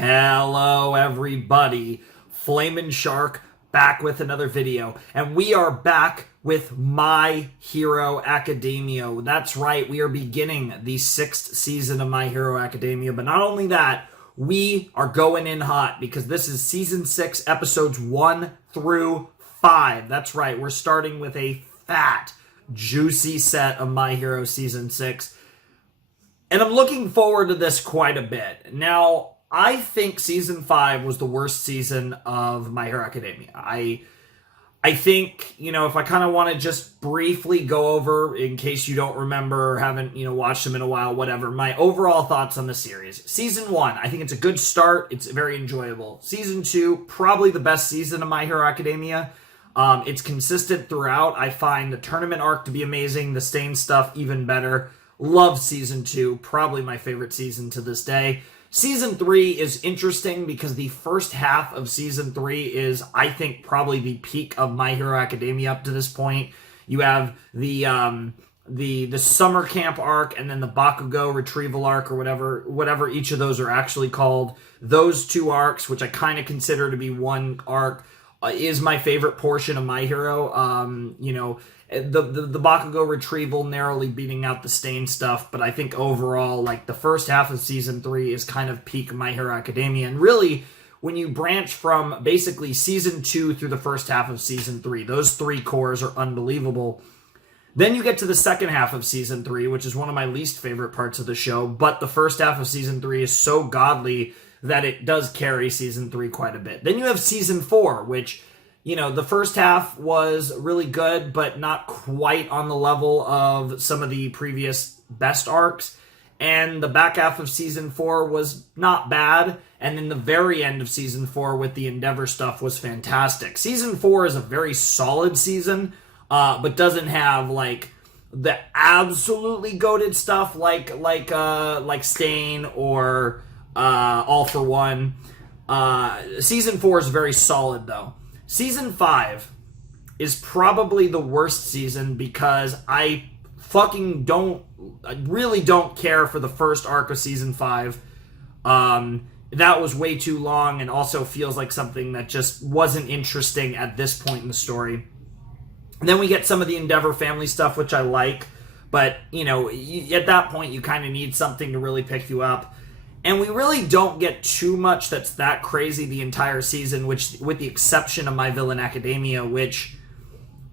Hello everybody, Flamin' Shark back with another video, and we are back with My Hero Academia. That's right, we are beginning the 6th season of My Hero Academia, but not only that, we are going in hot because this is season 6, episodes 1 through 5. That's right, we're starting with a fat, juicy set of My Hero season 6. And I'm looking forward to this quite a bit. Now, I think season 5 was the worst season of My Hero Academia. I think, if I kind of want to just briefly go over, in case you don't remember or haven't, watched them in a while, whatever, my overall thoughts on the series. Season 1, I think it's a good start. It's very enjoyable. Season 2, probably the best season of My Hero Academia. It's consistent throughout. I find the tournament arc to be amazing. The Stain stuff even better. Love Season 2, probably my favorite season to this day. Season 3 is interesting because the first half of Season 3 is, I think, probably the peak of My Hero Academia up to this point. You have the summer camp arc and then the Bakugo retrieval arc or whatever each of those are actually called. Those two arcs, which I kind of consider to be one arc, is my favorite portion of My Hero. The Bakugo retrieval narrowly beating out the Stain stuff, but I think overall, the first half of Season 3 is kind of peak My Hero Academia. And really, when you branch from basically Season 2 through the first half of Season 3, those three cores are unbelievable. Then you get to the second half of Season 3, which is one of my least favorite parts of the show, but the first half of Season 3 is so godly that it does carry Season 3 quite a bit. Then you have Season 4, which, the first half was really good, but not quite on the level of some of the previous best arcs. And the back half of Season 4 was not bad. And then the very end of Season 4 with the Endeavor stuff was fantastic. Season 4 is a very solid season, but doesn't have, the absolutely goated stuff like Stain or All for One. Season 4 is very solid, though. Season 5 is probably the worst season because I really don't care for the first arc of Season 5. That was way too long and also feels like something that just wasn't interesting at this point in the story. And then we get some of the Endeavor family stuff, which I like, but, at that point you kind of need something to really pick you up. And we really don't get too much that's that crazy the entire season, which, with the exception of My Villain Academia, which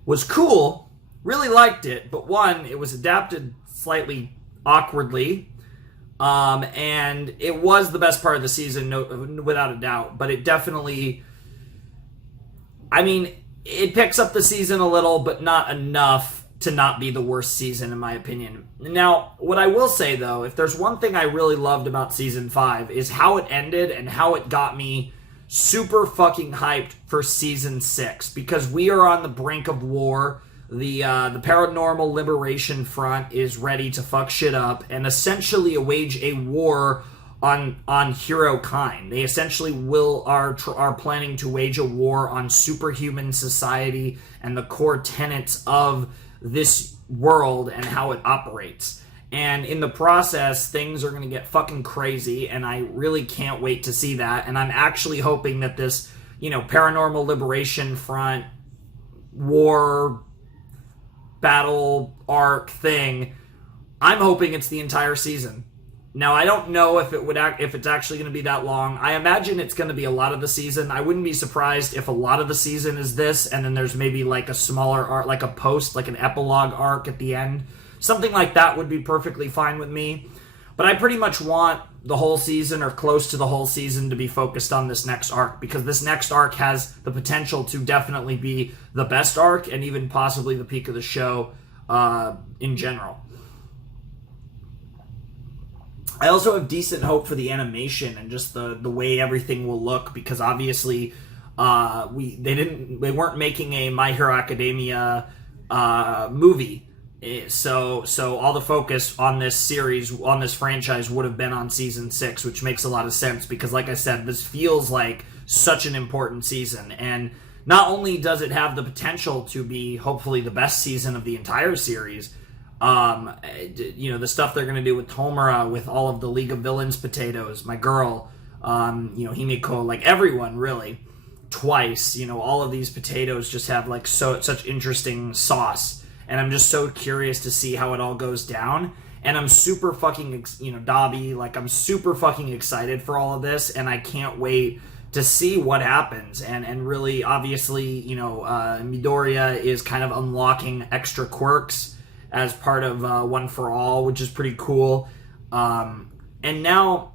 was cool, really liked it, but one, it was adapted slightly awkwardly, and it was the best part of the season, without a doubt, but it definitely, it picks up the season a little, but not enough to not be the worst season, in my opinion. Now, what I will say, though, if there's one thing I really loved about Season 5 is how it ended and how it got me super fucking hyped for Season 6, because we are on the brink of war. The Paranormal Liberation Front is ready to fuck shit up and essentially wage a war on hero kind. They essentially are planning to wage a war on superhuman society and the core tenets of this world and how it operates. And in the process, things are going to get fucking crazy, and I really can't wait to see that. And I'm actually hoping that this, Paranormal Liberation Front war battle arc thing, I'm hoping it's the entire season. Now, I don't know if it's actually going to be that long. I imagine it's going to be a lot of the season. I wouldn't be surprised if a lot of the season is this, and then there's maybe a smaller arc, like a post, like an epilogue arc at the end. Something like that would be perfectly fine with me. But I pretty much want the whole season, or close to the whole season, to be focused on this next arc, because this next arc has the potential to definitely be the best arc, and even possibly the peak of the show in general. I also have decent hope for the animation and just the way everything will look, because obviously they weren't making a My Hero Academia movie, so all the focus on this series, on this franchise, would have been on Season 6, which makes a lot of sense because, like I said, this feels like such an important season, and not only does it have the potential to be hopefully the best season of the entire series, the stuff they're going to do with Tomura, with all of the League of Villains potatoes, my girl, Himiko, like everyone really, twice. All of these potatoes just have like such interesting sauce, and I'm just so curious to see how it all goes down. And I'm super fucking, Dabi, like I'm super fucking excited for all of this, and I can't wait to see what happens. And really, obviously, Midoriya is kind of unlocking extra quirks as part of One for All, which is pretty cool. And now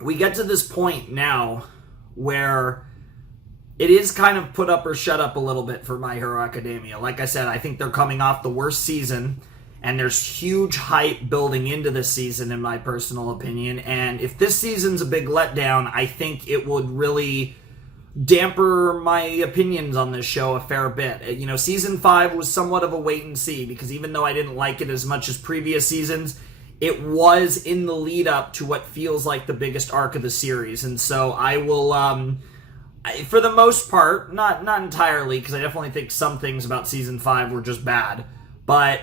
we get to this point now where it is kind of put up or shut up a little bit for My Hero Academia. Like I said, I think they're coming off the worst season, and there's huge hype building into this season, in my personal opinion. And if this season's a big letdown, I think it would really damper my opinions on this show a fair bit. Season 5 was somewhat of a wait and see, because even though I didn't like it as much as previous seasons, it was in the lead up to what feels like the biggest arc of the series. And so I will, for the most part, not entirely, because I definitely think some things about Season 5 were just bad, but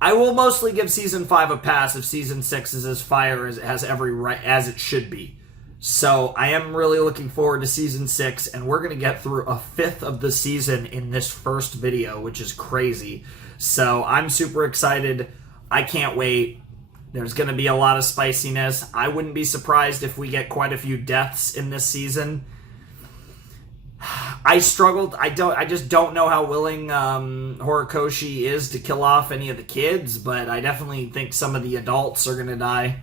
I will mostly give Season 5 a pass if Season 6 is as fire as it has every right, as it should be. So I am really looking forward to Season 6, and we're going to get through a fifth of the season in this first video, which is crazy. So I'm super excited. I can't wait. There's going to be a lot of spiciness. I wouldn't be surprised if we get quite a few deaths in this season. I struggled. I just don't know how willing Horikoshi is to kill off any of the kids, but I definitely think some of the adults are going to die.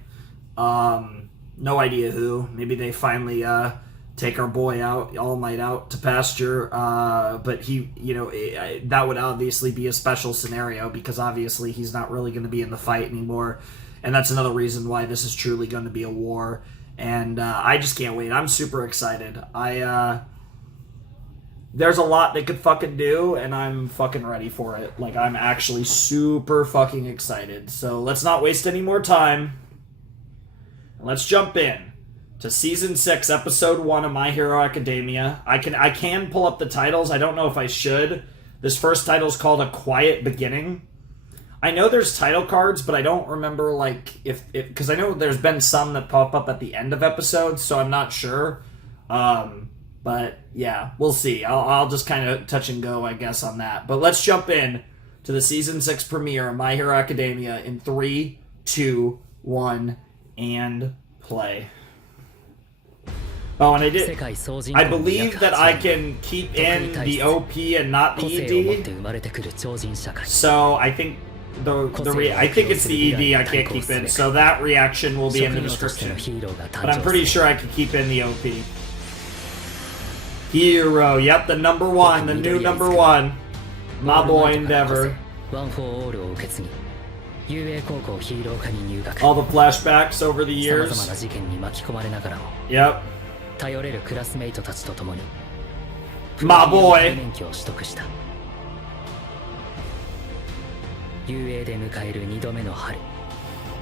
No idea who. Maybe they finally take our boy out, All Might out to pasture. But he, that would obviously be a special scenario, because obviously he's not really going to be in the fight anymore. And that's another reason why this is truly going to be a war. And I just can't wait. I'm super excited. There's a lot they could fucking do, and I'm fucking ready for it. Like, I'm actually super fucking excited. So let's not waste any more time. Let's jump in to Season 6, Episode 1 of My Hero Academia. I can pull up the titles. I don't know if I should. This first title is called A Quiet Beginning. I know there's title cards, but I don't remember, like, if because I know there's been some that pop up at the end of episodes, so I'm not sure. But, yeah, we'll see. I'll just kind of touch and go, I guess, on that. But let's jump in to the Season 6 premiere of My Hero Academia in 3, 2, 1... and play. Oh, and I believe that I can keep in the OP and not the ED. So I think I think it's the ED I can't keep in. So that reaction will be in the description. But I'm pretty sure I can keep in the OP. Hero, yep, the number one, the new number one. My boy Endeavor. All the flashbacks over the years. Yep. My boy.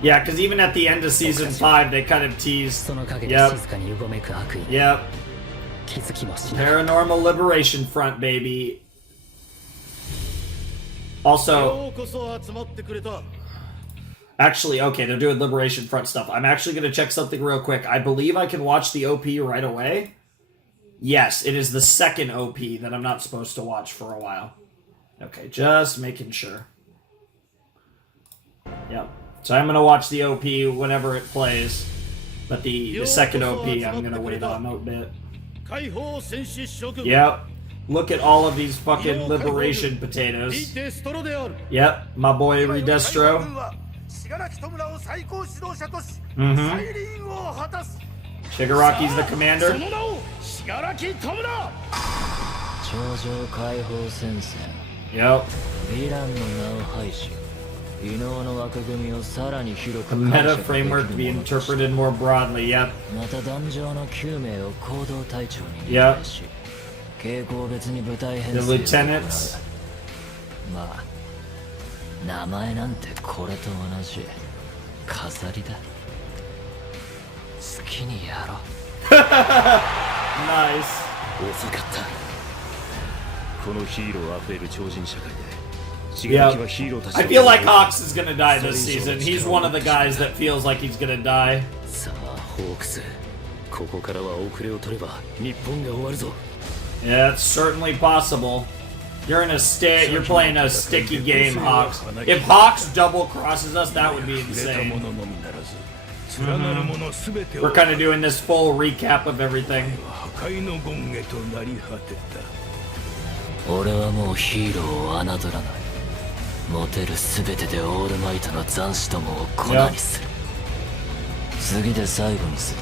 Yeah, because even at the end of Season 5, they kind of teased. Yep. Yep. Paranormal Liberation Front, baby. Also, actually, okay, they're doing Liberation Front stuff. I'm actually going to check something real quick. I believe I can watch the OP right away. Yes, it is the second OP that I'm not supposed to watch for a while. Okay, just making sure. Yep. So I'm going to watch the OP whenever it plays. But the second OP I'm going to wait on a bit. Yep. Look at all of these fucking liberation potatoes. Yep, my boy Redestro. Shigaraki's the commander. Yep. The meta framework to be interpreted more broadly, yep. Yep. The lieutenants. Nice. Yeah. I feel like Hawks is gonna die this season. He's one of the guys that feels like he's gonna die. Yeah, it's certainly possible. You're playing a sticky game, Hawks. If Hawks double crosses us, that would be insane. We're kind of doing this full recap of everything. 俺はもうヒーローを侮らない。持てるすべてでオールマイトの残滓どもを粉にする。次で最後にする。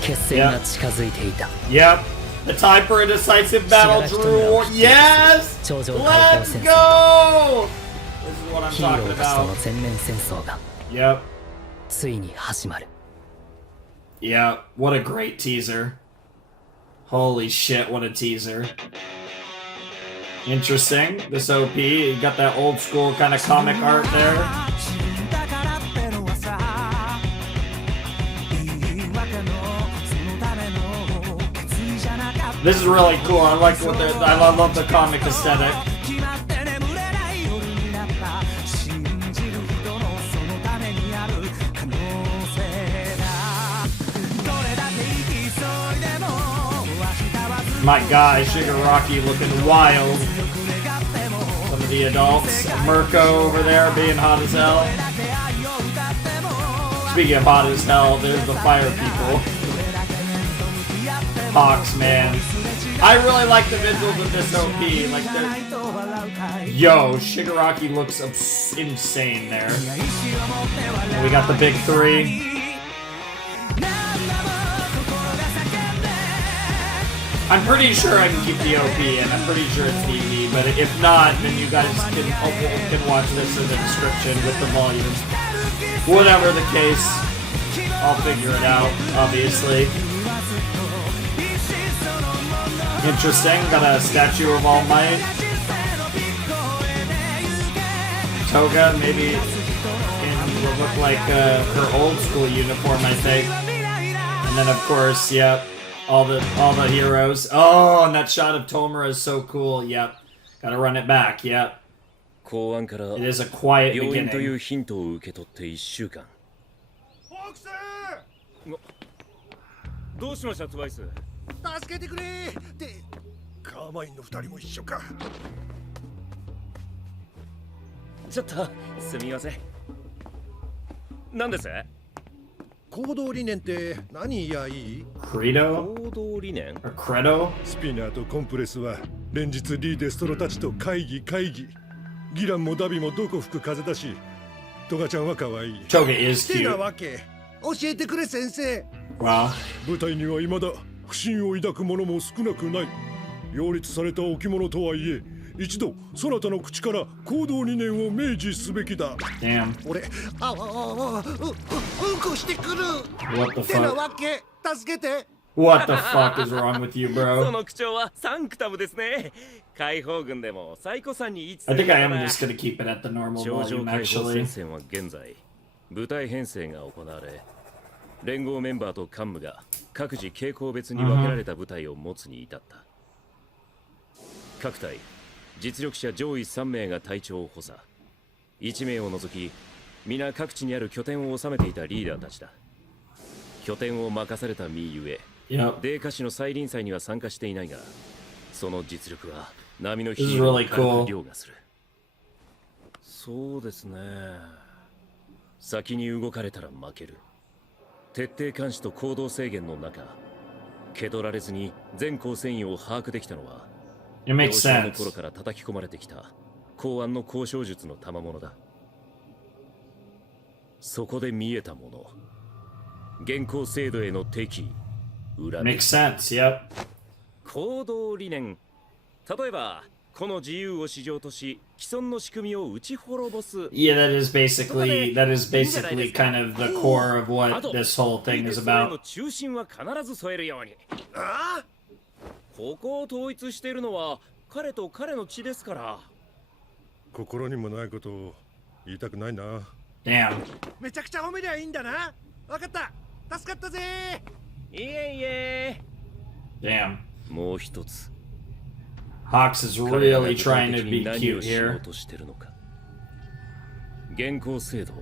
決戦が近づいていた。Yep. The time for a decisive battle drew. Yes! Let's go! This is what I'm talking about. 全面戦争が Yep. ついに始まる。Yeah, what a great teaser. Holy shit, what a teaser. Interesting. This OP, you got that old school kind of comic art there. This is really cool. I like what I love the comic aesthetic. My guy, Shigaraki looking wild. Some of the adults. Mirko over there being hot as hell. Speaking of hot as hell, there's the fire people. Hawks, man. I really like the visuals of this OP. Like, yo, Shigaraki looks insane there. And we got the big three. I'm pretty sure I can keep the OP in. I'm pretty sure it's DD, but if not, then you guys can watch this in the description with the volumes. Whatever the case, I'll figure it out, obviously. Interesting, got a statue of All Might. Toga, maybe will look like her old school uniform, I think. And then of course, yep. All the heroes. Oh, and that shot of Tomura is so cool. Yep. Gotta run it back. Yep. It is a quiet beginning. Credo? Or Credo? スピナーとコンプレスは連日リーデストロたちと会議。ギランもダビもどこ吹く風だし、トガちゃんは可愛い。Toga is cute. わけ。教えてくれ先生。Wow. 部隊には未だ不信を抱く者も少なくない。擁立された置物とはいえ、一度そなたの口から行動理念を明示すべきだ。Damn. 俺、うんこしてくる。 What the てな fuck? わけ。助けて。What the fuck is wrong with you, bro? その口調はサンクタムですね。解放軍でも最古さんに位置す I る think I am just gonna keep it at the normal 頂上 volume, 解放 actually. 戦線は現在部隊編成が行われ、連合メンバーと幹部が各自傾向別に分けられた部隊を持つに至った。各隊実力者上位3名が隊長を補佐、1名を除き皆各地にある拠点を治めていたリーダーたちだ。拠点を任された身ゆえ、Yep. デーカ市の再臨祭には参加していないが、その実力は波のヒ This is ーロー really を軽く cool. 凌駕する。そうですね。先に動かれたら負ける。徹底監視と行動制限の中、気取られずに全校戦意を把握できたのは、 It makes 幼少の sense. 頃から叩き込まれてきた公安の交渉術の賜物だ。そこで見えたもの、現行制度への敵意、恨み、 Makes sense, yep. 行動理念。例えばこの自由を市場とし既存の仕組みを打ち滅ぼす。 Yeah, that is basically kind of the core of what this whole thing is それの about. 中心は必ず添えるように。ここを統一しているのは彼と彼の血ですから。心にもないことを言いたくないな。 Damn. めちゃくちゃ褒めりゃいいんだな。わかった。助かったぜ。いえいえ。 Damn. もう一つ。 Hawks is 彼らが really 具体 trying 的 to に be 何を cute しよう here. としてるのか。現行制度、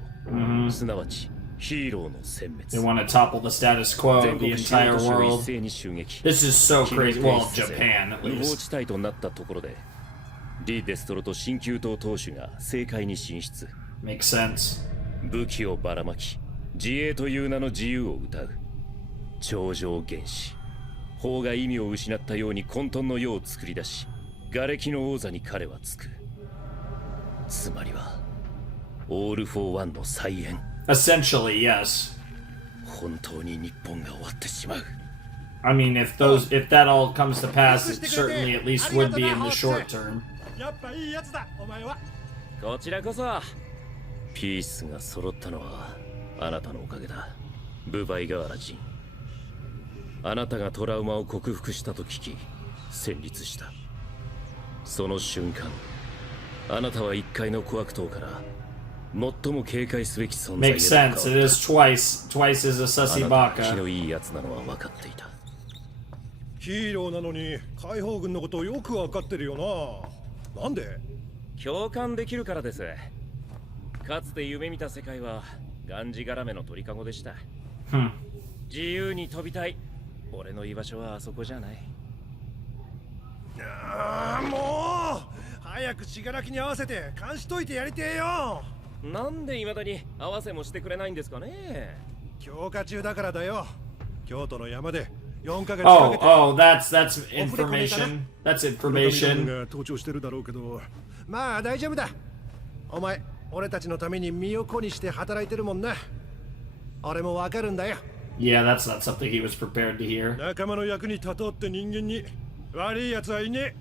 すなわちヒーローの殲 They 滅。 want to topple the status quo 全 of the 国主要 entire 都市を一 world. 斉に襲撃。 This is so 機能 crazy. 停 Well, 止させ Japan at 無法 least. 地帯となったところで、リ・デストロと新旧党党首が政界に進出。 Makes sense. 武器をばらまき、自衛という名の自由を謳う。超常原始。法が意味を失ったように混沌の世を作り出し、瓦礫の王座に彼はつく。つまりは、オール・フォー・ワンの再演。 Essentially, yes. 本当に日本が終わってしまう。 I mean, if that all comes to pass, it certainly at least would be in the short term. やっぱいいやつだお前は。こちらこそ。ピースが揃ったのはあなたのおかげだ。ブバイガーラ人。あなたがトラウマを克服したと聞き戦慄した。その瞬間、あなたは一階の小悪党から最も警戒すべき存在へ Makes と変わっ sense. た。 It is twice. Twice is a あなたが気 sussy の baka. いいやつなのは分かっていた。ヒーローなのに解放軍のことをよくわかってるよな。なんで？共感できるからです。かつて夢見た世界はがんじがらめの鳥かごでした。自由に飛びたい。俺の居場所はあそこじゃない。ああもう早く死柄木に合わせて監視といてやりてえよ。なんで未だに合わせもしてくれないんですかね。強化中だからだよ。京都の山で4ヶ月か Oh, けて。 oh, that's information. That's 軍 information. が登頂してるだろうけど、まあ大丈夫だ。お前、俺たちのために身を粉にして働いてるもんな。俺もわかるんだよ。 Yeah, that's not something he was prepared to hear. 仲間の役に立とうって人間に悪い奴はいね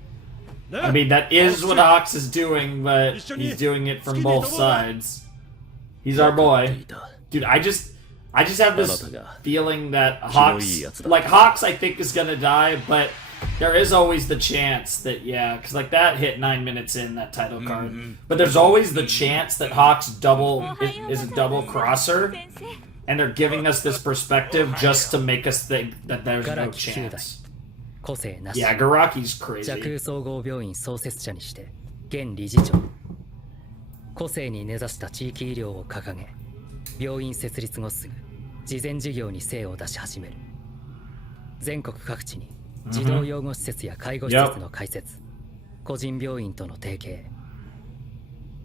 え。 I mean, that is what Ox is doing, but he's doing it from both sides. He's our boy. Dude, I just have this feeling that Hawks, I think is gonna die, but there is always the chance that, yeah, because like that hit 9 minutes in that title card, but there's always the chance that Hawks is a double crosser, and they're giving us this perspective just to make us think that there's no chance. 個性なし Yeah, Garaki's 蛇 crazy. 空総合病院創設者にして現理事長個性に根ざした地域医療を掲げ病院設立後すぐ慈善事業に精を出し始める全国各地に児童養護施設や介護施設の開設、個人病院との提携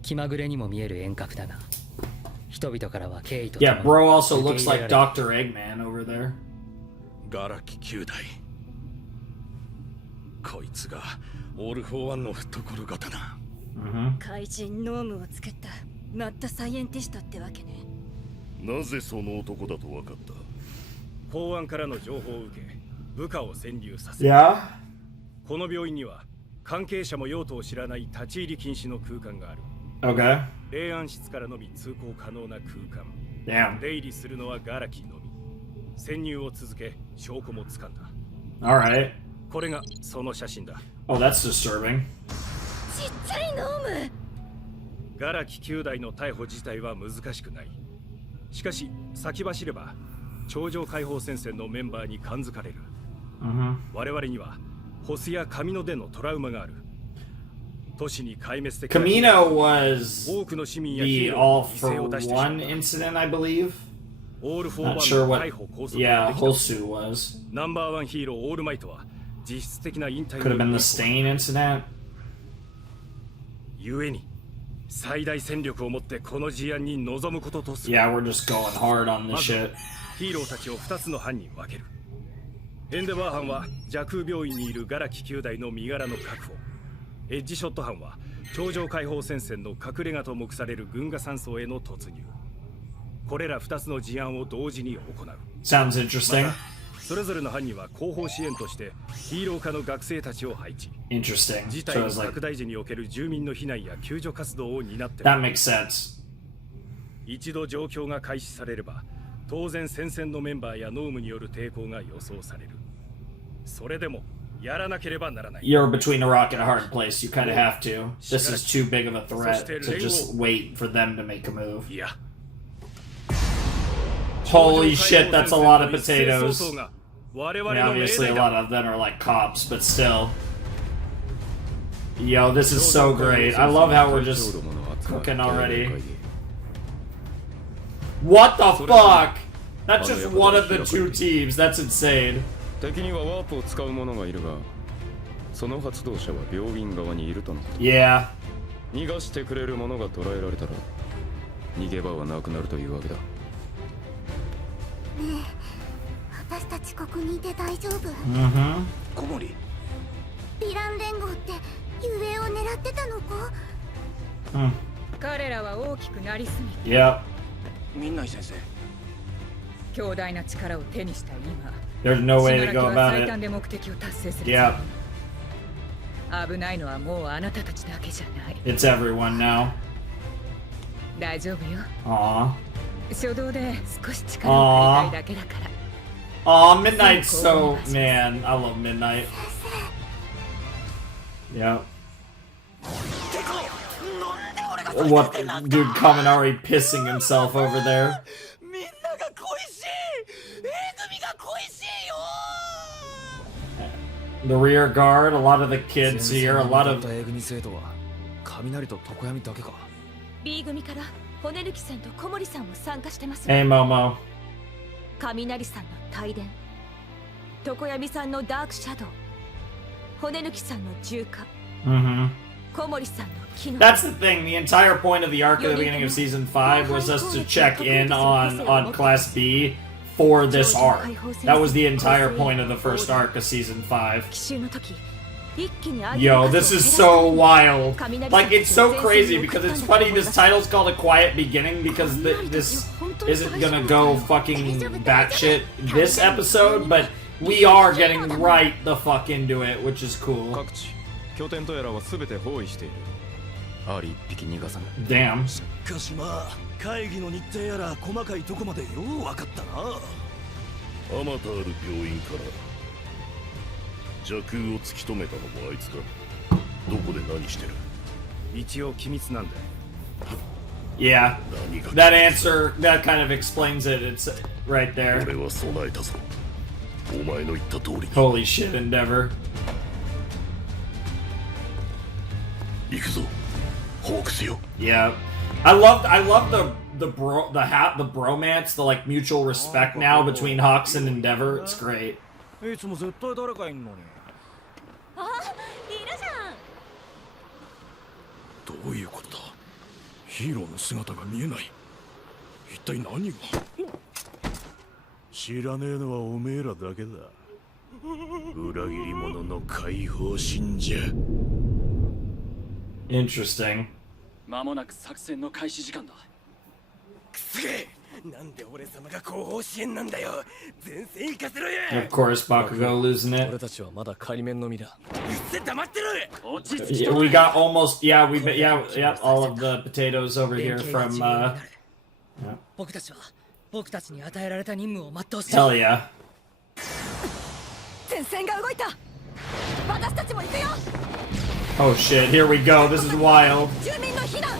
気まぐれにも見える遠隔だが人々からは敬意ととも Yeah, に bro also 受け looks 入れ like られる Dr. Eggman over there. ガラキ9代。こいつがオール・フォー・ワンの懐刀。怪人ノームを作ったマッドサイエンティストってわけね。なぜその男だと分かった？公安からの情報を受け部下を潜入させ Yeah? この病院には関係者も用途を知らない立ち入り禁止の空間がある。 Okay. 霊安室からのみ通行可能な空間。 Damn. 出入りするのはガラキのみ。潜入を続け証拠もつかんだ。 Alright. これがその写真だ。 Oh, that's disturbing. ちっちゃいノーム。ガラキ9代の逮捕自体は難しくない。しかし先走れば頂上解放戦線のメンバーに感づかれる。我々にはホスや神の出のトラウマがある。都市に壊滅的な Camino was 多くの市民やヒ the ーロ all ーに犠牲 for を出してしま one った。 incident, I believe. オール・フォー・ワン Not の sure what. 逮捕拘束 Yeah, ができた。 Hosu was. ナンバーワンヒーローオールマイトは実質的な引退 Could have been に the Stain incident. ゆえに最大戦力を持ってこの事案に臨むこととする。 Yeah, we're just going hard on this まず shit. ヒーローたちを2つの班に分ける。エンデバー班は蛇空病院にいるガラキ9代の身柄の確保。エッジショット班は頂上解放戦線の隠れ家と目される軍河山荘への突入。これら2つの事案を同時に行う。 Sounds interesting. それぞれの班には後方支援としてヒーロー科の学生たちを配置。 Interesting. 事 So 態 it の was like 拡大時における住民の避難や救助活動を担ってい that る。 makes sense. 一度状況が開始されれば当然戦線のメンバーやノームによる抵抗が予想される。それでもやらなければならない。 You're between a rock and a hard place. You kind of have to. This is too big of a threat to just wait for them to make a move. いや Holy shit, that's a lot of potatoes. 我 I 々 mean, の命 obviously, 令 a だ。 lot of them are like cops, but still. Yo, this is so great. I love how we're just cooking already. What the fuck? That's just one of the two teams. That's insane. 敵にはワープを使う者がいるが、その発動者は病院側にいるとのこと。Yeah. 逃がしてくれる者が捕らえられたら、逃げ場はなくなるというわけだ。ねえ、私たちここにいて大丈夫？小森。ヴィラン連合って雄英を狙ってたのか？彼らは大きくなりすぎ、Yep. みんな先生。強大な力を手にした今、 There's no way 死 to 柄 go 木は about 最 it. 短で目的を達成する。 Yep. 危ないのはもうあなたたちだけじゃない。 It's everyone now. 大丈夫よ。 Aw. 初動で少し力を借りたいだけだから。Aw, Midnight's so... Man, I love Midnight. Yep. What? Dude, Kaminari pissing himself over there. The rear guard, a lot of the kids here, a lot of... B 組から骨抜きさんと小森さんも参加してます。 Hey, Momo. 雷さんの帯電、常闇さんのダークシャドウ、骨抜きさんの重火、小森さんの機能。 That's the thing, the entire point of the arc at the beginning of Season 5 was us to check in on Class B for this arc. That was the entire point of the first arc of Season 5. 奇襲の時、一気に Yo, this is so wild. Like, it's so crazy because it's funny this title's called A Quiet Beginning because this isn't gonna go fucking batshit this episode, but we are getting right the fuck into it, which is cool. 各地、拠点とやらは全て包囲している。アリ一匹逃がさない。 Damn. しかしまあ、会議の日程やら細かいとこまでよう分かったな。あまたある病院から邪空を突き止めたのもあいつか。どこで何してる？一応機密なんで。 Yeah. That answer, that kind of explains it. It's right there. 俺は備えたぞ。お前の言った通りに。 Holy shit, Endeavor. 行くぞ。ホークスよ。 Yeah. I love the bromance, the like mutual respect now between Hawks and Endeavor. It's great. いつも絶対誰かいんのに。あ、いるじゃん。どういうことだ？ヒーローの姿が見えない。一体何が？知らねえのはおめえらだけだ。裏切り者の解放信者。 Interesting. 間もなく作戦の開始時間だ。すげえ。なんで俺様が後方支援なんだよ。前線行かせろや。 Of course, Bakugo losing it. 俺たちはまだ仮面の身だ。うっせ黙ってろ。落ち着き Yeah, we got almost. Yeah, all of the potatoes over here from. 僕たちは僕たちに与えられた任務を全うして。 Hell yeah. 前線が動いた。私たちも行くよ。 Oh shit! Here we go. This is wild. 住民の避難。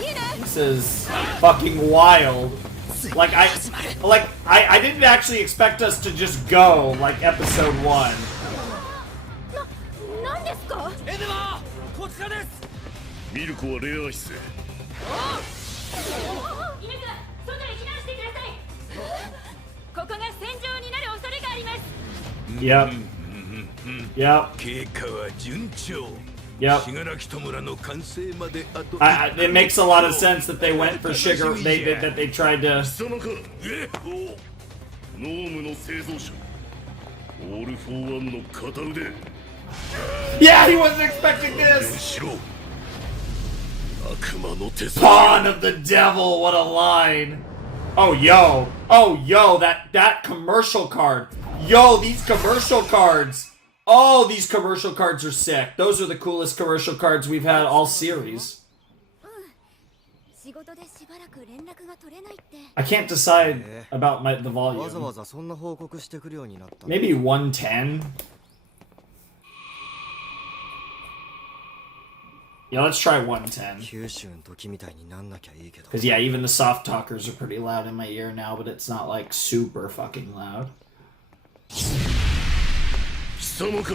いいね。 This is fucking wild. Like I didn't actually expect us to just go like episode 1. なんですか？エデバー、こちらです。ミルコはレア室へ。イルカ、外へ避難してください。ここが戦場になる恐れがあります。 Yep. Yep. 経過は順調。 Yep. 信楽戸村の完成まであと。It makes a lot of sense that they went for sugar. That they tried to. 貴様か。ノームの製造者。オール・フォー・ワンの片腕。 Yeah, he wasn't expecting this. しろ。悪魔の手先。 Pawn of the devil. What a line. Oh yo. That commercial card. Yo, these commercial cards. Oh, these commercial cards are sick. Those are the coolest commercial cards we've had all series. I can't decide about the volume. Maybe 110? Yeah, let's try 110. Because yeah, even the soft talkers are pretty loud in my ear now, but it's not like super fucking loud. 貴様か。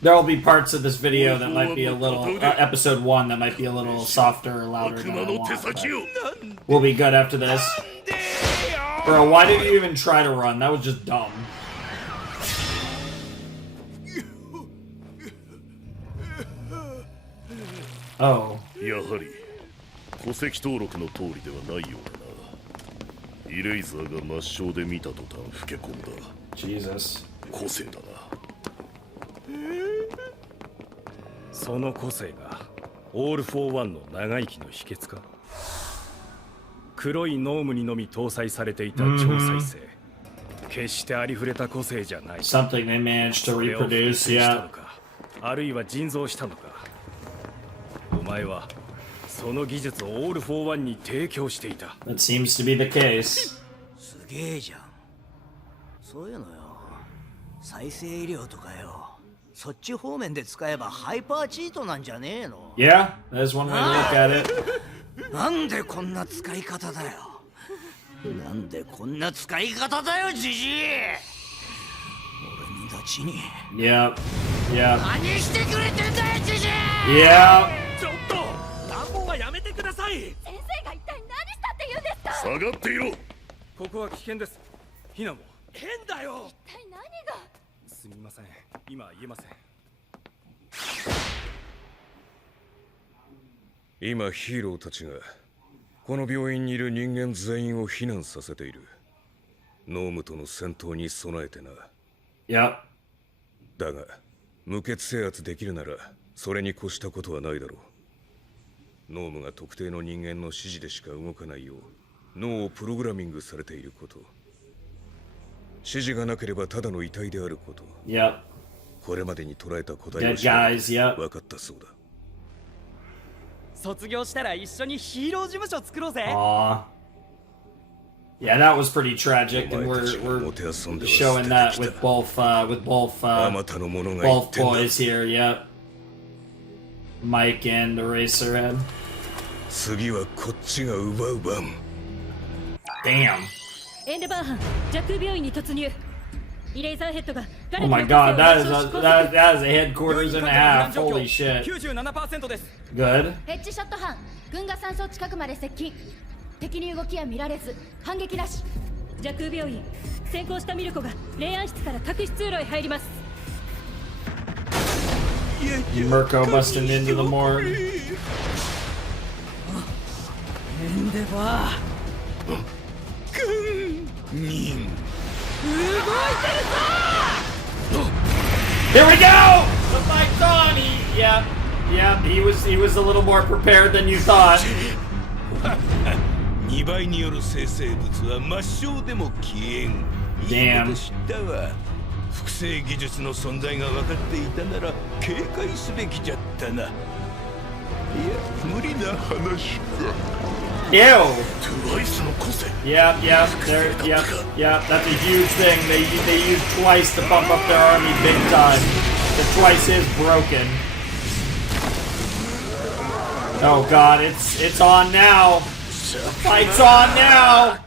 There will be parts of this video that might be a little, episode 1 that might be a little softer or louder than I want, but we'll be good after this. Bro, why did you even try to run? That was just dumb. Oh. やはり戸籍登録の通りではないようだな。イレイザーが抹消で見た途端老け込んだ。Jesus。個性だな。その個性がオール・フォー・ワンの長生きの秘訣か。黒いノームにのみ搭載されていた超再生。決してありふれた個性じゃない。Something they managed to reproduce, yeah. あるいは人造したのか。お前はその技術をオール・フォー・ワンに提供していた。That seems to be the case. すげえじゃん。そういうのよ。再生医療とかよ。そっち方面で使えばハイパーチートなんじゃねえの？ Yeah, there's one way to look at it. なんでこんな使い方だよ。なんでこんな使い方だよ、ジジイ。俺たちに。Yeah, yeah. 何してくれてんだよ、ジジイ。Yeah. ちょっと乱暴はやめてください。先生が一体何したって言うんですか。下がっていろ。ここは危険です。避難も。変だよ。一体何が。すみません。今は言えません。今ヒーローたちがこの病院にいる人間全員を避難させている。ノームとの戦闘に備えてな。Yep. だが無血制圧できるならそれに越したことはないだろう。ノームが特定の人間の指示でしか動かないよう脳をプログラミングされていること。指示がなければただの遺体であること。Yep. これまでに捉えた答えを Dead guys, yep. 分かったそうだ。卒業したら一緒にヒーロー事務所作ろうぜ。Aww. Yeah, that was pretty tragic, and we're showing that with both boys here. Yep. Mike and Eraserhead. 次はこっちが奪う番。Damn. エンデバー班、ジャクー病院に突入。イレイザーヘッドが Oh my god, that is a headquarters and a half. Holy shit. 97% です。Good. ヘッジショット班、軍が山荘近くまで接近。敵に動きは見られず、反撃なし。ジャクー病院、先行したミルコが霊安室から各室通路へ入ります。Mirko busting into the morgue. エンデバー。Here we go! The fight's on! He was a little more prepared than you thought. 2倍による生成物は抹消でも消えん。いいこと知ったわ。複製技術の存在が分かっていたなら警戒すべきじゃったな。いや、無理な話か。Ew! Twiceの個性. Yeah, that's a huge thing. They use twice to bump up their army big time. The twice is broken. Oh god, it's on now. The fight's on now.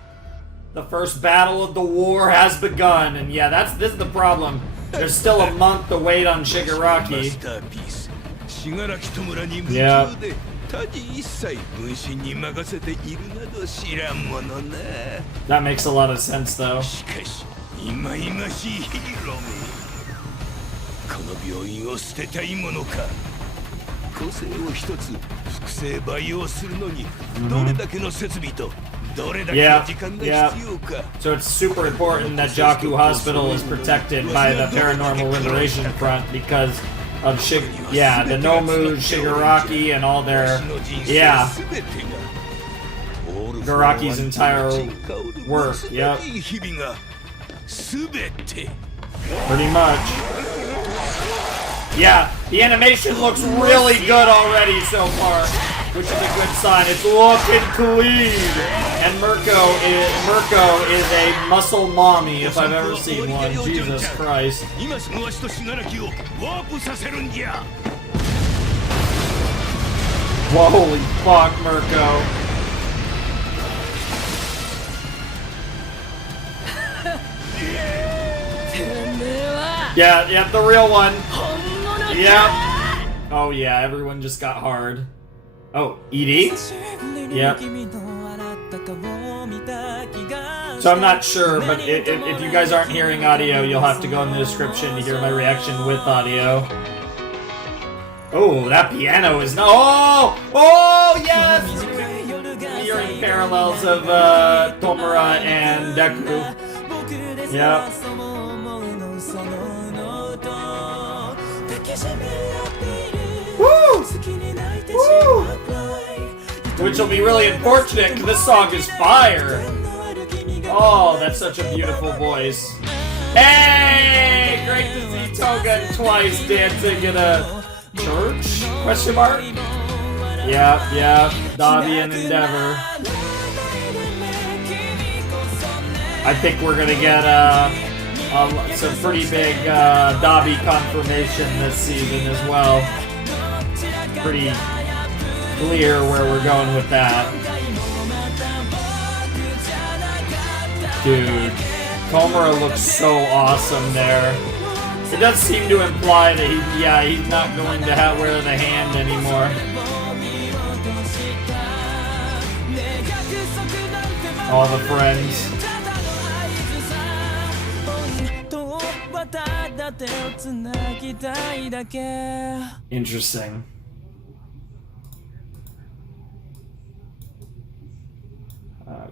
The first battle of the war has begun, and yeah, this is the problem. There's still a month to wait on Shigaraki. Yeah. 他事一切分身に任せているなど知らんものな。 That makes a lot of sense, though. しかし、忌々しいヒーローめ。この病院を捨てたいものか。個性を一つ複製培養するのにどれだけの設備とどれだけの時間が必要か。So it's super important that Jaku Hospital is protected by the Paranormal Liberation Front because of the Nomu, Shigaraki, and all their Shigaraki's entire work. Yep. Pretty much. Yeah, the animation looks really good already so far, which is a good sign. It's looking clean. And Mirko is a muscle mommy if I've ever seen one. Jesus Christ. Holy fuck, Mirko. Yeah, the real one. Yeah. Oh yeah, everyone just got hard. Oh, ED? Yep. So I'm not sure, but if you guys aren't hearing audio, you'll have to go in the description to hear my reaction with audio. Oh, that piano is no. Oh, yes! Mirroring parallels of Tomura and Deku. Yep. Woo! Woo! Which will be really unfortunate because this song is fire. Oh, that's such a beautiful voice. Hey! Great to see Toga twice dancing in a church? Question mark? Yeah. Dabi and Endeavor. I think we're gonna get some pretty big Dabi confirmation this season as well. Pretty clear where we're going with that. Dude, Komura looks so awesome there. It does seem to imply that he's not going to wear the hand anymore. All the friends. Interesting.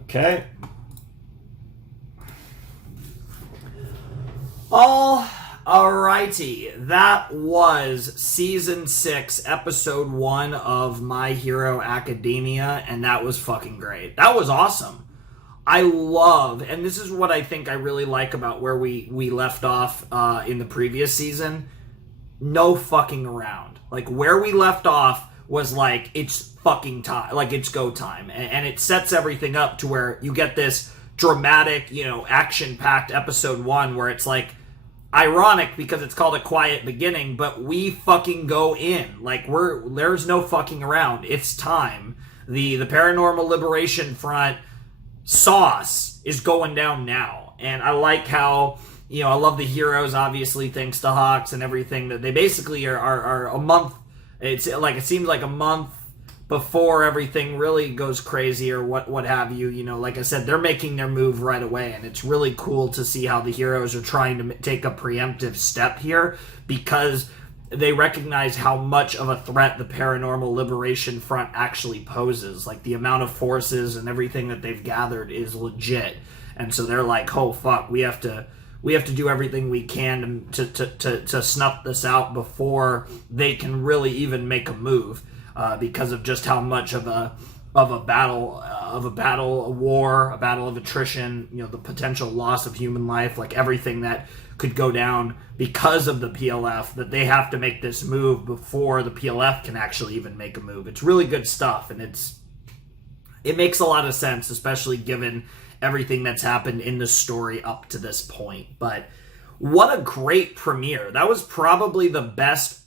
Okay. Alrighty, that was Season 6, Episode 1 of My Hero Academia, and that was fucking great. That was awesome. I love, and this is what I think I really like about where we left off in the previous season, no fucking around. Like, where we left off was like, it's fucking time, like, it's go time, and it sets everything up to where you get this dramatic, action-packed Episode 1 where it's like, ironic because it's called A Quiet Beginning, but we fucking go in. Like, there's no fucking around. It's time. The Paranormal Liberation Front sauce is going down now. And I like how, I love the heroes, obviously, thanks to Hawks and everything, that they basically are a month, it seems like a month before everything really goes crazy or what have you. Like I said, they're making their move right away, and it's really cool to see how the heroes are trying to take a preemptive step here because they recognize how much of a threat the Paranormal Liberation Front actually poses. Like, the amount of forces and everything that they've gathered is legit, and so they're like, oh fuck, we have to do everything we can to snuff this out before they can really even make a move. Because of just how much of a battle, a war, a battle of attrition, the potential loss of human life, like everything that could go down because of the PLF, that they have to make this move before the PLF can actually even make a move. It's really good stuff, and it makes a lot of sense, especially given everything that's happened in the story up to this point. But what a great premiere. That was probably the best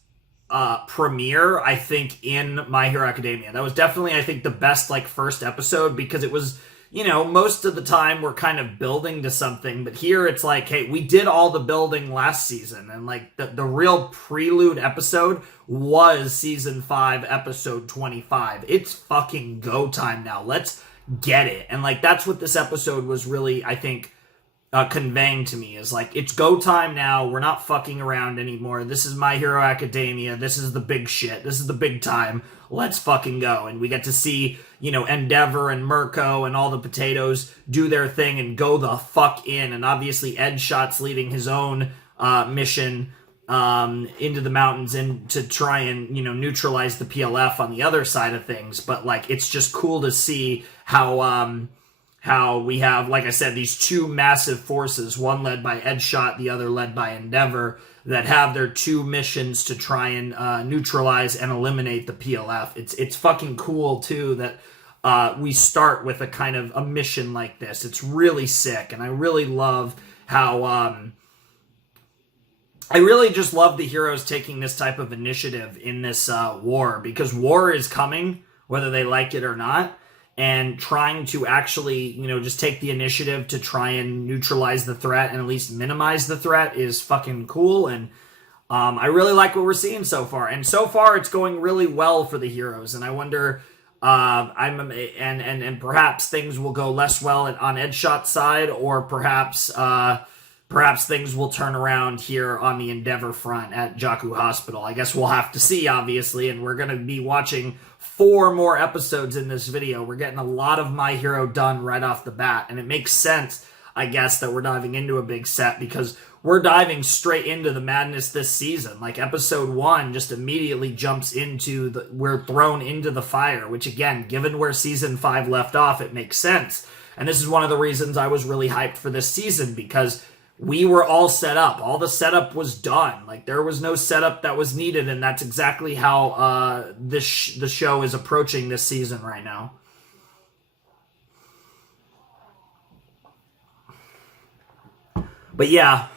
premiere, I think, in My Hero Academia. That was definitely, I think, the best, first episode, because it was, most of the time we're kind of building to something, but here it's like, hey, we did all the building last season, and, the real prelude episode was Season 5, Episode 25. It's fucking go time now. Let's get it. And, that's what this episode was really, I think, conveying to me, is it's go time now. We're not fucking around anymore. This is My Hero Academia. This is the big shit. This is the big time. Let's fucking go. And we get to see, Endeavor and Mirko and all the potatoes do their thing and go the fuck in. And obviously Edshot's leading his own mission into the mountains and to try and, neutralize the PLF on the other side of things. But it's just cool to see how we have, like I said, these two massive forces, one led by Edshot, the other led by Endeavor, that have their two missions to try and neutralize and eliminate the PLF. It's fucking cool, too, that we start with a kind of a mission like this. It's really sick, and I really love how... I really just love the heroes taking this type of initiative in this war, because war is coming, whether they like it or not. and trying to actually, just take the initiative to try and neutralize the threat and at least minimize the threat is fucking cool. And I really like what we're seeing so far. And so far, it's going really well for the heroes. And I wonder, and perhaps things will go less well on Edshot's side, or perhaps things will turn around here on the Endeavor front at Jakku Hospital. I guess we'll have to see, obviously, and we're going to be watching 4 more episodes in this video. We're getting a lot of My Hero done right off the bat, and it makes sense, I guess, that we're diving into a big set, because we're diving straight into the madness this season. Like, episode 1 just immediately jumps into we're thrown into the fire, which, again, given where season 5 left off, it makes sense. And this is one of the reasons I was really hyped for this season, because we were all set up. All the setup was done. Like, there was no setup that was needed, and that's exactly how the show is approaching this season right now. But yeah,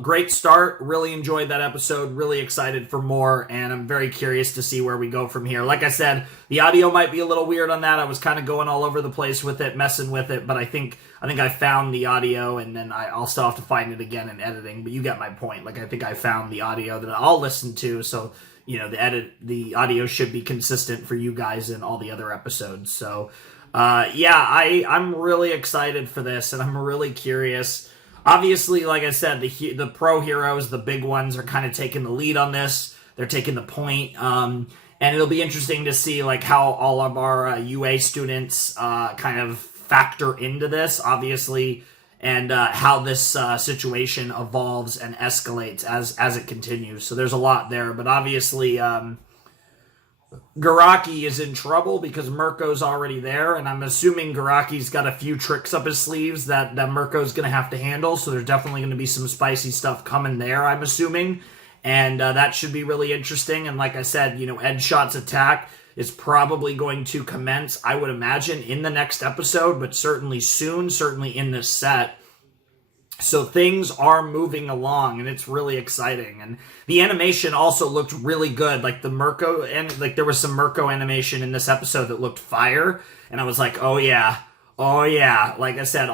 great start. Really enjoyed that episode. Really excited for more, and I'm very curious to see where we go from here. Like I said, the audio might be a little weird on that. I was kind of going all over the place with it, messing with it, but I think I found the audio, and then I'll still have to find it again in editing. But you get my point. Like, I think I found the audio that I'll listen to, so the audio should be consistent for you guys in all the other episodes. So I'm really excited for this, and I'm really curious. Obviously, like I said, the pro heroes, the big ones, are kind of taking the lead on this. They're taking the point, and it'll be interesting to see like how all of our UA students kind of factor into this, obviously, and how this situation evolves and escalates as it continues. So there's a lot there, but obviously Garaki is in trouble because Mirko's already there, and I'm assuming Garaki's got a few tricks up his sleeves that Mirko's going to have to handle, so there's definitely going to be some spicy stuff coming there, I'm assuming, and that should be really interesting. And like I said, Edshot's attack is probably going to commence, I would imagine, in the next episode, but certainly soon, certainly in this set. So things are moving along, and it's really exciting. And the animation also looked really good. Like the Mirko, and like there was some Mirko animation in this episode that looked fire, and I was like, oh yeah. Like I said,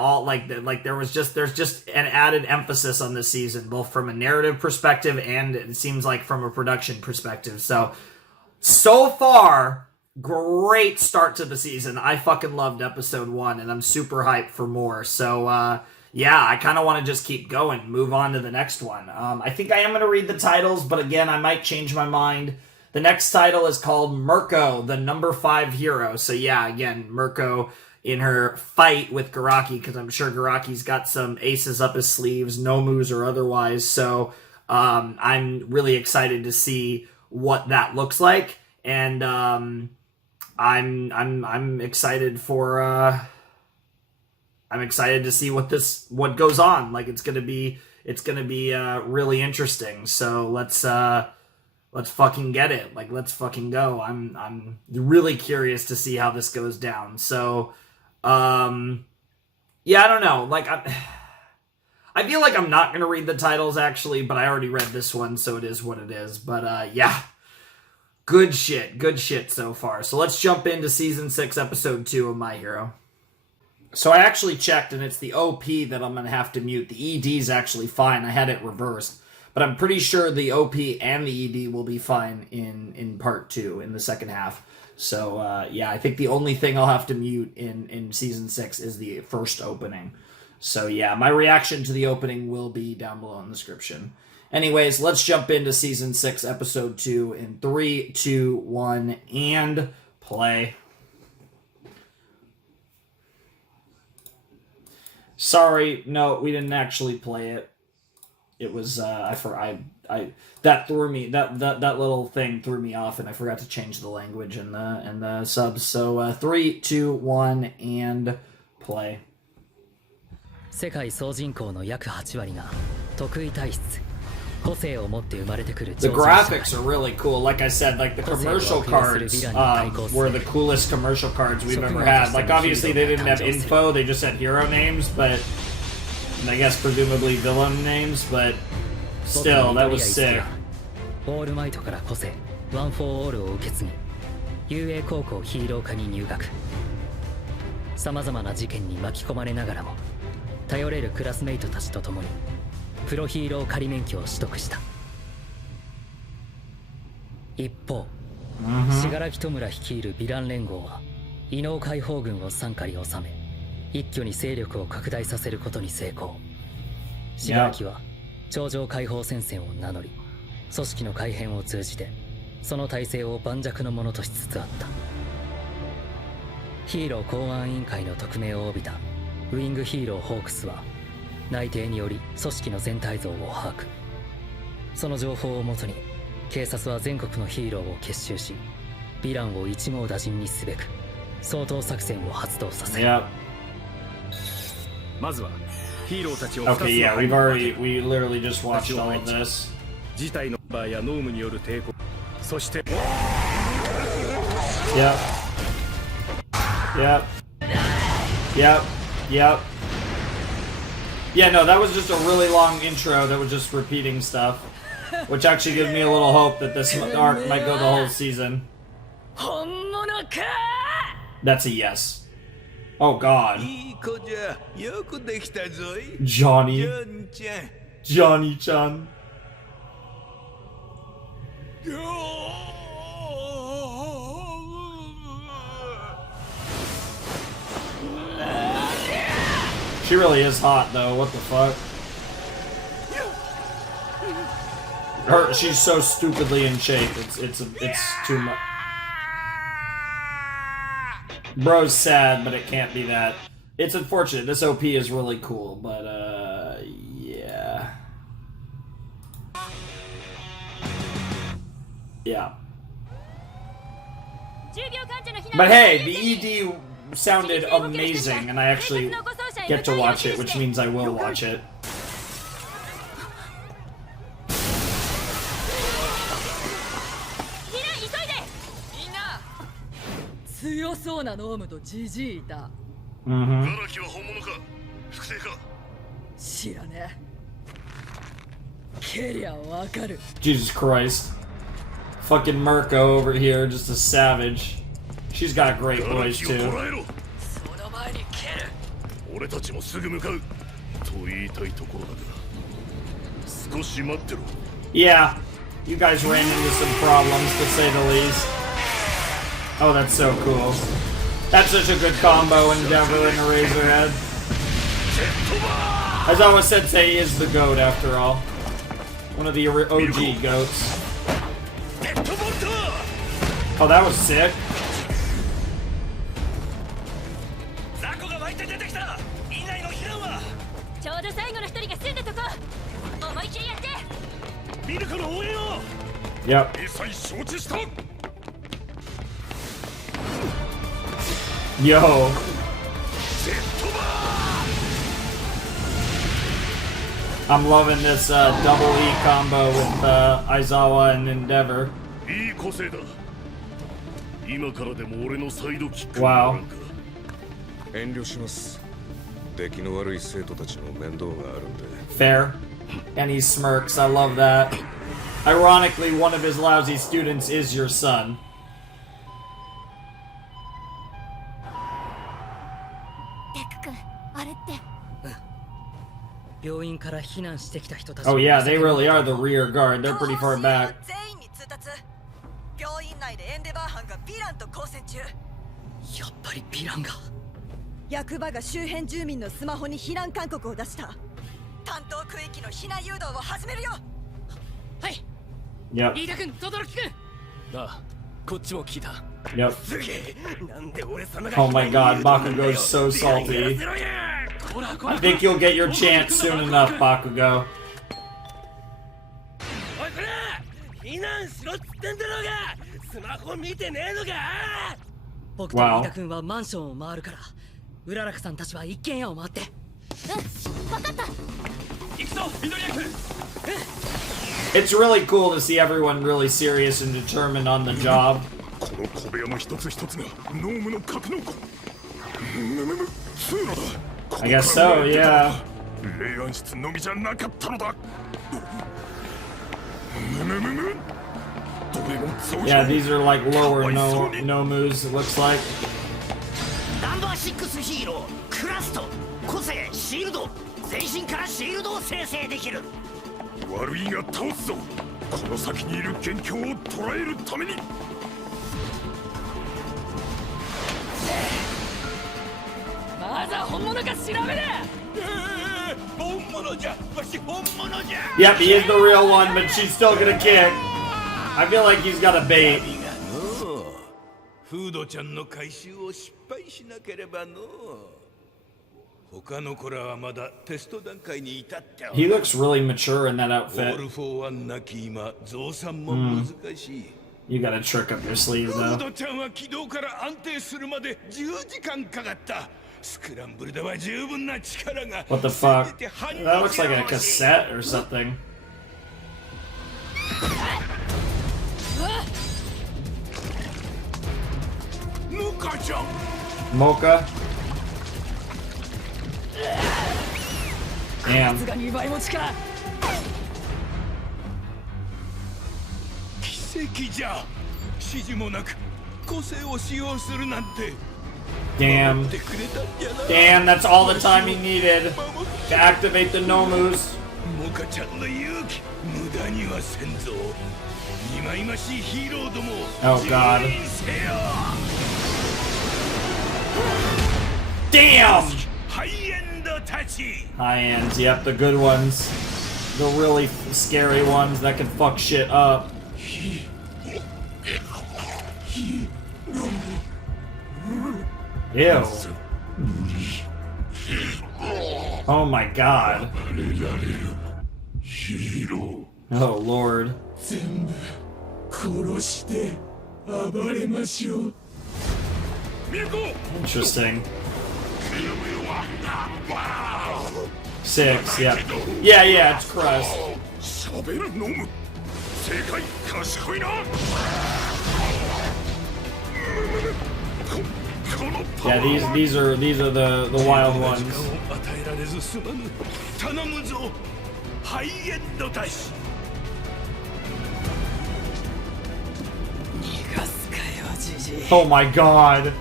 there's just an added emphasis on this season, both from a narrative perspective and it seems like from a production perspective. So far, great start to the season. I fucking loved episode 1, and I'm super hyped for more. So, yeah, I kind of want to just keep going, move on to the next one. I think I am going to read the titles, but again, I might change my mind. The next title is called Mirko, the number 5 hero. So yeah, again, Mirko in her fight with Garaki, because I'm sure Garaki's got some aces up his sleeves, Nomus or otherwise. So I'm really excited to see what that looks like, and I'm excited for. I'm excited to see what goes on. Like, it's gonna be really interesting. So let's fucking get it. Like, let's fucking go. I'm really curious to see how this goes down. So, yeah, I don't know. Like, I feel like I'm not gonna read the titles actually, but I already read this one, so it is what it is. But yeah, good shit so far. So let's jump into season 6, episode 2 of My Hero. So I actually checked, and it's the OP that I'm going to have to mute. The ED's actually fine. I had it reversed. But I'm pretty sure the OP and the ED will be fine in part 2, in the second half. So, yeah, I think the only thing I'll have to mute in season 6 is the first opening. So, yeah, my reaction to the opening will be down below in the description. Anyways, let's jump into season 6, episode 2 in 3, 2, 1, and play. Sorry, no, we didn't actually play it. It was that threw me, that little thing threw me off, and I forgot to change the language and the subs. So 3, 2, 1, and play. 世界総人口の約8割が特異体質 個性を持って生まれてくる The graphics are really cool. Like I said, like the commercial cards were the coolest commercial cards we've ever had. Like, obviously they didn't have info, they just had hero names, but and I guess presumably villain names, but still, that was sick. オールマイトから個性ワン・フォー・オールを受け継ぎ UA 高校ヒーロー科に入学さまざまな事件に巻き込まれながらも頼れるクラスメイトたちと共にプロヒーロー仮免許を取得した。一方、信楽戸村率いるヴィラン連合は異能解放軍を傘下に収め、一挙に勢力を拡大させることに成功。信楽は頂上解放戦線を名乗り、組織の改変を通じてその体制を盤石のものとしつつあった。ヒーロー公安委員会の特命を帯びたウィングヒーローホークスは内偵により組織の全体像を把握。その情報をもとに警察は全国のヒーローを結集し、ヴィランを一網打尽にすべく掃討作戦を発動させる。まずはヒーローたちを Okay, yeah, we literally just watched all of this. 事態のバーやノームによる抵抗、そして Yep. Yep. Yep. Yep. Yeah, no, that was just a really long intro that was just repeating stuff, which actually gives me a little hope that this arc might go the whole season. That's a yes. Oh God. Johnny. Johnny-chan. She really is hot though, what the fuck? She's so stupidly in shape, it's too much. Bro's sad, but it can't be that. It's unfortunate, this OP is really cool, but yeah. Yeah. But hey, the ED sounded amazing, and I actually get to watch it, which means I will watch it. 強そうなノームとジジイいた。ガラキは本物か複製か知らねえ。ケリアわかる。 Jesus Christ. Fucking Mirko over here, just a savage. She's got a great voice too. その前に蹴る。俺たちもすぐ向かうと言いたいところだが少し待ってろ。 Yeah, you guys ran into some problems to say the least. Oh, that's so cool. That's such a good combo, Endeavor and Razorhead. As Aizawa Sensei is the GOAT after all. One of the OG GOATs. Oh, that was sick. Yep. Yo. I'm loving this double E combo with Aizawa and Endeavor. Wow. 遠慮します。出来の悪い生徒たちの面倒があるんで。 Fair. And he smirks. I love that. Ironically, one of his lousy students is your son. Oh yeah, they really are the rear guard. They're pretty far back. やっぱりヴィランが。役場が周辺住民のスマホに避難勧告を出した。担当区域の避難誘導を始めるよ。はい。Yep. 飯田君、轟君。ああ、こっちも聞いた。Yep. すげえ。なんで俺様が。 Oh my God, Bakugo's so salty. I think you'll get your chance soon enough, Bakugo. おいこら、避難しろっつってんだろうが。スマホ見てねえのか。僕と飯田君はマンションを回るから、うららくさんたちは一軒家を回って。分かった。行くぞ、緑役。It's really cool to see everyone really serious and determined on the job. この小部屋の一つ一つがノームの格納庫。通路だ。 I guess so, yeah. 霊安室のみじゃなかったのだ。Yeah, these are like lower no moves, it looks like. シックスヒーロークラスト個性シールド全身からシールドを生成できる。悪いが倒すぞ。この先にいる元凶を捉えるために。まだ本物か調べる。本物じゃ、わし本物じゃ。 Yep, he is the real one, but she's still gonna kick. I feel like he's got a bait. フードちゃんの回収を失敗しなければの。他の子らはまだテスト段階に至っておる。 He looks really mature in that オ outfit. ール・フォー・ワンなき今、増産も難しい。You got a trick up your sleeve フー though. ドちゃんは軌道から安定するまで10時間かかった。スクランブルでは十分な力が。 What the fuck? That looks like a cassette or something. Mocha? Damn. が2倍も力。奇跡じゃ。指示もなく個性を使用するなんて。 Damn. Damn, that's all the time he needed to activate the Nomus. モカちゃんの勇気無駄にはせんぞ。忌々しいヒーローども。 Oh god. 蹂躙せよ。 Damn! ハイエンドたち。 High ends, yep, the good ones. The really scary ones that can fuck shit up. Ew. Oh my god. Oh lord. Interesting. 6, yeah. Yeah, it's crust. 喋る飲む。正解賢いな。 Yeah, these are the wild ones. 与えられずすまぬ。頼むぞ。ハイエンドたち。 Oh my god.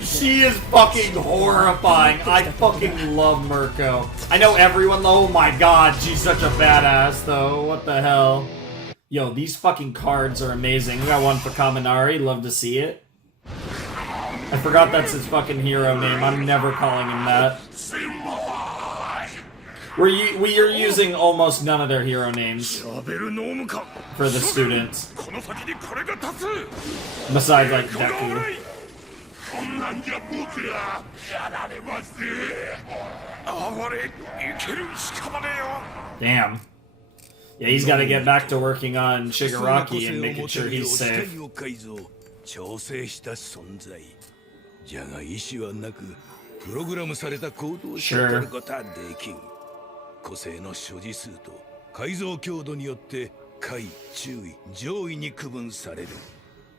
She is fucking horrifying. I fucking love Mirko. I know everyone, oh my god, she's such a badass though. What the hell? Yo, these fucking cards are amazing. We got one for Kaminari, love to see it. I forgot that's his fucking hero name. I'm never calling him that. We are using almost none of their hero names for the students. Besides like Deku. Damn. Yeah, he's got to get back to working on Shigaraki and making sure he's safe. じゃが意志はなくプログラムされた行動しか取ることはできん。個性の所持数と改造強度によって下位、中位、上位に区分される。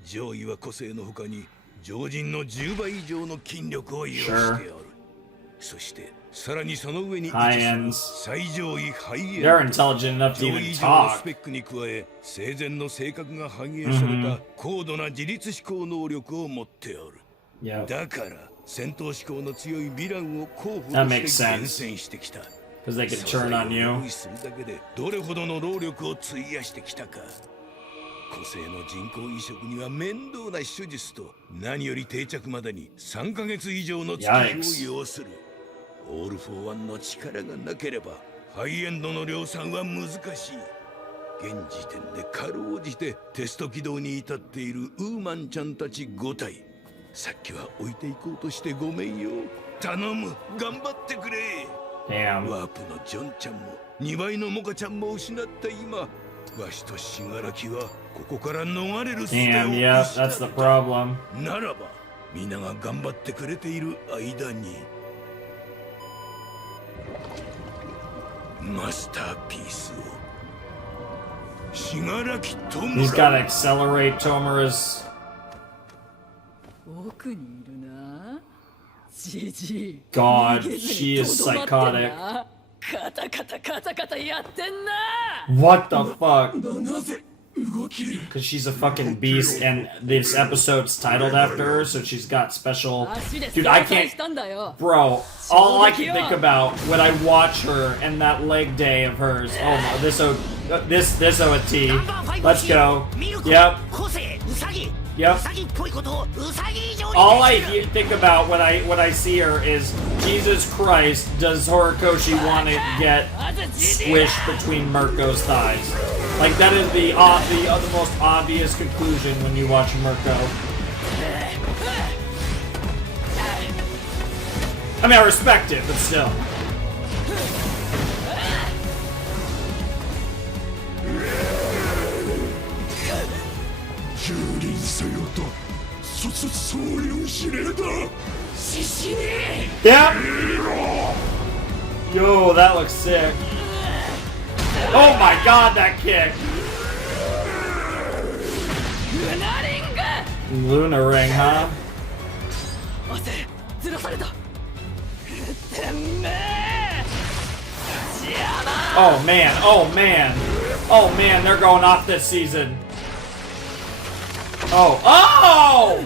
上位は個性の他に常人の10倍以上の筋力を有しておる。そしてさらにその上に最上位ハイエンド。They're intelligent enough to even talk. スペックに加え生前の性格が反映された高度な自律思考能力を持っておる。だから戦闘志向の強いヴィランを候補として厳選してきた。Because they can turn on you. するだけでどれほどの労力を費やしてきたか。個性の人工移植には面倒な手術と何より定着までに3ヶ月以上の月日を要する。オール・フォー・ワンの力がなければハイエンドの量産は難しい。現時点でかろうじてテスト起動に至っているウーマンちゃんたち5体。さっきは置いていこうとしてごめんよ。頼む、頑張ってくれ。Damn. ワープのジョンちゃんも2倍のモカちゃんも失った今、わしとシガラキはここから逃れる術を失った。Damn, yeah, that's the problem. ならば皆が頑張ってくれている間にマスターピースをシガラキトムラ。 He's got to accelerate Tomura's. 奥にいるな。じじ。 God, she is psychotic. カタカタカタカタやってんな。 What the fuck? Because she's a fucking beast, and this episode's titled after her, so she's got special... Dude, I can't... Bro, all I can think about when I watch her and that leg day of hers... Oh my, this OT. Let's go. Yep. Yep. All I think about when I see her is, Jesus Christ, does Horikoshi want to get squished between Mirko's thighs? Like, that is the most obvious conclusion when you watch Mirko. I mean, I respect it, but still. Yep. Yo, that looks sick. Oh my god, that kick! Luna ring, huh? Oh man, oh man. Oh man, they're going off this season. Oh, oh!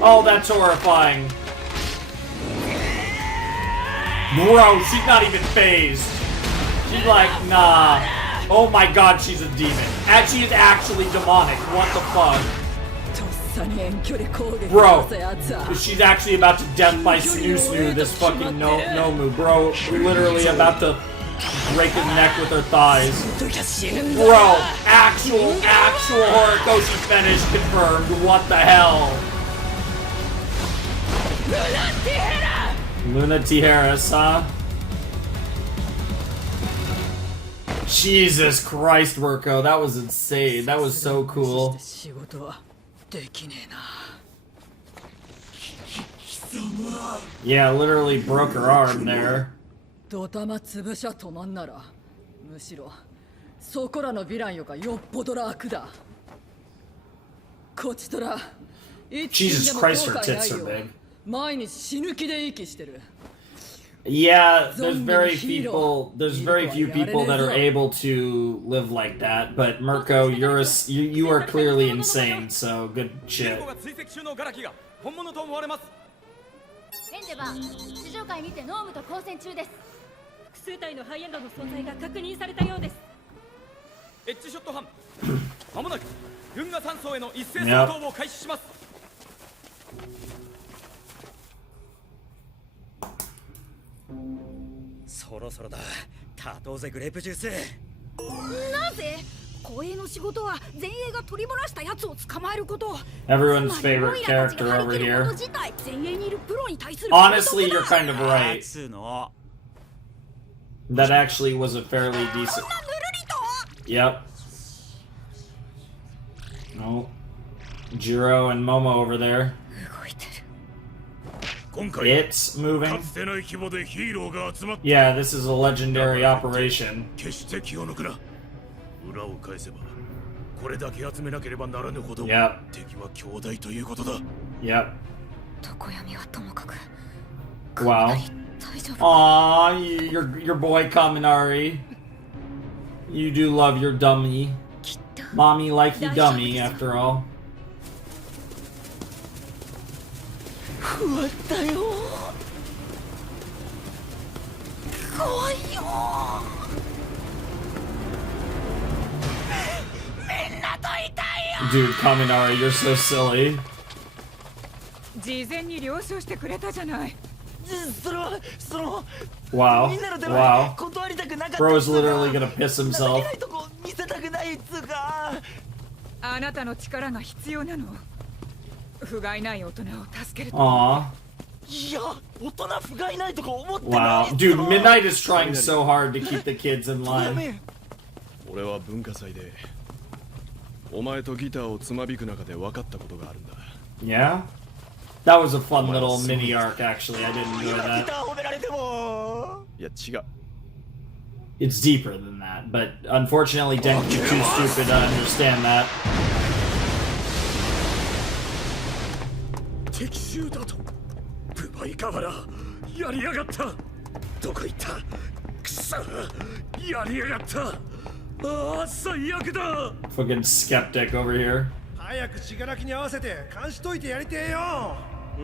Oh, that's horrifying. Bro, she's not even phased. She's like, nah. Oh my god, she's a demon. And she is actually demonic. What the fuck? Bro, she's actually about to death by snoo, this fucking Nomu. Bro, literally about to break his neck with her thighs. Bro, actual Horikoshi finish confirmed. What the hell? Luna Tijeras, huh? Jesus Christ, Mirko, that was insane. That was so cool. Yeah, literally broke her arm there. Jesus Christ, her tits are big. Yeah, there's very few people that are able to live like that, but Mirko, you are clearly insane, so good shit. Everyone's favorite character over here. Honestly, you're kind of right. That actually was a fairly decent... Yep. Oh. Jiro and Momo over there. It's moving. Yeah, this is a legendary operation. Yep. Yep. Wow. Aww, your boy Kaminari. You do love your dummy. Mommy like you dummy, after all. Dude, Kaminari, you're so silly. Wow. Wow. Bro is literally gonna piss himself. Aww. Wow. Dude, Midnight is trying so hard to keep the kids in line. Yeah? That was a fun little mini arc, actually. I didn't enjoy that. It's deeper than that, but unfortunately Denki's too stupid to understand that. Fucking skeptic over here. 早く死柄木に合わせて監視といてやりてえよ。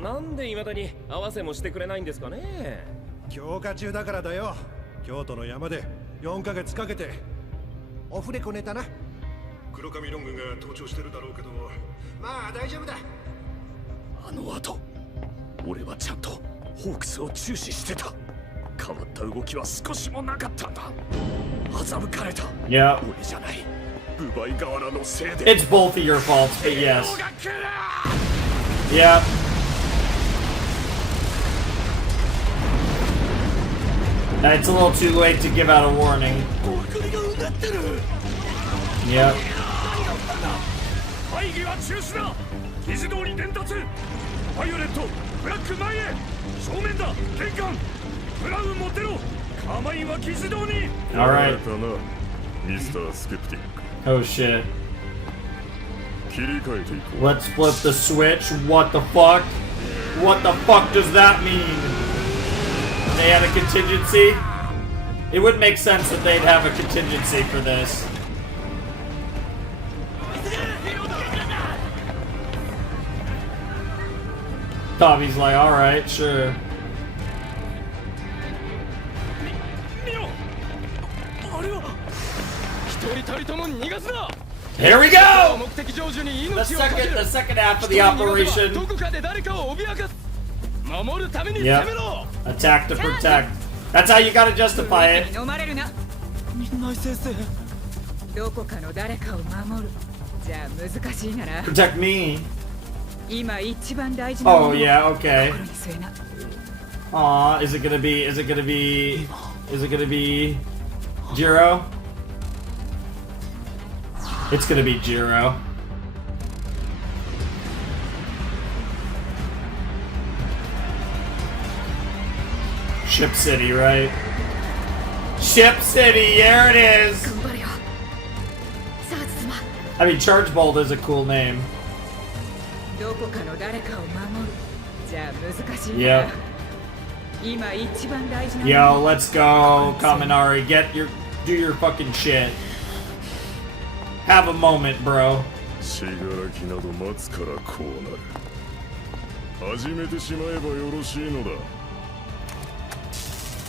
なんで未だに合わせもしてくれないんですかね。強化中だからだよ。京都の山で4ヶ月かけてオフレコネタな。黒髪ロングが登場してるだろうけど、まあ大丈夫だ。あの後俺はちゃんとホークスを注視してた。変わった動きは少しもなかったんだ。欺かれた。Yeah. 俺じゃない。奪い瓦のせいで。 It's both of your faults, but yes. Yeah. It's a little too late to give out a warning. Yep. 会議は中止だ。議事堂に伝達。バイオレット、ブラック前へ。正面だ。玄関。ブラウン持ってろ。カーマインは議事堂に。 All right. ミスタースケプティック。 Oh shit. 切り替えていこう。 Let's flip the switch. What the fuck? What the fuck does that mean? They had a contingency? It would make sense that they'd have a contingency for this. Tommy's like, alright, sure. Here we go! The second half of the operation. Yep. Attack to protect. That's how you gotta justify it. Protect me. Oh yeah, okay. Aw, is it gonna be Jiro? It's gonna be Jiro. Ship City, right? Ship City, here it is! I mean, Charge Bolt is a cool name. Yep. Yo, let's go, Kaminari. Do your fucking shit. Have a moment, bro. 死柄木など待つからこうなる。始めてしまえばよろしいのだ。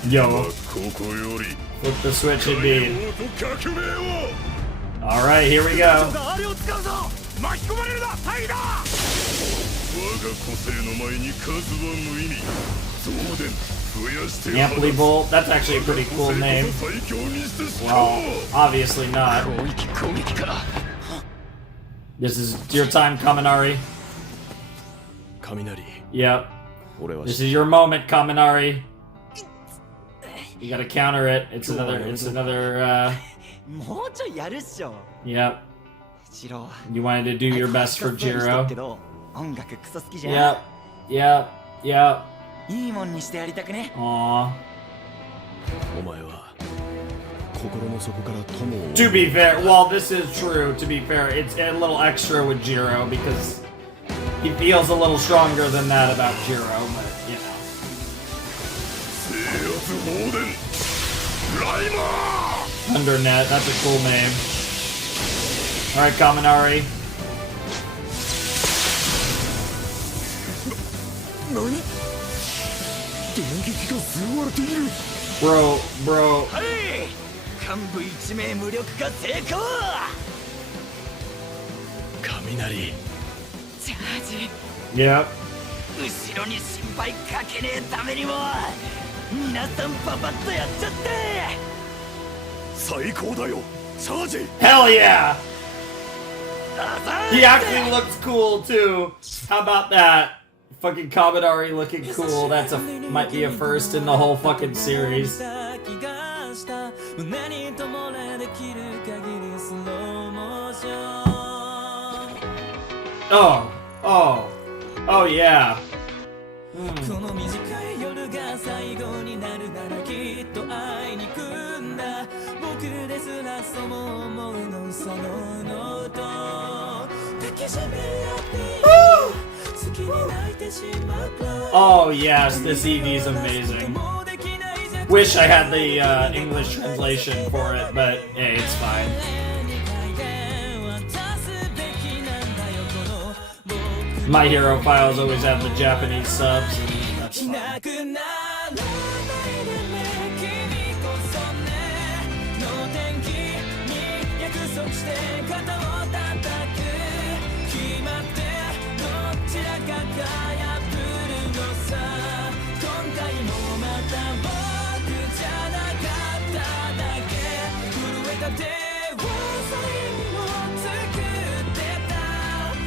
Yo. ここより Flip the switch indeed. Alright, here we go. Amply Bolt, that's actually a pretty cool name. Well, obviously not. This is your time, Kaminari. Yep. This is your moment, Kaminari. You gotta counter it. It's another, Yep. You wanted to do your best for Jiro. Yep. Yep. Yep. Aww. To be fair, well, this is true. To be fair, it's a little extra with Jiro because he feels a little stronger than that about Jiro, but you know. Undernet, that's a cool name. Alright, Kaminari. Bro. Yep. 後ろに心配かけねえためにも皆さんパパッとやっちゃって最高だよチャージ Hell yeah! He actually looks cool too. How about that? Fucking Kaminari looking cool. That's might be a first in the whole fucking series. Oh yeah. Oh yes, this ED is amazing. Wish I had the English translation for it, but hey, it's fine. My Hero Files always have the Japanese subs, and that's fine.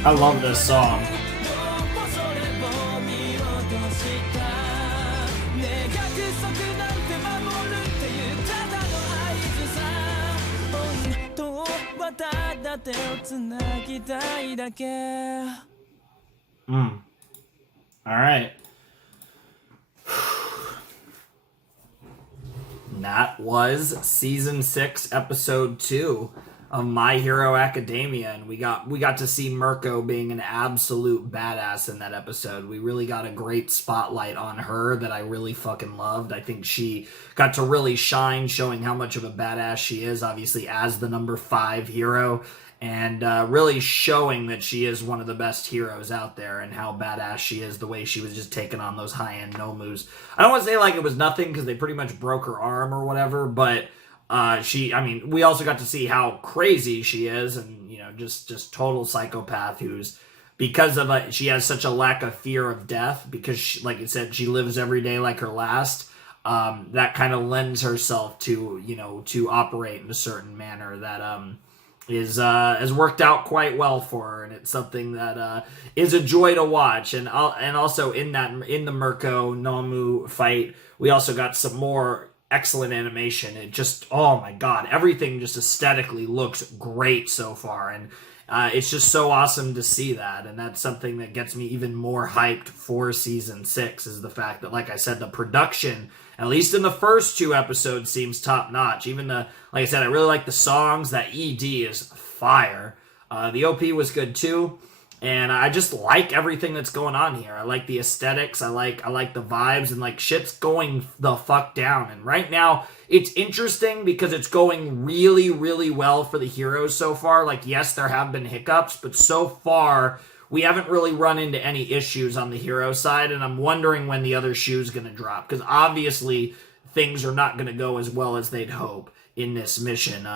I love this song. All right. That was season 6, episode 2 of My Hero Academia, and we got to see Mirko being an absolute badass in that episode. We really got a great spotlight on her that I really fucking loved. I think she got to really shine, showing how much of a badass she is, obviously as the number 5 hero, and really showing that she is one of the best heroes out there and how badass she is, the way she was just taking on those high-end Nomus. I don't want to say like it was nothing because they pretty much broke her arm or whatever, but we also got to see how crazy she is, and, you know, just total psychopath who's, because of she has such a lack of fear of death, because she, like I said, she lives every day like her last, that kind of lends herself to, you know, to operate in a certain manner that, has worked out quite well for her, and it's something that is a joy to watch. And also in the Mirko Nomu fight, we also got some more excellent animation. It just, oh my god, everything just aesthetically looks great so far, and it's just so awesome to see that. And that's something that gets me even more hyped for season 6, is the fact that, like I said, the production, at least in the first 2 episodes, seems top-notch. Even like I said, I really like the songs. That ED is fire. The OP was good too. And I just like everything that's going on here. I like the aesthetics. I like the vibes, and like shit's going the fuck down. And right now, it's interesting because it's going really, really well for the heroes so far. Like, yes, there have been hiccups, but so far, we haven't really run into any issues on the hero side, and I'm wondering when the other shoe's going to drop, because obviously things are not going to go as well as they'd hope in this mission.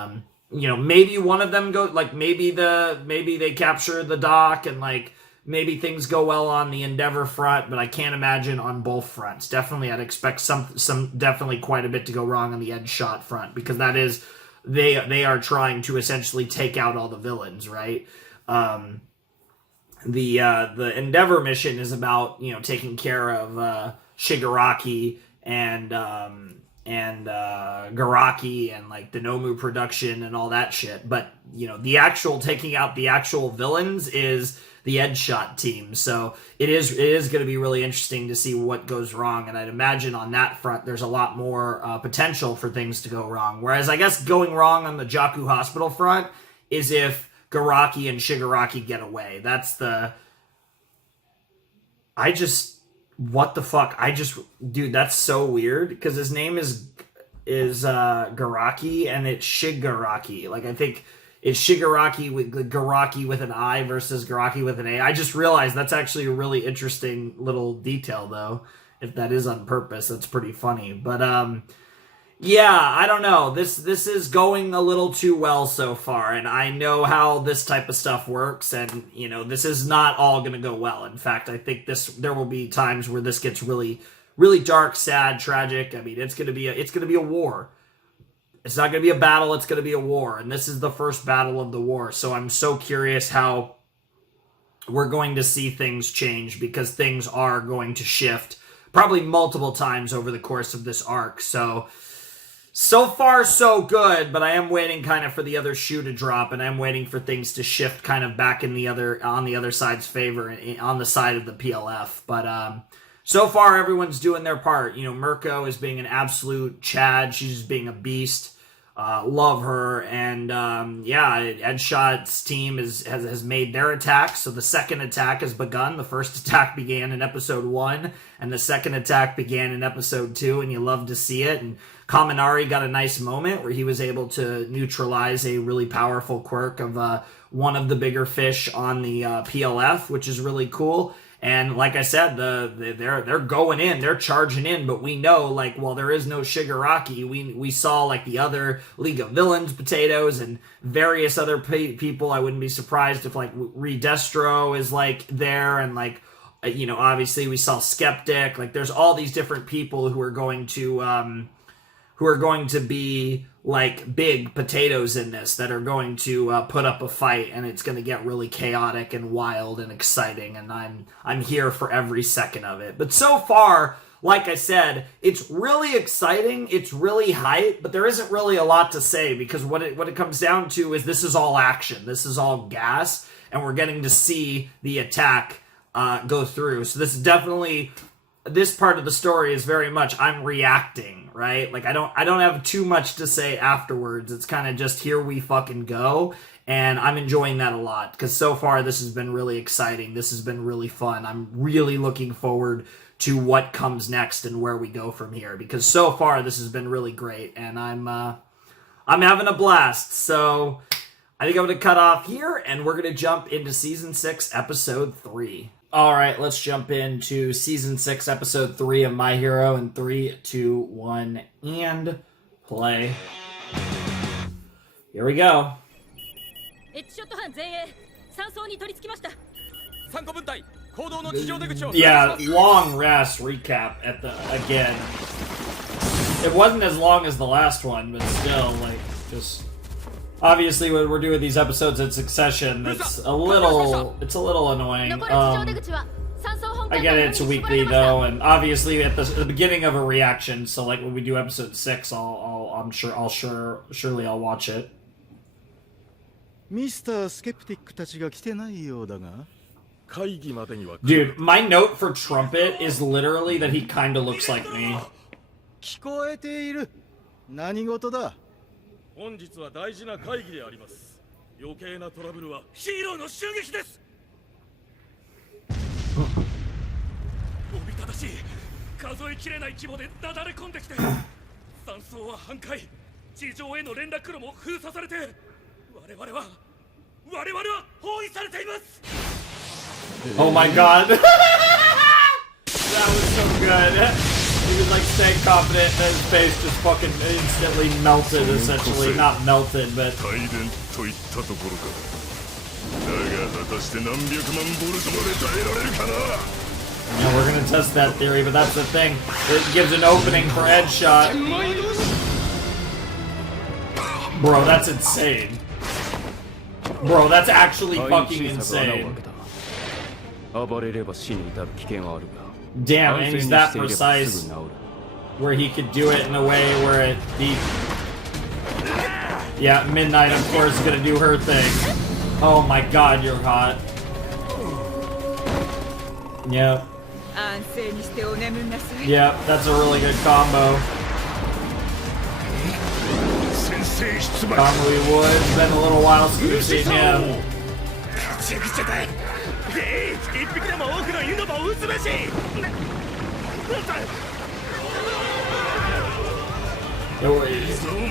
You know, maybe one of them goes, like, maybe they capture the dock, and like maybe things go well on the Endeavor front, but I can't imagine on both fronts. Definitely, I'd expect some definitely quite a bit to go wrong on the Edge Shot front, because that is, they are trying to essentially take out all the villains, right? The Endeavor mission is about, you know, taking care of Shigaraki and Garaki and like the Nomu production and all that shit. But, you know, the actual taking out the actual villains is the Edge Shot team. So it is going to be really interesting to see what goes wrong. And I'd imagine on that front, there's a lot more potential for things to go wrong. Whereas I guess going wrong on the Jakku Hospital front is if Garaki and Shigaraki get away. What the fuck? Dude, that's so weird, because his name is Garaki, and it's Shigaraki. Like, I think it's Shigaraki with Garaki with an I versus Garaki with an A. I just realized that's actually a really interesting little detail, though. If that is on purpose, that's pretty funny. But, yeah, I don't know. This is going a little too well so far, and I know how this type of stuff works, and, you know, this is not all going to go well. In fact, I think there will be times where this gets really, really dark, sad, tragic. I mean, it's going to be a war. It's not going to be a battle, it's going to be a war, and this is the first battle of the war. So I'm so curious how we're going to see things change, because things are going to shift probably multiple times over the course of this arc. So far, so good, but I am waiting kind of for the other shoe to drop, and I'm waiting for things to shift kind of back on the other side's favor, on the side of the PLF. But so far, everyone's doing their part. You know, Mirko is being an absolute Chad. She's just being a beast. love her. And yeah, Edshot's team has made their attack. So the second attack has begun. The first attack began in episode 1, and the second attack began in episode 2, and you love to see it. And Kaminari got a nice moment where he was able to neutralize a really powerful quirk of one of the bigger fish on the PLF, which is really cool. And like I said, they're going in, they're charging in, but we know, like, while there is no Shigaraki, we saw, like, the other League of Villains potatoes and various other people. I wouldn't be surprised if, like, Redestro is, like, there, and, like, you know, obviously we saw Skeptic. Like, there's all these different people who are going to be like big potatoes in this, that are going to put up a fight, and it's going to get really chaotic and wild and exciting, and I'm here for every second of it. But so far, like I said, it's really exciting, it's really hype, but there isn't really a lot to say, because what it comes down to is this is all action, this is all gas, and we're getting to see the attack go through. So this is definitely, this part of the story is very much I'm reacting, right? Like I don't have too much to say afterwards. It's kind of just here we fucking go, and I'm enjoying that a lot, because so far this has been really exciting. This has been really fun. I'm really looking forward to what comes next and where we go from here, because so far this has been really great, and I'm having a blast. So I think I'm going to cut off here, and we're going to jump into Season 6, Episode 3. Alright, let's jump into Season 6, Episode 3 of My Hero in 3, 2, 1, and play. Here we go. Yeah, long rest recap at the, again. It wasn't as long as the last one, but still, like, just... Obviously, when we're doing these episodes in succession, it's a little annoying. I get it, it's weekly though, and obviously at the beginning of a reaction. So like when we do episode 6, surely I'll watch it. Mr. Skeptic たちが来てないようだが。Dude, my note for Trumpet is literally that he kind of looks like me. 聞こえている。何事だ。本日は大事な会議であります。余計なトラブルはヒーローの襲撃です。おびただしい、数えきれない規模でなだれ込んできて、山荘は半壊、地上への連絡路も封鎖されて、我々は包囲されています。Oh my god. That was so good. He was like staying confident, and his face just fucking instantly melted, essentially. Not melted, but... Yeah, we're gonna test that theory, but that's the thing. It gives an opening for Edshot. Bro, that's insane. Bro, that's actually fucking insane. Damn, and he's that precise where he could do it in a way where it be... Yeah, Midnight, of course, is gonna do her thing. Oh my god, you're hot. Yep. Yep, that's a really good combo. Conley Wood, it's been a little while since we've seen him.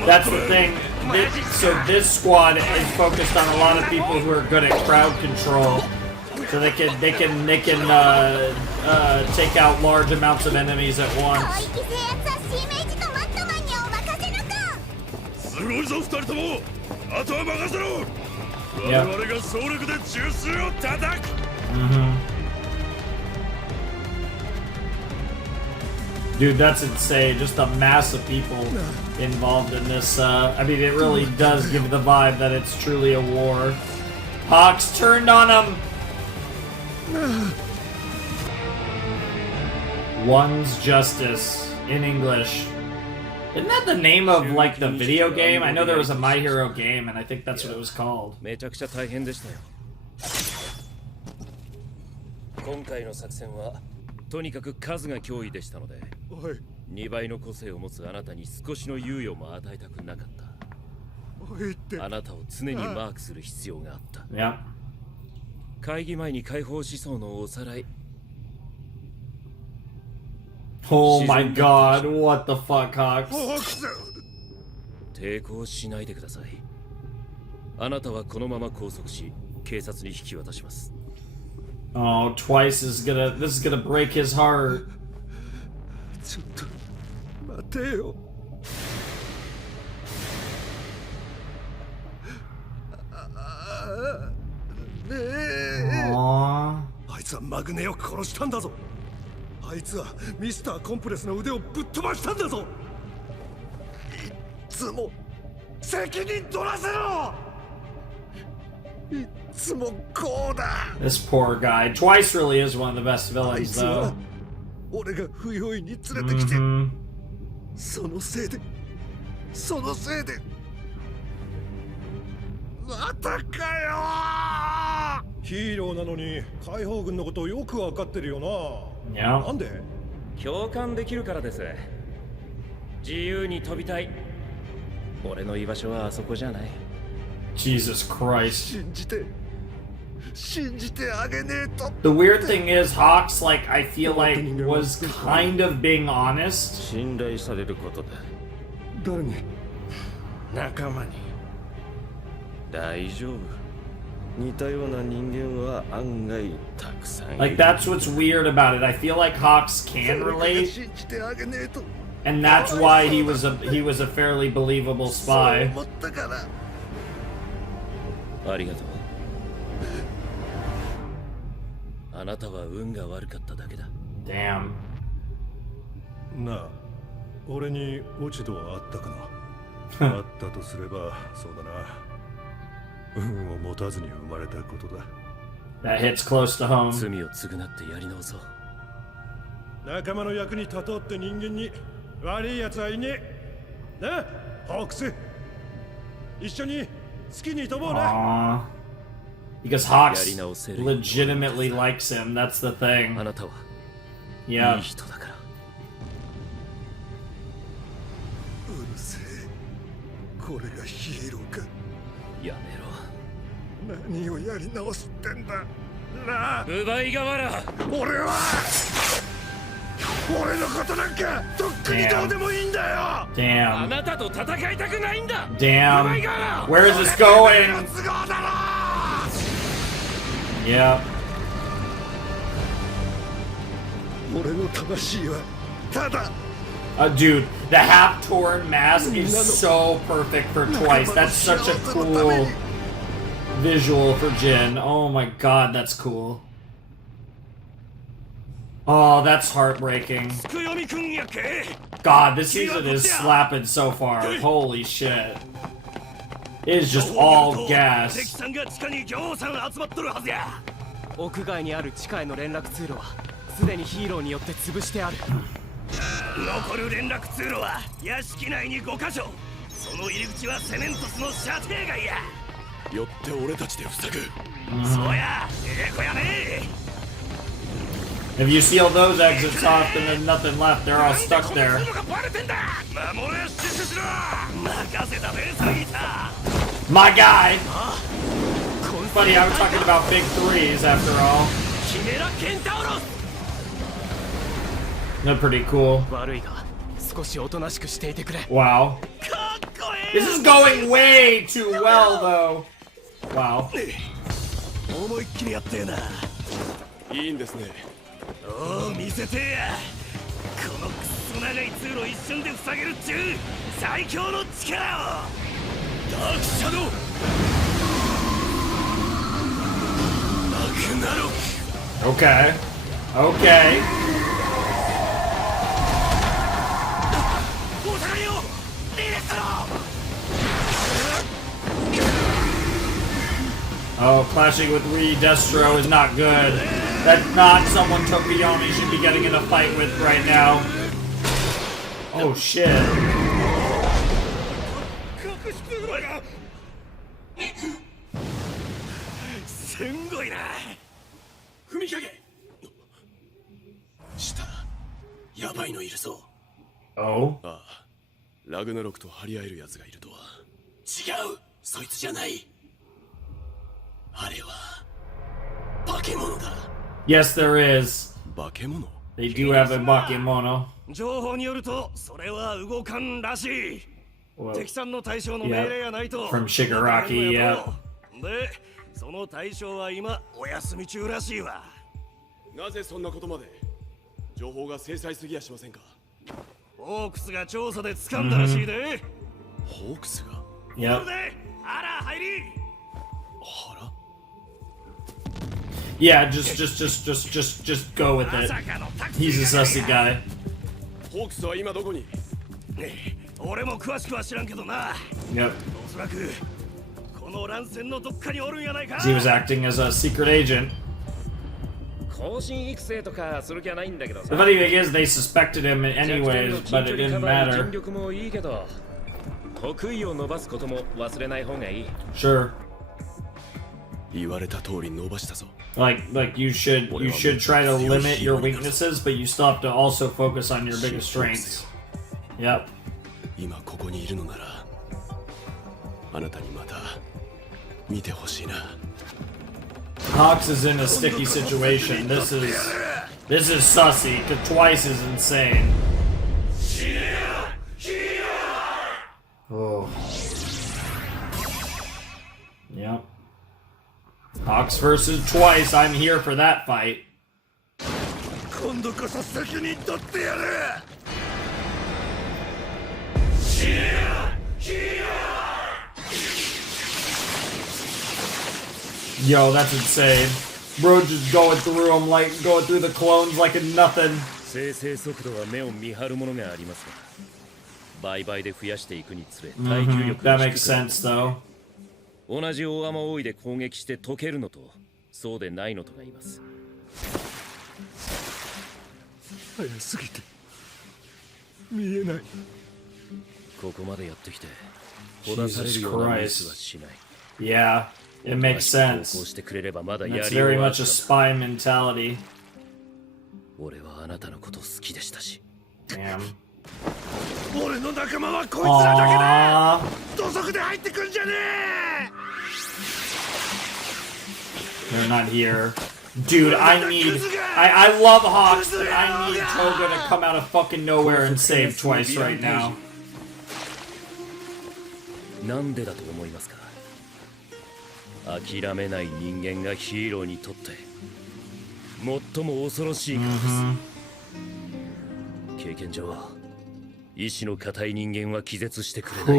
That's the thing. So this squad is focused on a lot of people who are good at crowd control, so they can take out large amounts of enemies at once. Yep. Dude, that's insane. Just the mass of people involved in this. I mean, it really does give the vibe that it's truly a war. Hawks turned on him! One's Justice, in English. Isn't that the name of, like, the video game? I know there was a My Hero game, and I think that's what it was called. 今回の作戦はとにかく数が脅威でしたので、2倍の個性を持つあなたに少しの猶予も与えたくなかった。あなたを常にマークする必要があった。Yep. 会議前に解放思想のおさらい。Oh my god, what the fuck, Hawks? 抵抗しないでください。あなたはこのまま拘束し、警察に引き渡します。Oh, Twice is gonna, this is gonna break his heart. ちょっと待てよ。ねえ。あいつはマグネを殺したんだぞ。あいつはミスターコンプレスの腕をぶっ飛ばしたんだぞ。いっつも責任取らせろ。いっつもこうだ。This poor guy. Twice really is one of the best villains, though. 俺が不用意に連れてきて、そのせいでまたかよ。ヒーローなのに解放軍のことをよくわかってるよな。なんで？共感できるからです。自由に飛びたい。俺の居場所はあそこじゃない。 Jesus Christ. 信じてあげねえと。 The weird thing is, Hawks, like, I feel like, was kind of being honest. 信頼されることだ。誰に？仲間に。大丈夫。似たような人間は案外たくさんいる。 Like, that's what's weird about it. I feel like Hawks can relate. 信じてあげねえと。 And that's why he was a fairly believable spy. 思ったから。ありがとう。あなたは運が悪かっただけだ。Damn. なあ、俺に落ち度はあったかな。あったとすれば、そうだな。運を持たずに生まれたことだ。That hits close to home. 罪を償ってやり直そう。仲間の役に立とうって人間に悪い奴はいねえ。なあ、ホークス。一緒に好きに飛ぼうな。Because Hawks legitimately likes him. That's the thing. あなたは Yeah. いい人だから。うるせえ。これがヒーローか。やめろ。何をやり直すってんだ。なあ。奪い瓦。俺のことなんかとっくにどうでもいいんだよ。Damn. あなたと戦いたくないんだ。 Damn. Where is this going? Yeah. 俺の魂はただ。Dude, the half-torn mask is so perfect for Twice. That's such a cool visual for Jin. Oh my god, that's cool. Oh, that's heartbreaking. God, this season is slapping so far. Holy shit. It is just all gas. 屋外にある地下への連絡通路はすでにヒーローによって潰してある。残る連絡通路は屋敷内に5カ所。その入り口はセメントスの射程外や。よって俺たちで塞ぐ。そうや、こやね。 If you seal those exits off, then there's nothing left. They're all stuck there. My guy! Funny, I was talking about big threes after all. They're pretty cool. Wow. This is going way too well, though. Wow. 思いっきりやってえな。いいんですね。おお、見せてや。このくっそ長い通路を一瞬で塞げるっちゅう最強の力を。ダークシャドウ。なくなろ。Okay. Okay. お互いよ。リレット。 Oh, clashing with Destro is not good. That's not someone Tokoyami should be getting in a fight with right now. Oh shit. Oh? ああ、ラグナロクと張り合える奴がいるとは。そいつじゃない。あれは化け物だ。 Yes, there is. 化け物 They do have a bakemono. 情報によるとそれは動かんらしい。 Well, 敵さんの対象の命令がないと from Shigaraki, yeah. でその対象は今お休み中らしいわ。なぜそんなことまで情報が精細すぎやしませんか。ホークスが調査で掴んだらしいで。ホークスが Yep. それであら入り。 Yeah, just go with it. He's a sussy guy. ホークスは今どこに。俺も詳しくは知らんけどな。 Yep. おそらくこの乱戦のどっかにおるんやないか。 He was acting as a secret agent. 後進育成とかする気はないんだけどさ。 The funny thing is, they suspected him anyways, but it didn't matter. 尽力もいいけど、得意を伸ばすことも忘れない方がいい。 Sure. 言われた通り伸ばしたぞ。 Like you should try to limit your weaknesses, but you still have to also focus on your biggest strengths. Yep. 今ここにいるのなら、あなたにまた見てほしいな。 Hawks is in a sticky situation. This is sussy. Twice is insane. Oh. Yep. Hawks versus Twice. I'm here for that fight. 今度こそ責任取ってやる。 Yo, that's insane. Bro just going through them like going through the clones like it's nothing. 生成速度は目を見張るものがありますが、倍々で増やしていくにつれ耐久力 That が makes 低く sense though. 同じ大雨多いで攻撃して解けるのとそうでないのとがいます。早すぎて見えない。ここまでやってきてほだされるようなミスはしない。 Yeah, it makes sense. こうしてくれればまだ That's やりよう very はあ much った a spy mentality. 俺はあなたのこと好きでしたし。 Damn. 俺の仲間はこいつらだけだ。土足で入ってくんじゃねえ。 They're not here. Dude, I love Hawks, but I need Toga to come out of fucking nowhere and save Twice right now. なんでだと思いますか。諦めない人間がヒーローにとって最も恐ろしいからです。経験上意志の固い人間は気絶してくれない。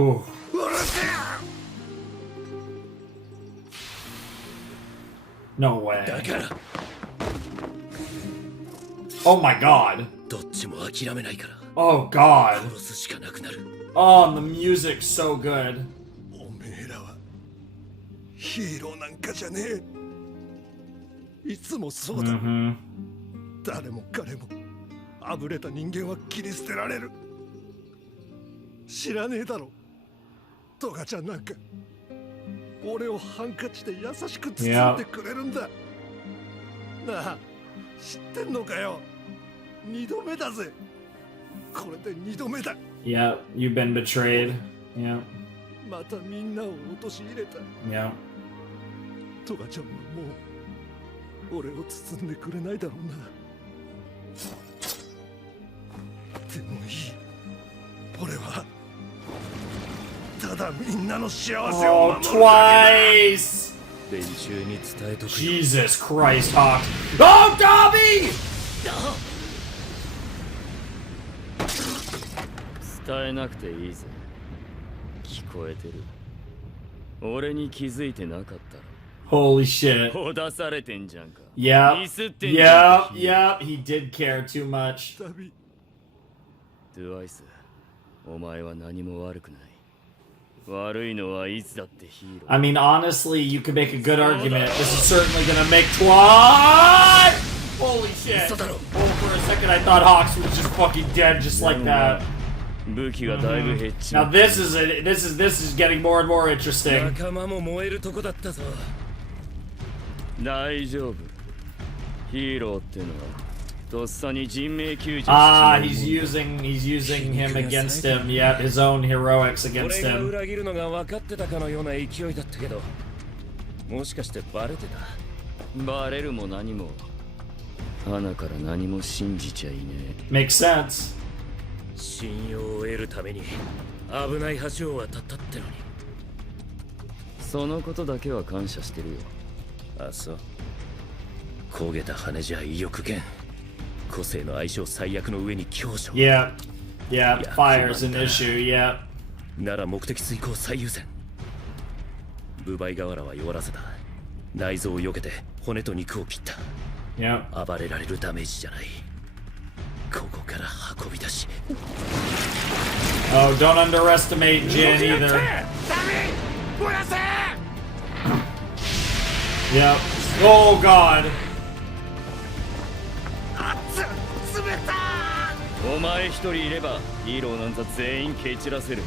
No way. だから Oh my god. どっちも諦めないから。 Oh god. 殺すしかなくなる。 Oh, and the music's so good. おめえらはヒーローなんかじゃねえ。いつもそうだ。誰も彼もあぶれた人間は切り捨てられる。知らねえだろ。トガちゃんなんか俺をハンカチで優しく包んでくれるんだ。なあ、知ってんのかよ。二度目だぜ。これで二度目だ。Yeah, you've been betrayed. Yeah. またみんなを陥れた。Yeah. トガちゃんはもう俺を包んでくれないだろうな。でもいい。俺はただみんなの幸せを Oh, Twice! 連中に伝えとくよ。 Jesus Christ, Hawk. Oh, Dobby! 伝えなくていいぜ。聞こえてる。俺に気づいてなかったら。 Holy shit. ほだされてんじゃんか。 Yeah. ミスってんじゃんか。 Yeah. He did care too much. トゥワイス、お前は何も悪くない。悪いのはいつだってヒーロー。 I mean, honestly, you could make a good argument. This is certainly gonna make Twice! Holy shit. Oh, for a second I thought Hawks was just fucking dead just like that. 武器がだいぶ減っち Now まう。 this is getting more and more interesting. 仲間も燃えるとこだったぞ。大丈夫。ヒーローってのは Ah, he's using him against him. Yeah, his own heroics against him. 裏切るのが分かってたかのような勢いだったけど、もしかしてバレてた？バレるも何も、花から何も信じちゃいねえ。Makes sense. 信用を得るために危ない橋を渡ったってのに。そのことだけは感謝してるよ。あ、そう。焦げた羽じゃ威力減。個性の相性最悪の上に強所。Yeah, fire's an issue. Yeah. なら目的遂行最優先。部売瓦は弱らせた。内臓を避けて骨と肉を切った。Yeah. 暴れられるダメージじゃない。ここから運び出し。Oh, don't underestimate Jin either. Yep. Oh God. お前一人いればヒーローなんざ全員蹴散らせる。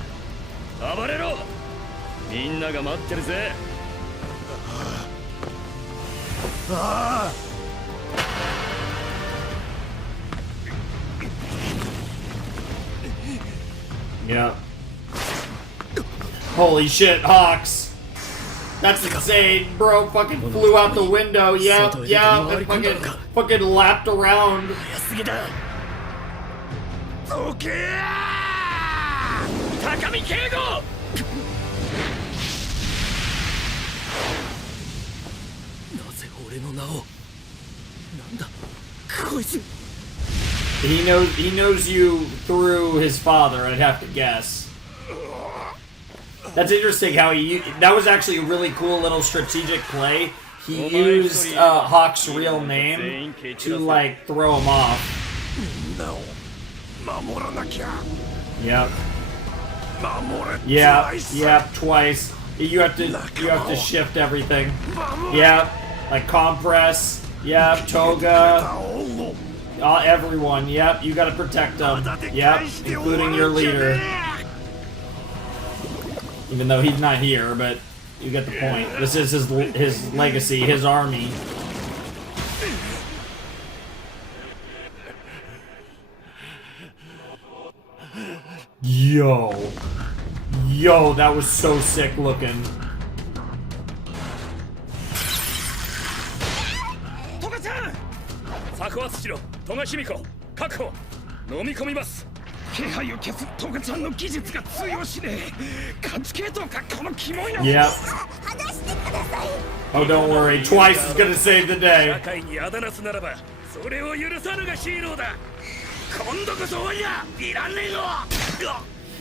暴れろ。みんなが待ってるぜ。Yeah. Holy shit, Hawks. That's insane, bro. Fucking flew out the window. Yeah, and fucking lapped around. He knows you through his father, I'd have to guess. That's interesting how that was actually a really cool little strategic play. He used Hawk's real name to like throw him off. Yep, twice. You have to shift everything. Yep, like compress. Yep, Toga. Everyone. Yep, you gotta protect them. Yep, including your leader. Even though he's not here, but you get the point. This is his legacy, his army. Yo, that was so sick looking. Toga-chan! 策圧しろ、トガヒミコ、確保、飲み込みます。気配を消すトガちゃんの技術が通用しねえ。カチ系統かこのキモいの。Yep. Oh, don't worry. Twice is gonna save the day. 社会にあだなすならば、それを許さぬがヒーローだ。今度こそおいや、いらねえの。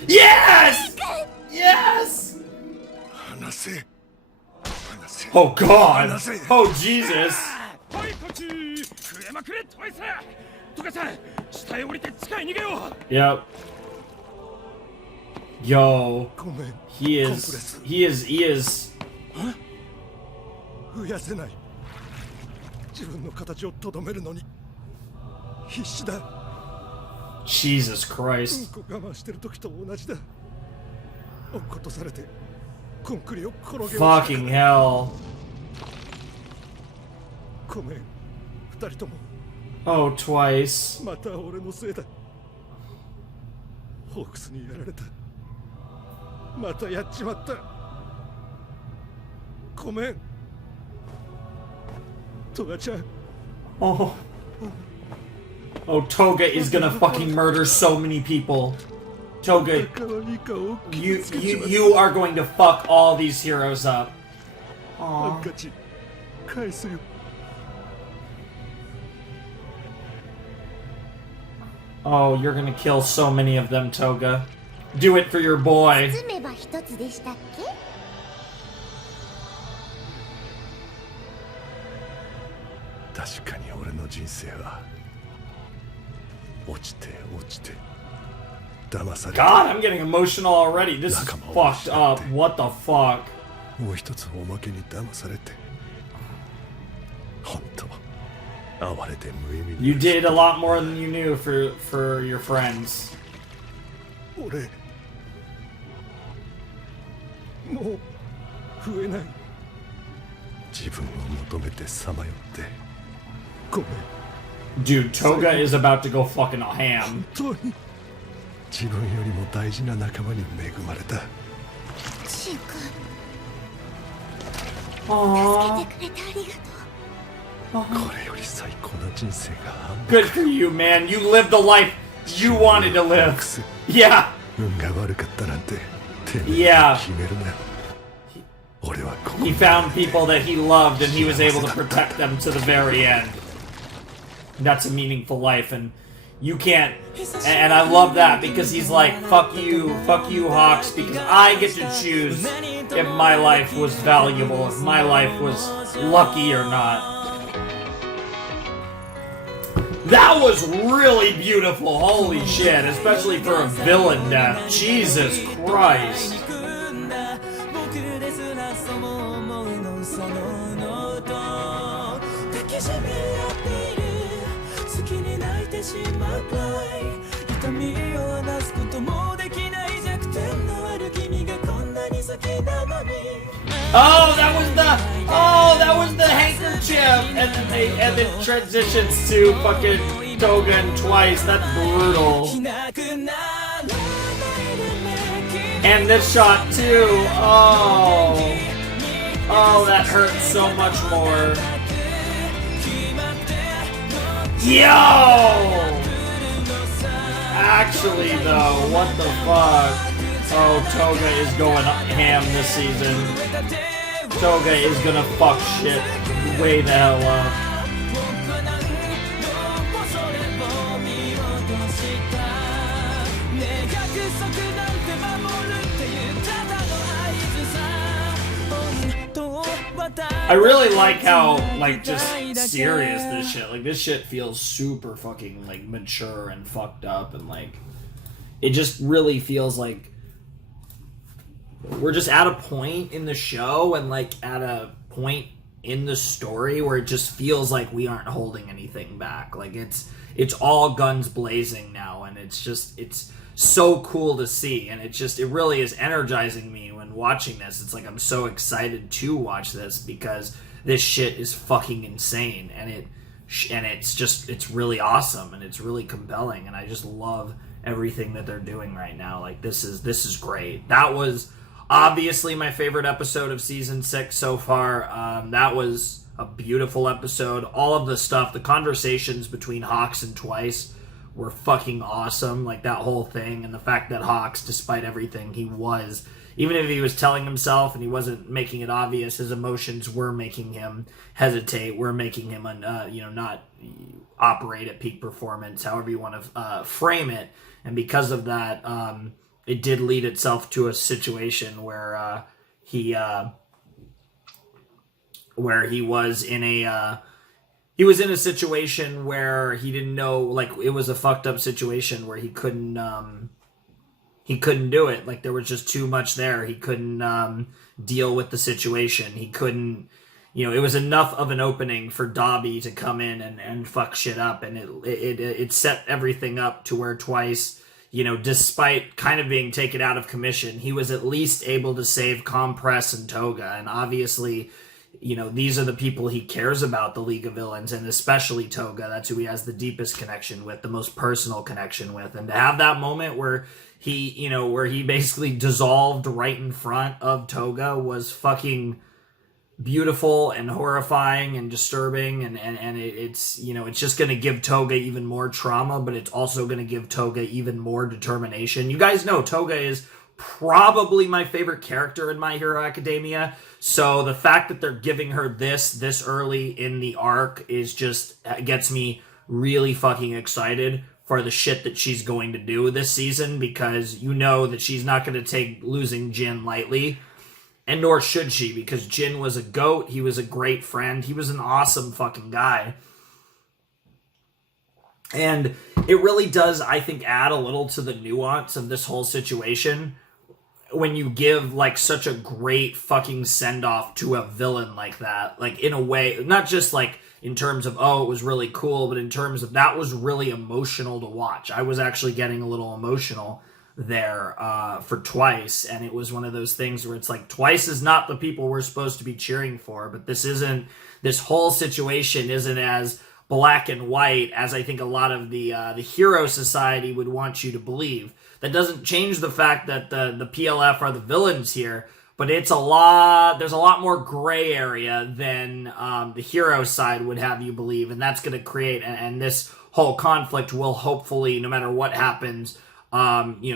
Yes! Yes! Oh God! Oh Jesus! はい、こっち。食えまくれ、トイス。トガちゃん、下へ降りて地下へ逃げよう。Yep. Yo, he is. 増やせない。自分の形をとどめるのに必死だ。Jesus Christ. 我慢してる時と同じだ。落っことされてコンクリを転げ落ちた。 Fucking hell. ごめん、二人とも。Oh, twice. また俺のせいだ。ホークスにやられた。またやっちまった。ごめん。トガちゃん。Oh, Toga is gonna fucking murder so many people. Toga, you are going to fuck all these heroes up. Aww. Oh, you're gonna kill so many of them, Toga. Do it for your boy. 確かに俺の人生は落ちて落ちて騙されて。 God, I'm getting emotional already. This is fucked up. What the fuck? もう一つおまけに騙されて。本当哀れて無意味に。 You did a lot more than you knew for your friends. 俺もう増えない。自分を求めてさまよってごめん。Dude, Toga is about to go fucking ham. 自分よりも大事な仲間に恵まれた。シンくん。 Aww. 助けてくれてありがとう。 Good for you, man. You lived the life you wanted to live. Yeah. Yeah. He found people that he loved and he was able to protect them to the very end. That's a meaningful life, and you can't. And I love that because he's like, fuck you, Hawks, because I get to choose if my life was valuable, if my life was lucky or not. That was really beautiful, holy shit, especially for a villain death. Jesus Christ. Oh, that was the handkerchief, and then transitions to fucking Toga and Twice. That's brutal. And this shot too. Oh, that hurts so much more. Yo! Actually, though, what the fuck? Oh, Toga is going ham this season. Toga is gonna fuck shit way the hell up. I really like how, like, just serious this shit. Like, this shit feels super fucking, like, mature and fucked up, and, like, it just really feels like we're just at a point in the show and, like, at a point in the story where it just feels like we aren't holding anything back. Like, it's all guns blazing now, and it's so cool to see, and it really is energizing me when watching this. It's like I'm so excited to watch this because this shit is fucking insane, and it's really awesome, and it's really compelling, and I just love everything that they're doing right now. Like, this is great. That was obviously my favorite episode of season 6 so far. That was a beautiful episode. All of the stuff, the conversations between Hawks and Twice were fucking awesome. Like, that whole thing, and the fact that Hawks, despite everything, even if he was telling himself and he wasn't making it obvious, his emotions were making him hesitate, were making him not operate at peak performance, however you want to frame it. And because of that, it did lead itself to a situation where he was in a situation where he didn't know, like, it was a fucked up situation where he couldn't do it. Like, there was just too much there. He couldn't deal with the situation. He couldn't, it was enough of an opening for Dobby to come in and fuck shit up, and it set everything up to where Twice, despite kind of being taken out of commission, he was at least able to save Compress and Toga, and obviously, these are the people he cares about, the League of Villains, and especially Toga. That's who he has the deepest connection with, the most personal connection with. And to have that moment where he basically dissolved right in front of Toga was fucking beautiful and horrifying and disturbing, and it's just going to give Toga even more trauma, but it's also going to give Toga even more determination. You guys know Toga is probably my favorite character in My Hero Academia, so the fact that they're giving her this early in the arc gets me really fucking excited for the shit that she's going to do this season, because that she's not going to take losing Jin lightly, and nor should she, because Jin was a goat, he was a great friend, he was an awesome fucking guy. And it really does, I think, add a little to the nuance of this whole situation when you give, like, such a great fucking send-off to a villain like that. Like, in a way, not just, like, in terms of, it was really cool, but in terms of that was really emotional to watch. I was actually getting a little emotional there for Twice, and it was one of those things where it's like, Twice is not the people we're supposed to be cheering for, but this whole situation isn't as black and white as I think a lot of the hero society would want you to believe. That doesn't change the fact that the PLF are the villains here, but there's a lot more gray area than the hero side would have you believe, and that's going to create, and this whole conflict will hopefully, no matter what happens,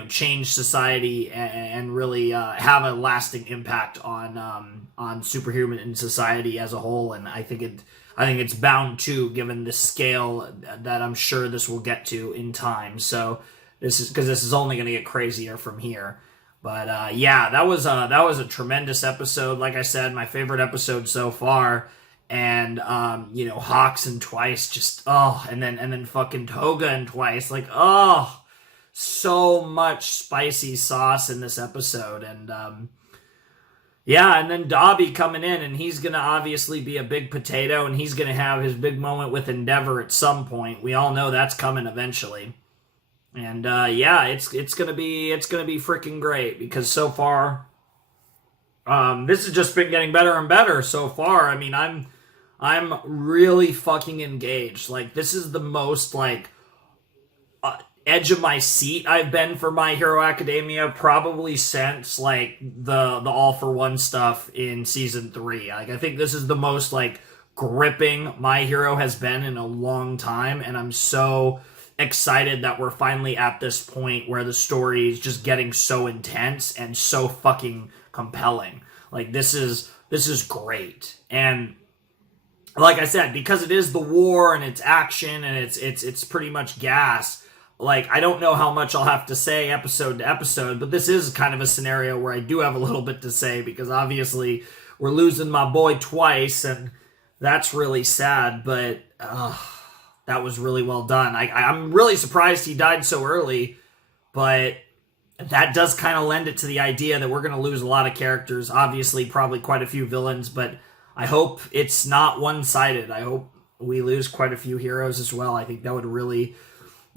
change society and really have a lasting impact on superhuman society as a whole. And I think it's bound to, given the scale that I'm sure this will get to in time. So this is only going to get crazier from here. But that was a tremendous episode. Like I said, my favorite episode so far. And Hawks and Twice just and then fucking Toga and Twice, like so much spicy sauce in this episode. And and then Dobby coming in, and he's gonna obviously be a big potato, and he's gonna have his big moment with Endeavor at some point. We all know that's coming eventually. And it's gonna be freaking great, because so far this has just been getting better and better so far. I mean, I'm really fucking engaged. Like, this is the most like edge of my seat I've been for My Hero Academia probably since like the All for One stuff in season 3. Like, I think this is the most like gripping My Hero has been in a long time, and I'm so excited that we're finally at this point where the story is just getting so intense and so fucking compelling. Like, this is great. And like I said, because it is the war and it's action and it's pretty much gas, like, I don't know how much I'll have to say episode to episode, but this is kind of a scenario where I do have a little bit to say, because obviously we're losing my boy Twice, and that's really sad, but that was really well done. I'm really surprised he died so early, but that does kind of lend it to the idea that we're going to lose a lot of characters, obviously probably quite a few villains, but I hope it's not one-sided. I hope we lose quite a few heroes as well. I think that would really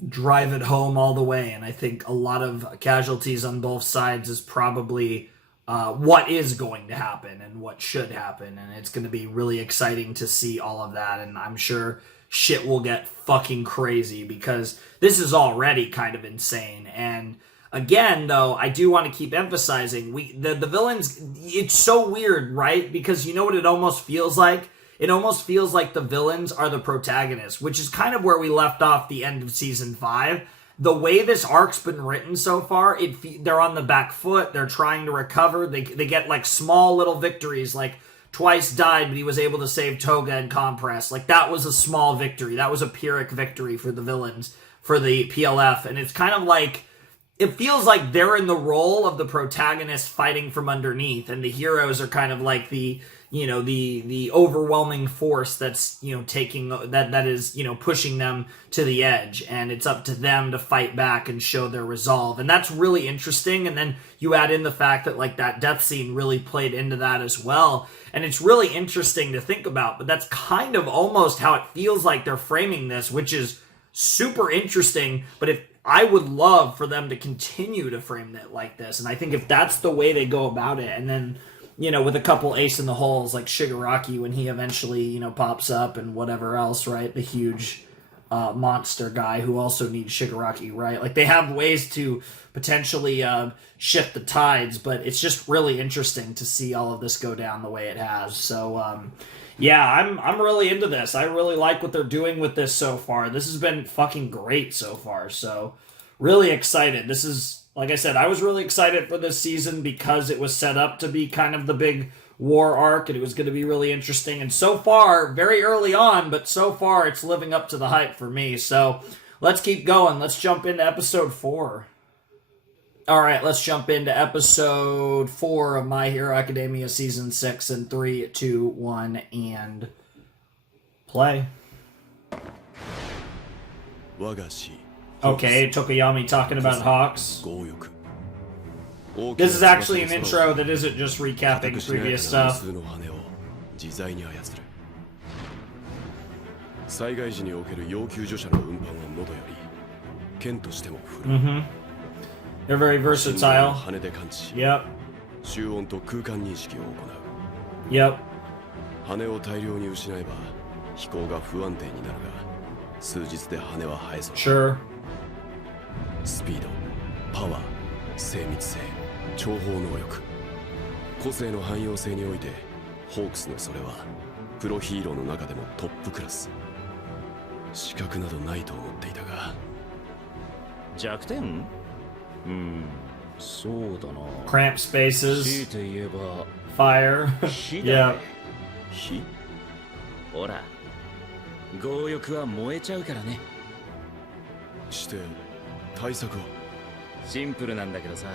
drive it home all the way, and I think a lot of casualties on both sides is probably what is going to happen and what should happen, and it's going to be really exciting to see all of that, and I'm sure shit will get fucking crazy, because this is already kind of insane. And again, though, I do want to keep emphasizing, the villains, it's so weird, right? Because you know what it almost feels like? It almost feels like the villains are the protagonists, which is kind of where we left off the end of season 5. The way this arc's been written so far, they're on the back foot, they're trying to recover, they get like small little victories, like Twice died, but he was able to save Toga and Compress. Like, that was a small victory. That was a Pyrrhic victory for the villains, for the PLF, and it's kind of like, it feels like they're in the role of the protagonist fighting from underneath, and the heroes are kind of like the overwhelming force that's, taking, that is, pushing them to the edge, and it's up to them to fight back and show their resolve. And that's really interesting. And then you add in the fact that, like, that death scene really played into that as well. And it's really interesting to think about, but that's kind of almost how it feels like they're framing this, which is super interesting. But I would love for them to continue to frame it like this. And I think if that's the way they go about it, and then, with a couple ace in the holes like Shigaraki when he eventually, pops up, and whatever else, right? The huge monster guy who also needs Shigaraki, right? Like, they have ways to potentially shift the tides, but it's just really interesting to see all of this go down the way it has. So, I'm really into this. I really like what they're doing with this so far. This has been fucking great so far. So, really excited. This is, like I said, I was really excited for this season because it was set up to be kind of the big war arc, and it was going to be really interesting. And so far, very early on, but so far it's living up to the hype for me. So let's keep going. Let's jump into episode 4. All right, let's jump into episode 4 of My Hero Academia Season 6 in 3, 2, 1, and play. Okay, Tokoyami talking about Hawks. This is actually an intro that isn't just recapping previous stuff. 災害時における要救助者の運搬はもとより剣としても振るう。They're very versatile. 羽で感知し、Yep. 集音と空間認識を行う。Yep. 羽を大量に失えば飛行が不安定になるが数日で羽は生えそう。Sure. スピード、パワー、精密性、諜報能力、個性の汎用性においてホークスのそれはプロヒーローの中でもトップクラス。資格などないと思っていたが。弱点？そうだな。Cramp spaces. 強いて言えば Fire. 火だね。 Yep. 火？ほら、強欲は燃えちゃうからね。して対策は？シンプルなんだけどさ、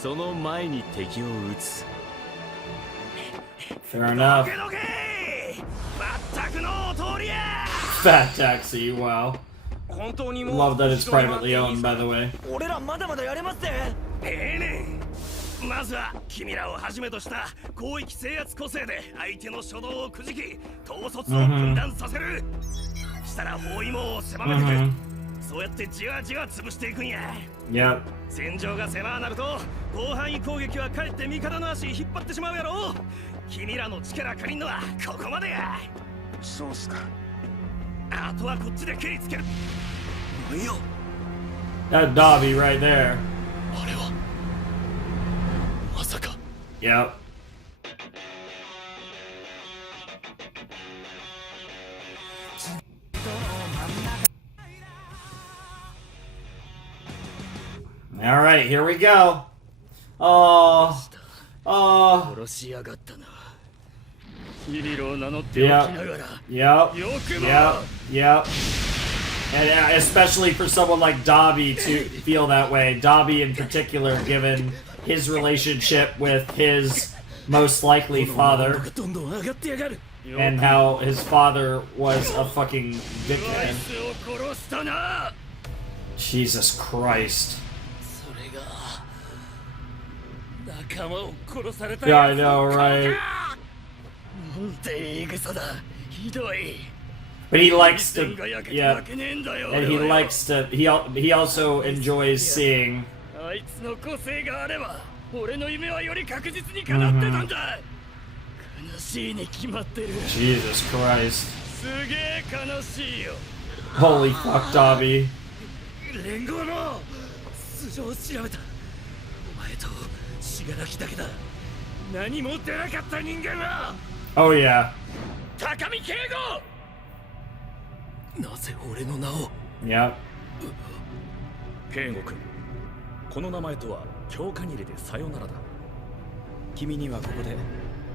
その前に敵を撃つ。 Fair enough. 全くの通りや。 Fat taxi. Wow. Love that it's privately owned, by the way. 俺らまだまだやれますぜ。まずは君らをはじめとした広域制圧個性で相手の初動をくじき統率を分断させる。したら包囲網を狭めていく。そうやってじわじわ潰していくんや。Yep. 戦場が狭くなると広範囲攻撃はかえって味方の足引っ張ってしまうやろ。君らの力借りんのはここまでや。そうっすか。あとはこっちで蹴りつける。何よ。 That Dobby right there. あれはまさか。 Yep. All right, here we go. Oh. 殺しやがったな。ヒーロー名乗っておきながら。 Yep. And especially for someone like Dobby to feel that way. Dobby in particular, given his relationship with his most likely father. And how his father was a fucking dickhead. Jesus Christ. Yeah, I know, right? But he likes to, yeah, and he likes to, he also enjoys seeing. Jesus Christ. Holy fuck, Dobby. 連合の素性を調べた。お前と死柄木だけだ。何も出なかった人間は。 Oh yeah. 高見敬吾。なぜ俺の名を。 Yep. 敬吾君、この名前とは強化切れでさよならだ。君にはここで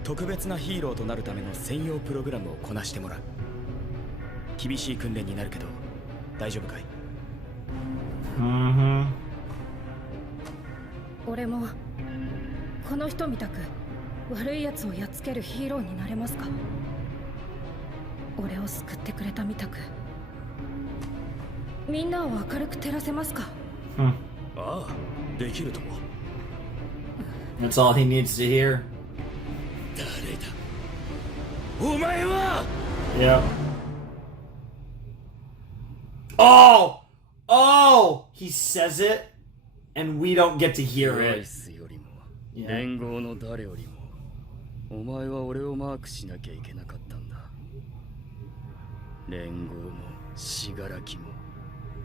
特別なヒーローとなるための専用プログラムをこなしてもらう。厳しい訓練になるけど大丈夫かい？俺もこの人みたく悪い奴をやっつけるヒーローになれますか？俺を救ってくれたみたくみんなを明るく照らせますか？ああ、できるとも。 That's all he needs to hear. 誰だ？お前は。 Yep. Oh! Oh! He says it, and we don't get to hear it. 連合の誰よりもお前は俺をマークしなきゃいけなかったんだ。連合も死柄木も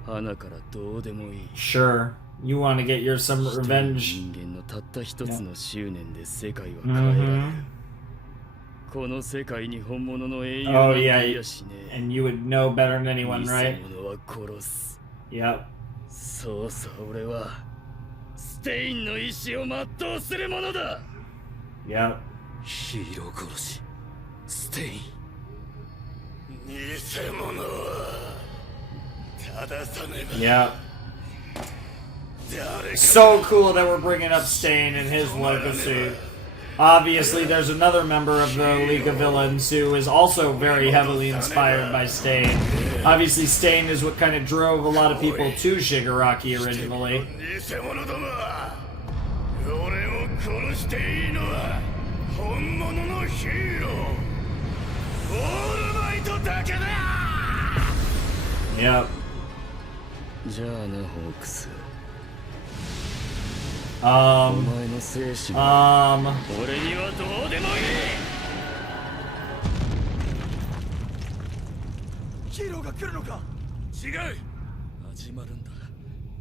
花からどうでもいい。 Sure. You want to get your some revenge. 人間のたった一つの執念で世界は変えられる。この世界に本物の英雄 Oh がい yeah, やしねえ。 and you would know better than anyone, right? 偽物は殺す。 Yep. そうそう俺はステインの意志を全うするものだ。 Yep. ヒーロー殺し、ステイン。偽物は正さねば。 Yep. So cool that we're bringing up Stain and his legacy. Obviously, there's another member of the League of Villains who is also very heavily inspired by Stain. Obviously, Stain is what kind of drove a lot of people to Shigaraki originally. 偽物どもは俺を殺していいのは本物のヒーローオールマイトだけだ。 Yep. じゃあなホークス。 俺にはどうでもいい。ヒーローが来るのか。違う。始まるんだ。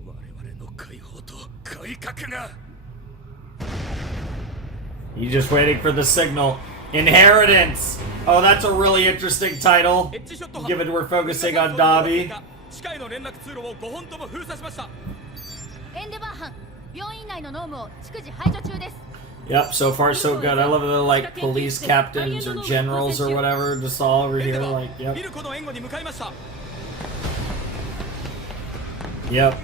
我々の解放と改革が。 He's just waiting for the signal. Inheritance! Oh, that's a really interesting title. Given we're focusing on Dabi. 地下への連絡通路を5本とも封鎖しました。エンデバー班、病院内のノームを逐次排除中です。 Yep, so far so good. I love the like police captains or generals or whatever just all over here. Like, yep. Yep.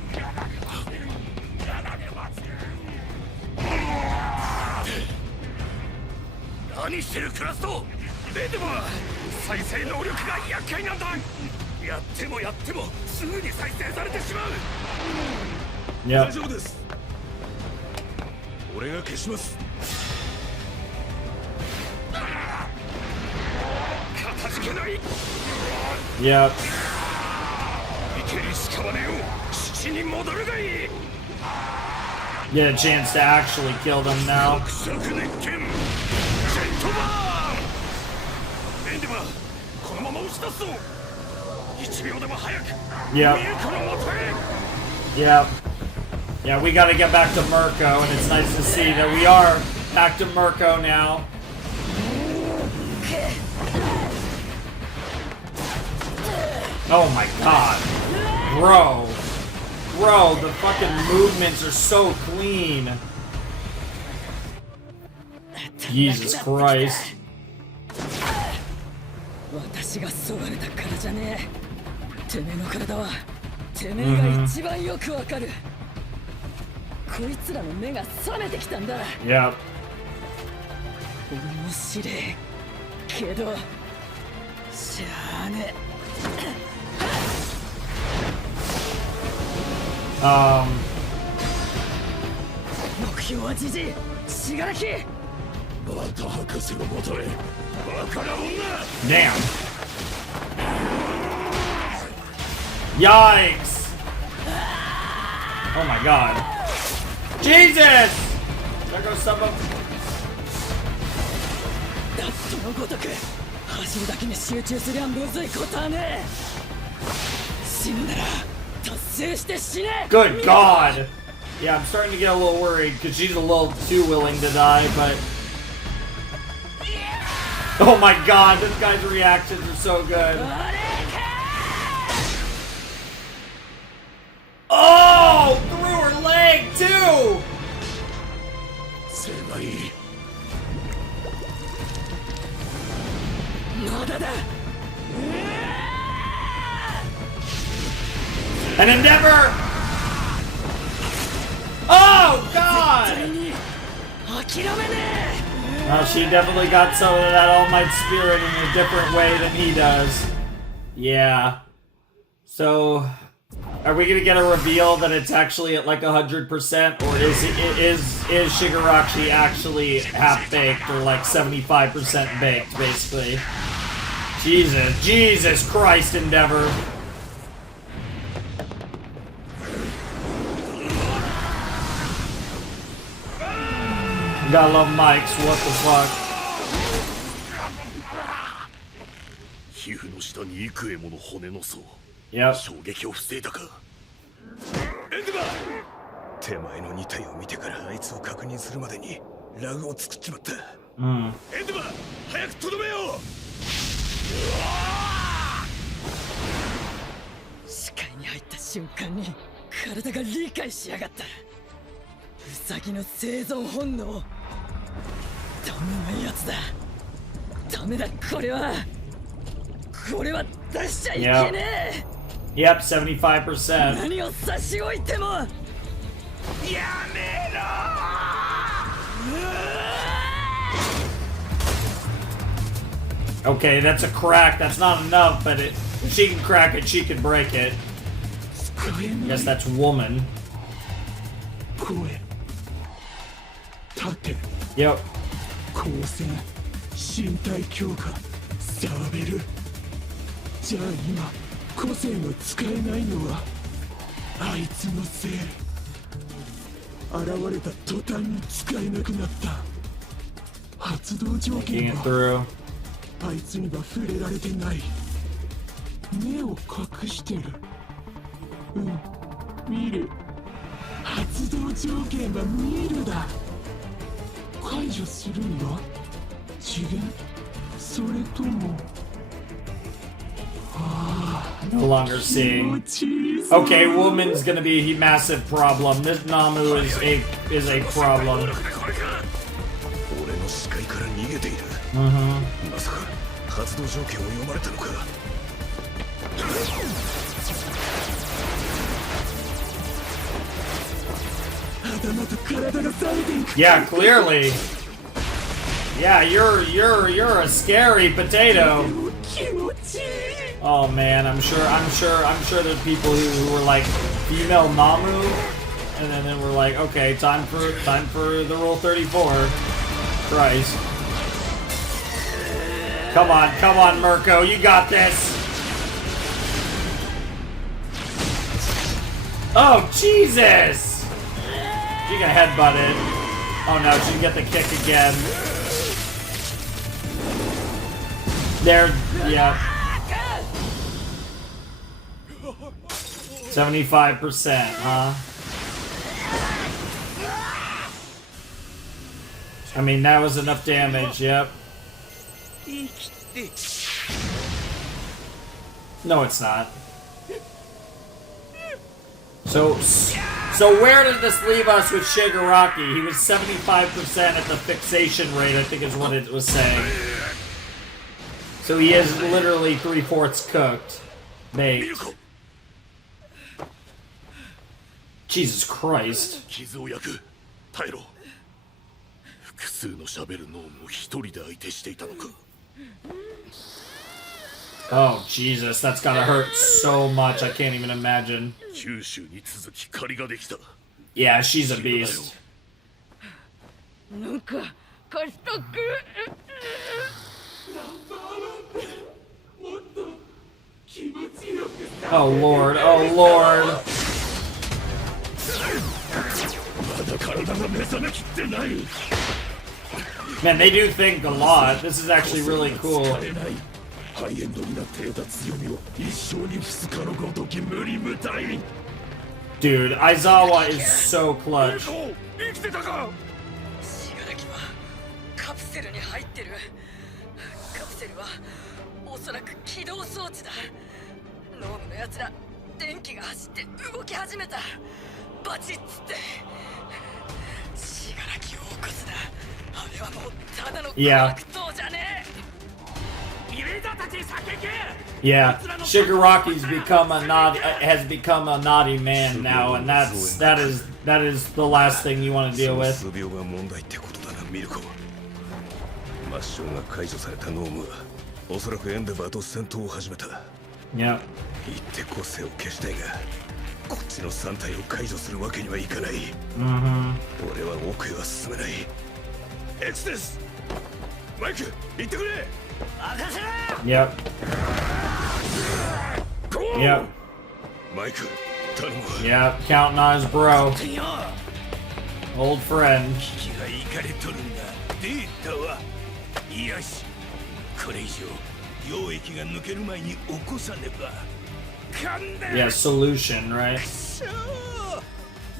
何してるクラスト。でも再生能力が厄介なんだ。やってもやってもすぐに再生されてしまう。Yep. 大丈夫です。俺が消します。かたじけない。 Yep. 生けるしかばねよ。父に戻るがいい。 Get a chance to actually kill them now. エンデバー、このまま押し出すぞ。1秒でも早く。 Yep. ミルコの元へ。 Yep. Yeah, we gotta get back to Mirko, and it's nice to see that we are back to Mirko now. Oh my god. Bro. Bro, the fucking movements are so clean. Jesus Christ. 私がそがれたからじゃねえ。てめえの体はてめえが一番よくわかる。こいつらの目が覚めてきたんだ。Yep. 俺も知れけどしゃあねえ。目標はじじい、死柄木。また博士の元へ。バカな女。 Damn. Yikes. Oh my god. Jesus! There goes some of them. ダットのごとく走るだけに集中すりゃむずいことはねえ。死ぬなら達成して死ね。 Good god. Yeah, I'm starting to get a little worried because she's a little too willing to die, but... Oh my god, this guy's reactions are so good. Oh! Through her leg, too! An endeavor! Oh, God! Well, she definitely got some of that All Might spirit in a different way than he does. Yeah. So, are we gonna get a reveal that it's actually at like 100%, or is Shigaraki actually half baked, or like 75% baked, basically? Jesus Christ, Endeavor. Gotta love Mike's, what the fuck? 皮膚の下に幾重もの骨の層。Yep. 衝撃を防いだか。エンデバー。手前の2体を見てからあいつを確認するまでにラグを作っちまった。エンデバー、早くとどめよう。視界に入った瞬間に体が理解しやがった。ウサギの生存本能。ダメなやつだ。ダメだ、これは出しちゃいけねえ。Yep, 75%. 何を差し置いてもやめろ。Okay, that's a crack. That's not enough, but if she can crack it, she can break it. I guess that's woman. Yep. 光線、身体強化、サーベル。じゃあ今、個性が使えないのはあいつのせい。現れた途端に使えなくなった。発動条件はあいつには触れられてない。目を隠してる。見る。発動条件は見るだ。解除するんだ。次元。それとも。No longer seeing. Okay, woman's gonna be a massive problem. This Namu is a problem. 俺の視界から逃げている。まさか発動条件を読まれたのか。Yeah, clearly. Yeah, you're a scary potato. Oh man, I'm sure there's people who were like female Namu, and then we're like, okay, time for the Rule 34. Christ. Come on, Mirko, you got this. Oh Jesus! She got headbutted. Oh no, she can get the kick again. There, yeah. 75%, huh? I mean, that was enough damage, yep. No, it's not. So where did this leave us with Shigaraki? He was 75% at the fixation rate, I think is what it was saying. So he is literally 3/4 cooked. Baked. Jesus Christ. Oh Jesus, that's gotta hurt so much, I can't even imagine. Yeah, she's a beast. Oh Lord, oh Lord. Man, they do think a lot. This is actually really cool. Dude, Aizawa is so clutch. カプセルに入ってる。カプセルはおそらく起動装置だ。ノームのやつら電気が走って動き始めた。バチッつって死柄木を起こすな。あれはもうただの格闘じゃねえ。 Yeah, Shigaraki's has become a naughty man now, and that is the last thing you want to deal with. マッションが解除されたノームはおそらくエンデバーと戦闘を始めた。Yep. 言って個性を消したいが、こっちの3体を解除するわけにはいかない。俺は奥へは進めない。X です。マイク、行ってくれ。 Yep. Yep. Yep, counting on his bro. Old friend. Yeah, solution, right?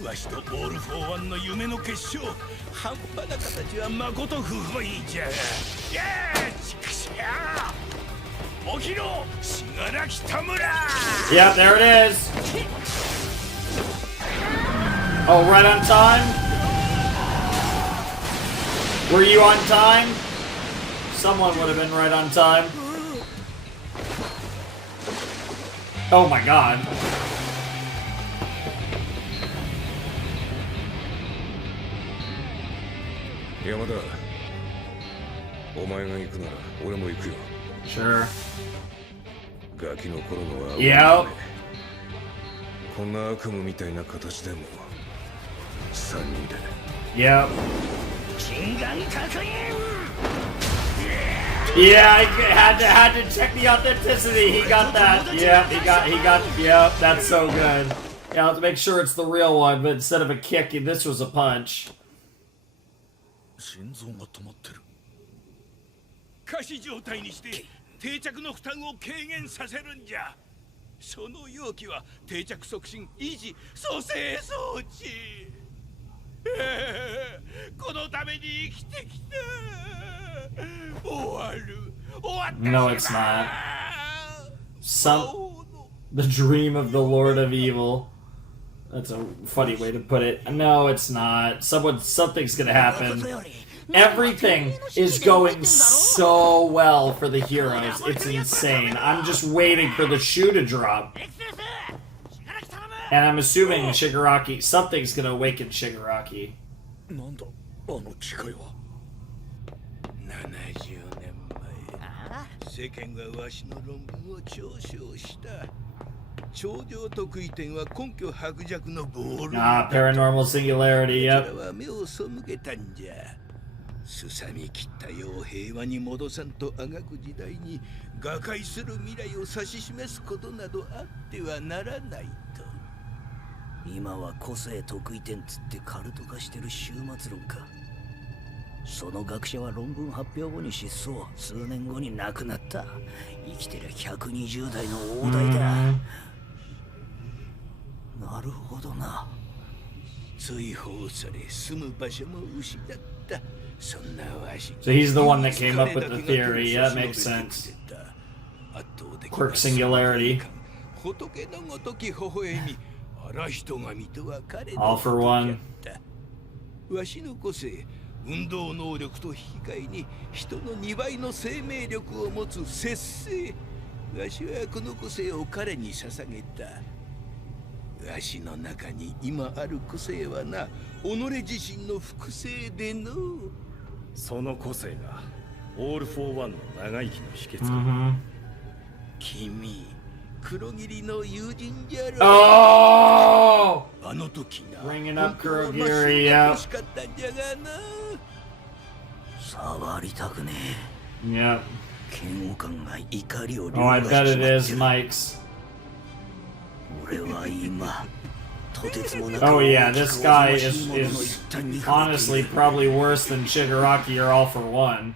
わしとオール・フォー・ワンの夢の結晶半端な形は誠不本意じゃ。おひろ信楽田村。 Yeah, there it is. Oh, right on time? Were you on time? Someone would have been right on time. Oh my god. Yamada, お前が行くなら俺も行くよ。Sure. ガキの頃のは。Yep. こんな悪夢みたいな形でも3人で。Yep. 金眼確認。 Yeah, I had to check the authenticity. He got that. Yeah, he got. Yeah, that's so good. Yeah, let's make sure it's the real one. But instead of a kick, this was a punch. 心臓が止まってる。仮死状態にして定着の負担を軽減させるんじゃ。その容器は定着促進維持蘇生装置。このために生きてきた。終わる。終わってしまう。 No, it's not. The dream of the Lord of Evil. That's a funny way to put it. No, it's not. Something's gonna happen. Everything is going so well for the heroes. It's insane. I'm just waiting for the shoe to drop. And I'm assuming Shigaraki, something's gonna awaken Shigaraki. なんだあの機械は。70年前、世間はわしの論文を嘲笑した。超常特異点は根拠薄弱のボール。Ah, paranormal singularity, yep. こちらは目を背けたんじゃ。すさみ切った世を平和に戻さんとあがく時代に瓦解する未来を指し示すことなどあってはならないと。今は個性特異点つってカルト化してる終末論か。その学者は論文発表後に失踪、数年後に亡くなった。生きてりゃ120代の大台だ。なるほどな。追放され住む場所も失った。そんなわし。 So he's the one that came up with the theory. Yeah, that makes sense. Quirk singularity. All for one. わしの個性、運動能力と引き換えに人の2倍の生命力を持つ節制。わしはこの個性を彼に捧げた。わしの中に今ある個性はな、己自身の複製での。その個性がオール・フォー・ワンの長生きの秘訣か。君、黒霧の友人じゃろ。Oh! あの時な、 Bringing up Kurogiri, yeah. 欲しかったんじゃがな。触りたくねえ。Yeah. 嫌悪感が怒りを Oh, I bet it is Mike's. 俺は今、とてつもなく Oh yeah, this guy is honestly probably worse than Shigaraki or All for One.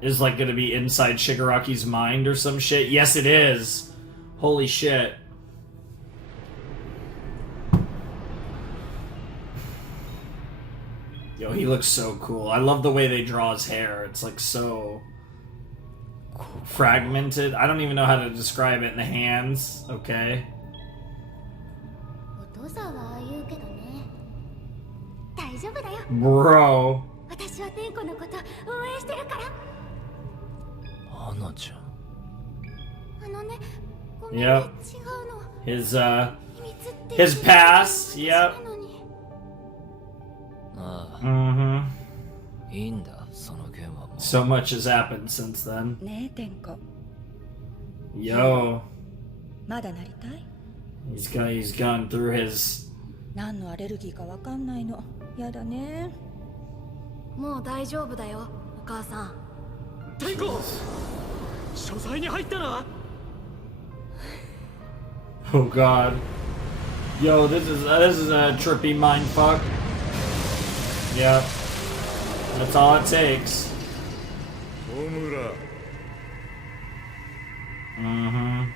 Is like gonna be inside Shigaraki's mind or some shit? Yes, it is. Holy shit. Yo, he looks so cool. I love the way they draw his hair. It's like so fragmented. I don't even know how to describe it in the hands. Okay. お父さんは言うけどね。大丈夫だよ。 Bro. 私は天子のこと応援してるから。アナちゃん。あのね、ごめんね、 Yep. 違うの。 His past. Yep. ああ。Mm-hmm. いいんだ、その件はもう。 So much has happened since then. ねえ、天子。 Yo. まだなりたい？ He's gone through his. 何のアレルギーかわかんないの。やだね。もう大丈夫だよ、お母さん。天子、書斎に入ったな。 Oh god. Yo, this is a trippy mind fuck. Yep. That's all it takes. Mm-hmm.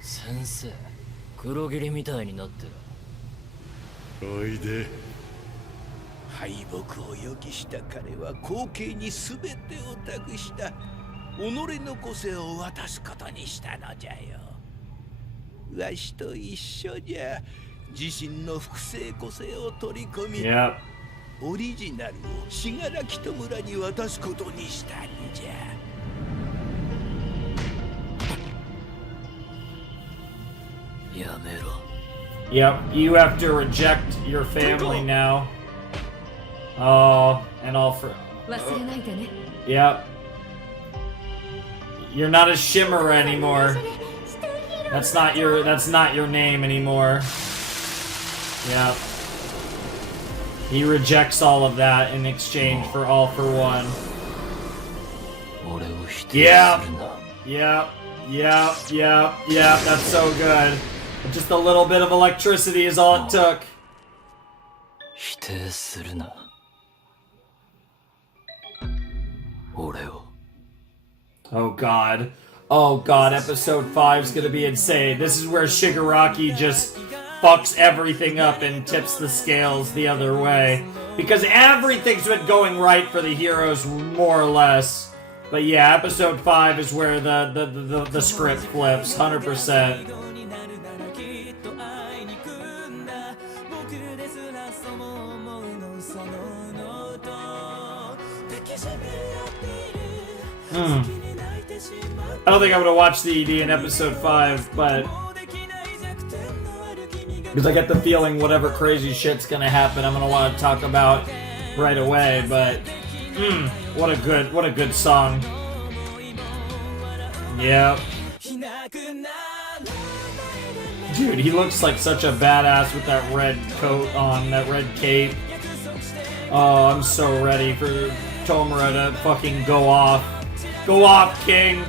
先生、黒霧みたいになってる。おいで。敗北を予期した彼は後継に全てを託した。己の個性を渡すことにしたのじゃよ。わしと一緒じゃ。自身の複製個性を取り込み、Yep. オリジナルを信楽と村に渡すことにしたんじゃ。やめろ。 Yep, you have to reject your family now. Oh, and all for. 忘れないでね。 Yep. You're not a Shimmer anymore. That's not your name anymore. Yep. He rejects all of that in exchange for All for One. Yep. Yep. Yep. Yep. Yep. That's so good. Just a little bit of electricity is all it took. 否定するな。俺を。Oh god. Oh god, episode 5 is gonna be insane. This is where Shigaraki just fucks everything up and tips the scales the other way. Because everything's been going right for the heroes, more or less. But yeah, episode 5 is where the script flips, 100%. I don't think I'm gonna watch the ED in episode 5, but because I get the feeling whatever crazy shit's gonna happen, I'm gonna want to talk about right away. But what a good song. Yeah. Dude, he looks like such a badass with that red coat on, that red cape. Oh, I'm so ready for Tomura to fucking go off. Go off, King!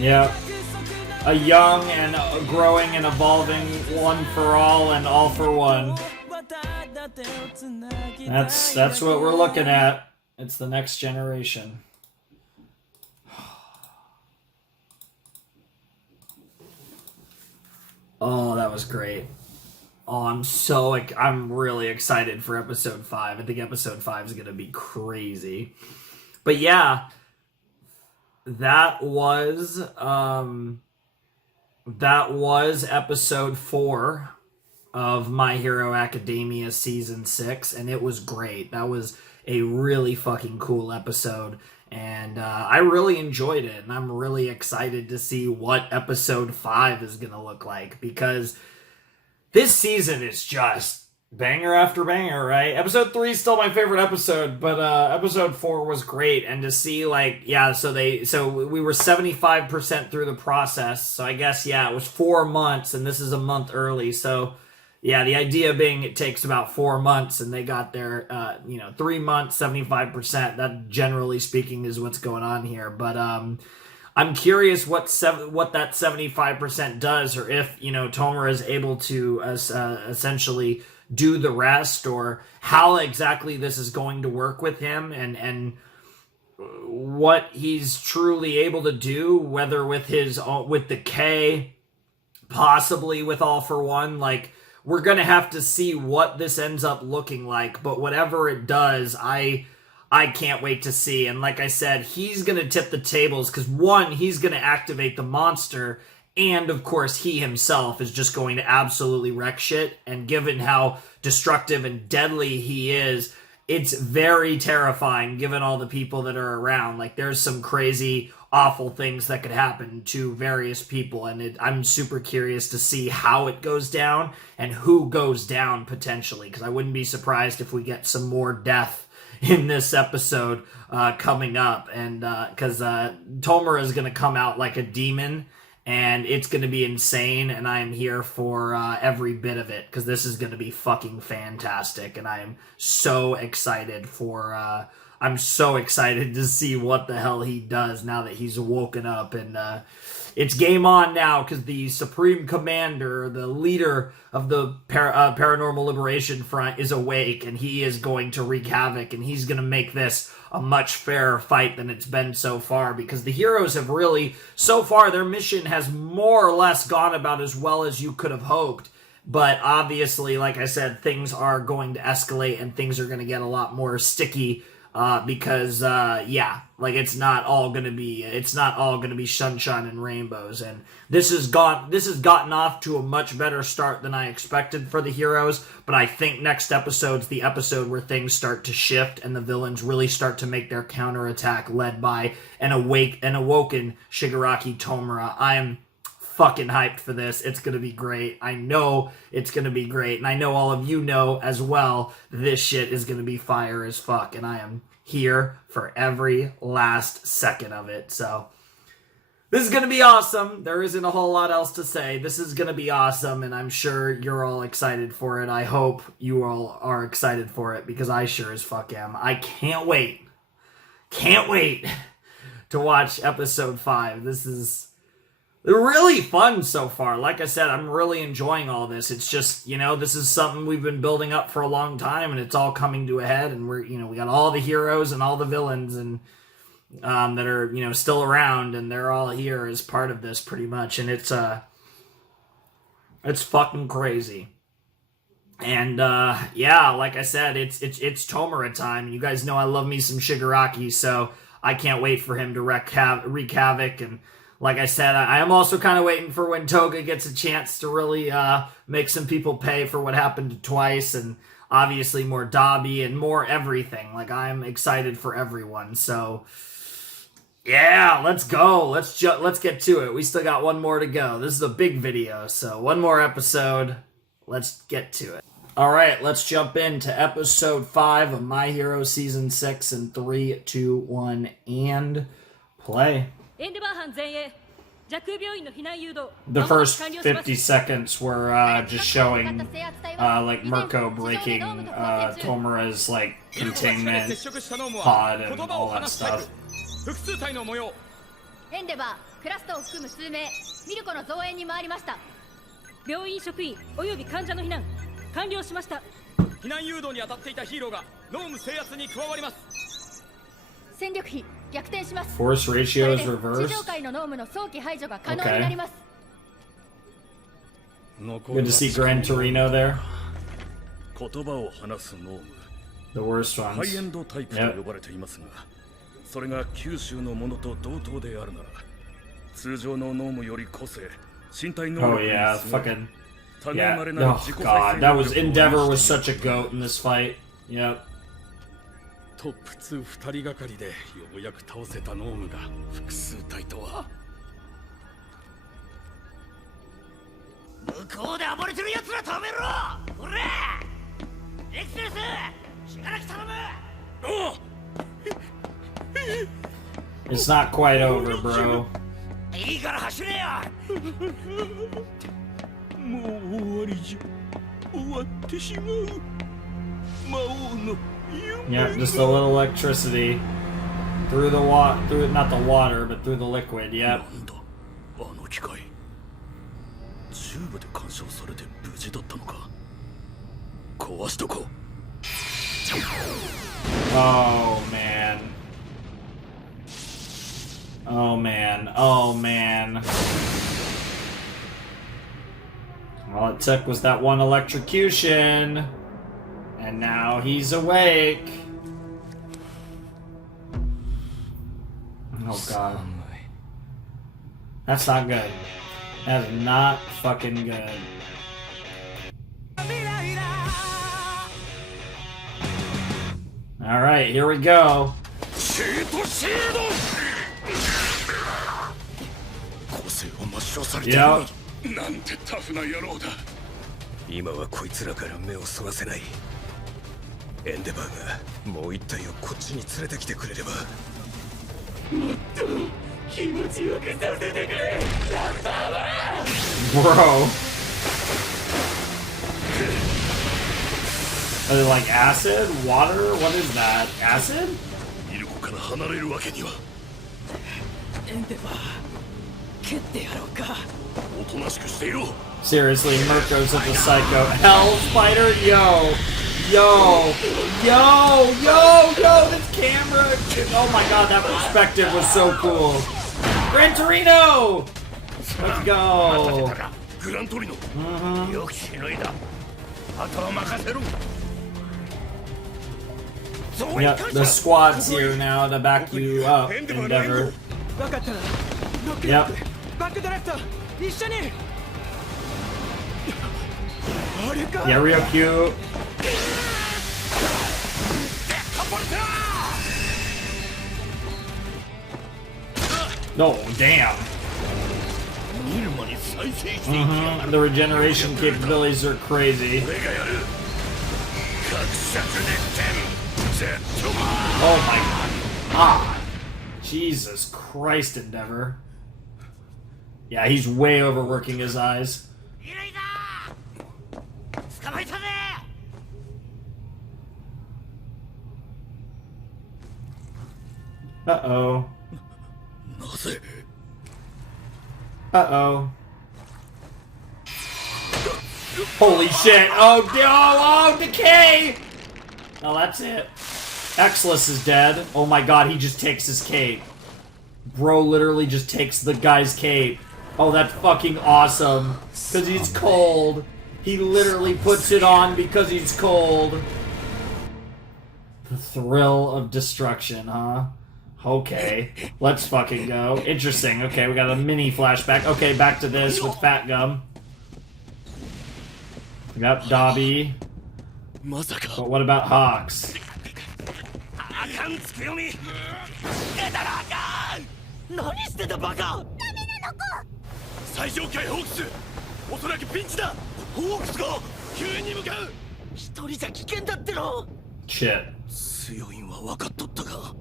Yeah. A young and growing and evolving one for all and all for one. That's what we're looking at. It's the next generation. Oh, that was great. Oh, I'm really excited for episode 5. I think episode 5 is going to be crazy. But yeah, that was episode 4 of My Hero Academia season 6, and it was great. That was a really fucking cool episode, and I really enjoyed it, and I'm really excited to see what episode 5 is gonna look like, because this season is just banger after banger, right? Episode 3 is still my favorite episode, but episode 4 was great, and to see, like, yeah, so we were 75% through the process, so I guess, yeah, it was 4 months, and this is a month early, so yeah, the idea being it takes about 4 months, and they got their, 3 months, 75%. That, generally speaking, is what's going on here. But I'm curious what that 75% does, or if, Tomura is able to essentially do the rest, or how exactly this is going to work with him, and what he's truly able to do, whether with the K, possibly with All for One, like, we're going to have to see what this ends up looking like, but whatever it does, I can't wait to see. And like I said, he's going to tip the tables, because one, he's going to activate the monster, and of course he himself is just going to absolutely wreck shit, and given how destructive and deadly he is, it's very terrifying given all the people that are around. Like, there's some crazy, awful things that could happen to various people, and I'm super curious to see how it goes down and who goes down potentially, because I wouldn't be surprised if we get some more death in this episode coming up, and because Tomura is going to come out like a demon, and it's going to be insane, and I am here for every bit of it, because this is going to be fucking fantastic, and I am so excited for... I'm so excited to see what the hell he does now that he's woken up, and it's game on now, because the Supreme Commander, the leader of the Paranormal Liberation Front, is awake, and he is going to wreak havoc, and he's going to make this a much fairer fight than it's been so far, because the heroes have really, so far, their mission has more or less gone about as well as you could have hoped. But obviously, like I said, things are going to escalate, and things are going to get a lot more sticky, because it's not all gonna be sunshine and rainbows, and this has gotten off to a much better start than I expected for the heroes. But I think next episode's the episode where things start to shift and the villains really start to make their counterattack, led by an awoken Shigaraki Tomura. I am fucking hyped for this. It's gonna be great. I know it's gonna be great, and I know all of you know as well this shit is gonna be fire as fuck, and I am here for every last second of it. So this is gonna be awesome. There isn't a whole lot else to say. This is gonna be awesome, and I'm sure you're all excited for it. I hope you all are excited for it, because I sure as fuck am. I can't wait can't wait to watch episode 5. This is really fun so far. Like I said, I'm really enjoying all this. It's just, you know, this is something we've been building up for a long time, and it's all coming to a head, and we're, you know, we got all the heroes and all the villains and that are, you know, still around, and they're all here as part of this pretty much, and it's fucking crazy. And yeah, like I said, it's Tomura time. You guys know I love me some Shigaraki, so I can't wait for him to wreak havoc. And like I said, I am also kind of waiting for when Toga gets a chance to really make some people pay for what happened to Twice, and obviously more Dabi and more everything. Like, I'm excited for everyone. So yeah, let's go. Let's get to it. We still got one more to go. This is a big video, so one more episode. Let's get to it. All right, let's jump into episode 5 of My Hero Season 6 in 3, 2, 1, and play. The first 50 seconds were just showing like Mirko breaking Tomura's like containment pod and all that stuff. 複数体の模様。エンデバー、クラストを含む数名、ミルコの増援に回りました。病院職員および患者の避難完了しました。避難誘導に当たっていたヒーローがノーム制圧に加わります。戦力比逆転します。Force ratio is reversed. 地上界のノームの早期排除が可能になります。Good to see Gran Torino there. 言葉を話すノーム。The worst ones. ハイエンドタイプと呼ばれていますが。それが九州のものと同等であるなら、通常のノームより個性、身体能力 Oh yeah, fucking yeah. Oh god, that was Endeavor was such a goat in this fight. Yep. トップ2、2人がかりでようやく倒せたノームが複数体とは。向こうで暴れてる奴ら止めろ。ほら、エクセレス、しがらき頼む。おう。It's not quite over, bro. いいから走れよ。もう終わりじゃ。終わってしまう。魔王の夢。 Yep, just a little electricity through the not the water, but through the liquid. Yep. あの機械。チューブで干渉されて無事だったのか。壊しとこう。Oh man. Oh man, oh man. All it took was that one electrocution. And now he's awake. Oh god. That's not good. That is not fucking good. Alright, here we go. Yep. なんてタフな野郎だ。今はこいつらから目をそらせない。エンデバーがもう一体をこっちに連れてきてくれれば。もっと気持ちよくさせてくれ。Bro. Are they like acid? Water? What is that? Acid? ミルコから離れるわけには。エンデバー、蹴ってやろうか。おとなしくしていろ。 Seriously, Mirko's such a psycho. Hell Spider? Yo! Yo! Yo! Yo! Yo! This camera! Oh my god, that perspective was so cool. Gran Torino! Let's go! グラントリノ。よくしのいだ。あとは任せろ。 Yep, the squad's here now to back you up, Endeavor. Yep. Yeah, real cute. Oh, damn. The regeneration capabilities are crazy. Oh my god. Jesus Christ, Endeavor. Yeah, he's way overworking his eyes. Uh-oh. Uh-oh. Holy shit! Oh, oh, decay! Oh, that's it. Exless is dead. Oh my god, he just takes his cape. Bro literally just takes the guy's cape. Oh, that's fucking awesome. Because he's cold. He literally puts it on because he's cold. The thrill of destruction, huh? Okay. Let's fucking go. Interesting. Okay, we got a mini flashback. Okay, back to this with Fat Gum. We got Dobby. But what about Hawks? 何してたバカ。ダメなのか。最上階ホークス。おそらくピンチだ。ホークスが急に向かう。一人じゃ危険だっての。Shit. 強いんは分かっとったが、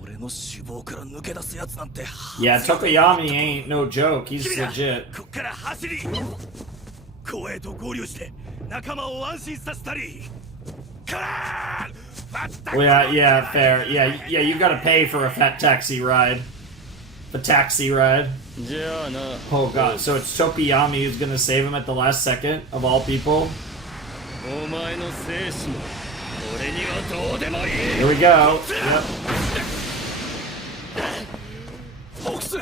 俺の脂肪から抜け出すやつなんて。Yeah, Tokoyami ain't no joke. He's legit. こっから走り。公営と合流して仲間を安心させたり。Well, yeah, fair. Yeah, you gotta pay for a fat taxi ride. The taxi ride. Oh god, so it's Tokoyami who's gonna save him at the last second, of all people? Here we go. Yep. ホークス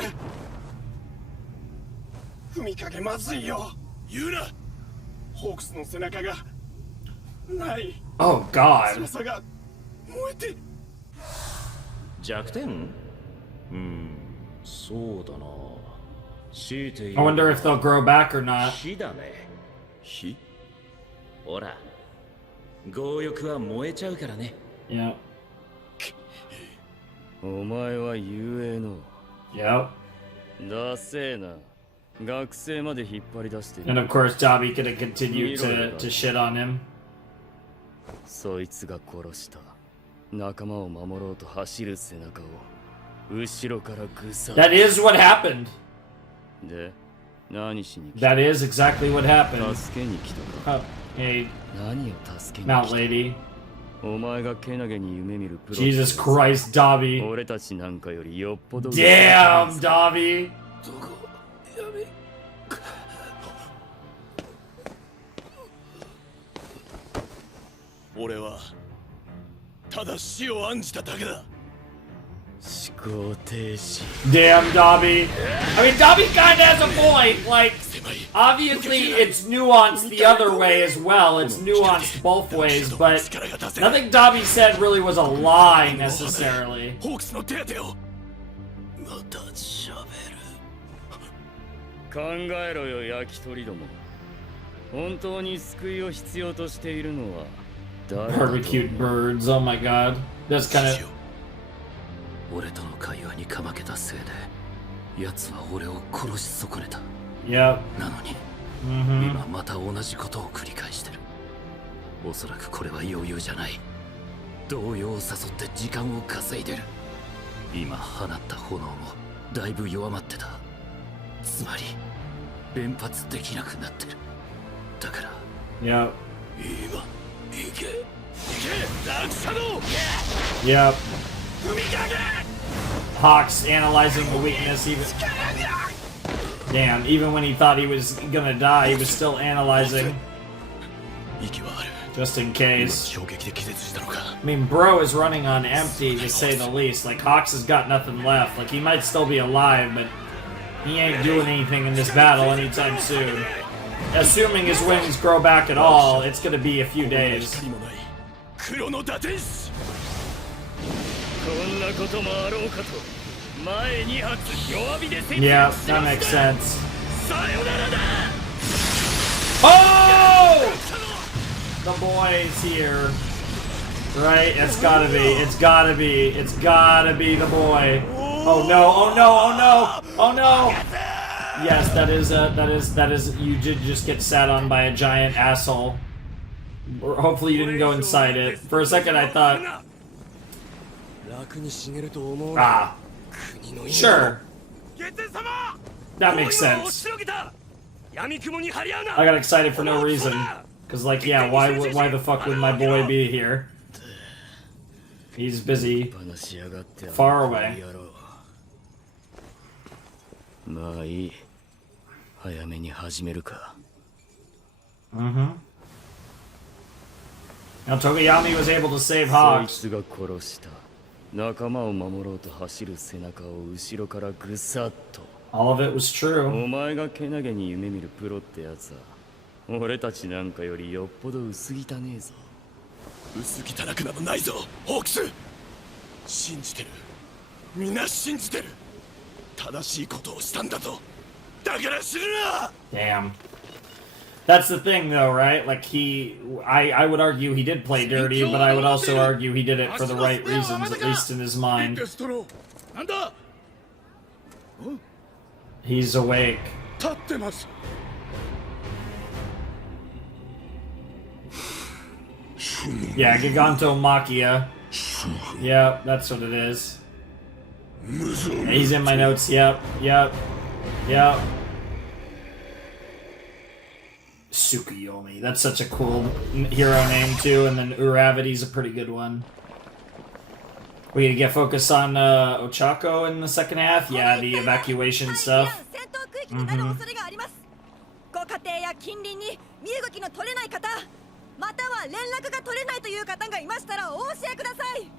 踏みかけまずいよ言うなホークスの背中がない Oh god. 翼が燃えて弱点そうだな I wonder if they'll grow back or not. 火だね火ほら強欲は燃えちゃうからね Yeah. お前は雄英の Yep. ダセーな学生まで引っ張り出してる And of course, Dobby gonna continue to shit on him. そいつが殺した仲間を守ろうと走る背中を後ろからぐさ That is what happened. で何しに来た That is exactly what happened. 助けに来たか Oh, hey, 何を助けに Mount 来た Lady. お前がけなげに夢見るプロ Jesus Christ, Dobby. 俺たちなんかよりよっぽど Damn, Dobby. 俺はただ死を案じただけだ 思考停止 Damn, Dobby. I mean, Dobby kinda has a point. Like, obviously, it's nuanced the other way as well. It's nuanced both ways, but nothing Dobby said really was a lie necessarily. ホークスの手当てをまた喋る考えろよ焼き鳥ども本当に救いを必要としているのは誰だと Barbecued birds, oh my god. That's kind of... 俺との会話にかまけたせいで奴は俺を殺し損ねた Yep. なのに、今また同じことを繰り返してるおそらくこれは余裕じゃない動揺を誘って時間を稼いでる今放った炎もだいぶ弱まってたつまり連発できなくなってるだから Yep. 今行けラクシャド Yep. Hawks analyzing the weakness even... Damn, even when he thought he was gonna die, he was still analyzing. Just in case. I mean, bro is running on empty, to say the least. Like, Hawks has got nothing left. Like, he might still be alive, but he ain't doing anything in this battle anytime soon. Assuming his wings grow back at all, it's gonna be a few days. こんなこともあろうかと前2発弱火で戦 Yeah, 闘し that ま makes した sense. さよならだ Oh! The boy's here. Right? It's gotta be. It's gotta be. It's gotta be the boy. Oh no, oh no, oh no, oh no! Yes, that is, you did just get sat on by a giant asshole. Or hopefully you didn't go inside it. For a second I thought... Ah. Sure. That makes sense. I got excited for no reason. Cause like, yeah, why the fuck would my boy be here? He's busy far away. まあいい。早めに始めるか。Now Tokoyami was able to save Hawks. そいつが殺した仲間を守ろうと走る背中を後ろからぐさっと。All of it was true. お前がけなげに夢見るプロってやつは俺たちなんかよりよっぽど薄汚ねえぞ。薄汚くなどないぞ、ホークス。信じてる。みんな信じてる。正しいことをしたんだぞ。だから死ぬな。 Damn. That's the thing, though, right? Like, I would argue he did play dirty, but I would also argue he did it for the right reasons, at least in his mind. He's awake. Yeah, Giganto Machia. Yep, that's what it is. He's in my notes, yep. Tsukuyomi. That's such a cool hero name, too. And then Uravity's a pretty good one. We gonna get focused on Ochako in the second half? Yeah, the evacuation stuff. ご家庭や近隣に身動きの取れない方、または連絡が取れないという方がいましたらお教えください。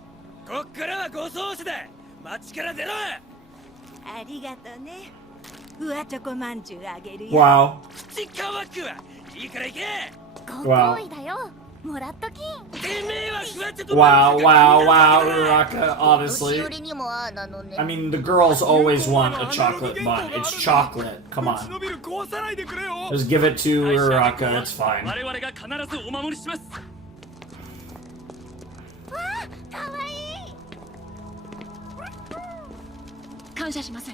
こっからは護送車だ。町から出ろ。ありがとね。上チョコまんじゅうあげるよ。Wow. 口乾くわ。いいから行け。ご好意だよ。もらっとき。Wow, Uraka, honestly. I mean, the girls always want a chocolate bun. It's chocolate. Come on. Just give it to Uraka, it's fine. 我々が必ずお守りします。わあ、かわいい。感謝します。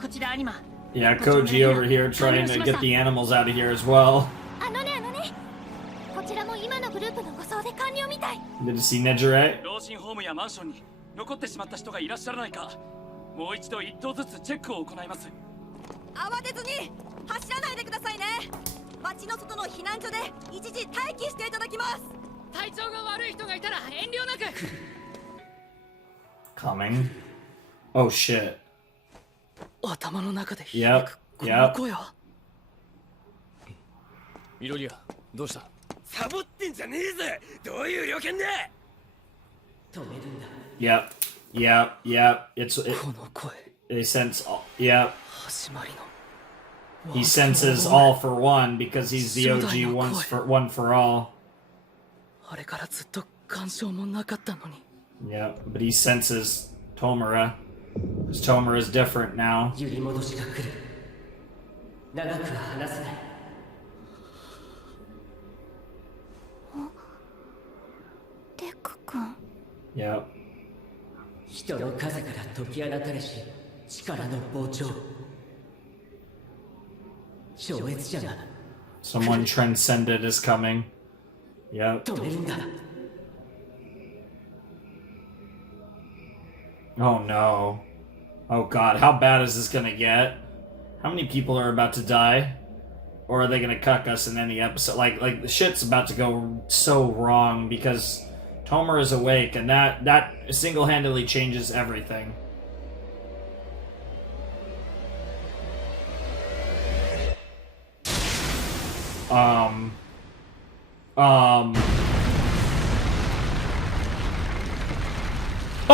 こちら有馬。 Yeah, Koji over here trying to get the animals out of here as well. あのね。こちらも今のグループの護送で完了みたい。Did you see Nejire? 老人ホームやマンションに残ってしまった人がいらっしゃらないか。もう一度一頭ずつチェックを行います。慌てずに走らないでくださいね。町の外の避難所で一時待機していただきます。体調が悪い人がいたら遠慮なく。Coming. Oh shit. 頭の中で Yep. この声は。ミロリア、どうした？サボってんじゃねえぜ。どういう了見だ。止めるんだ。 Yep. They sense all. Yep. He senses all for one because he's the OG one for all. あれからずっと干渉もなかったのに。 Yeah, but he senses Tomura. Because Tomura is different now. 揺り戻しが来る。長くは話せない。 Yep. 人の数から解き放たれし力の膨張。超越者が。 Someone transcended is coming. Yep. 止めるんだ。 Oh no. Oh god, how bad is this gonna get? How many people are about to die? Or are they gonna cuck us in any episode? Like the shit's about to go so wrong because Tomer is awake, and that single-handedly changes everything. Oh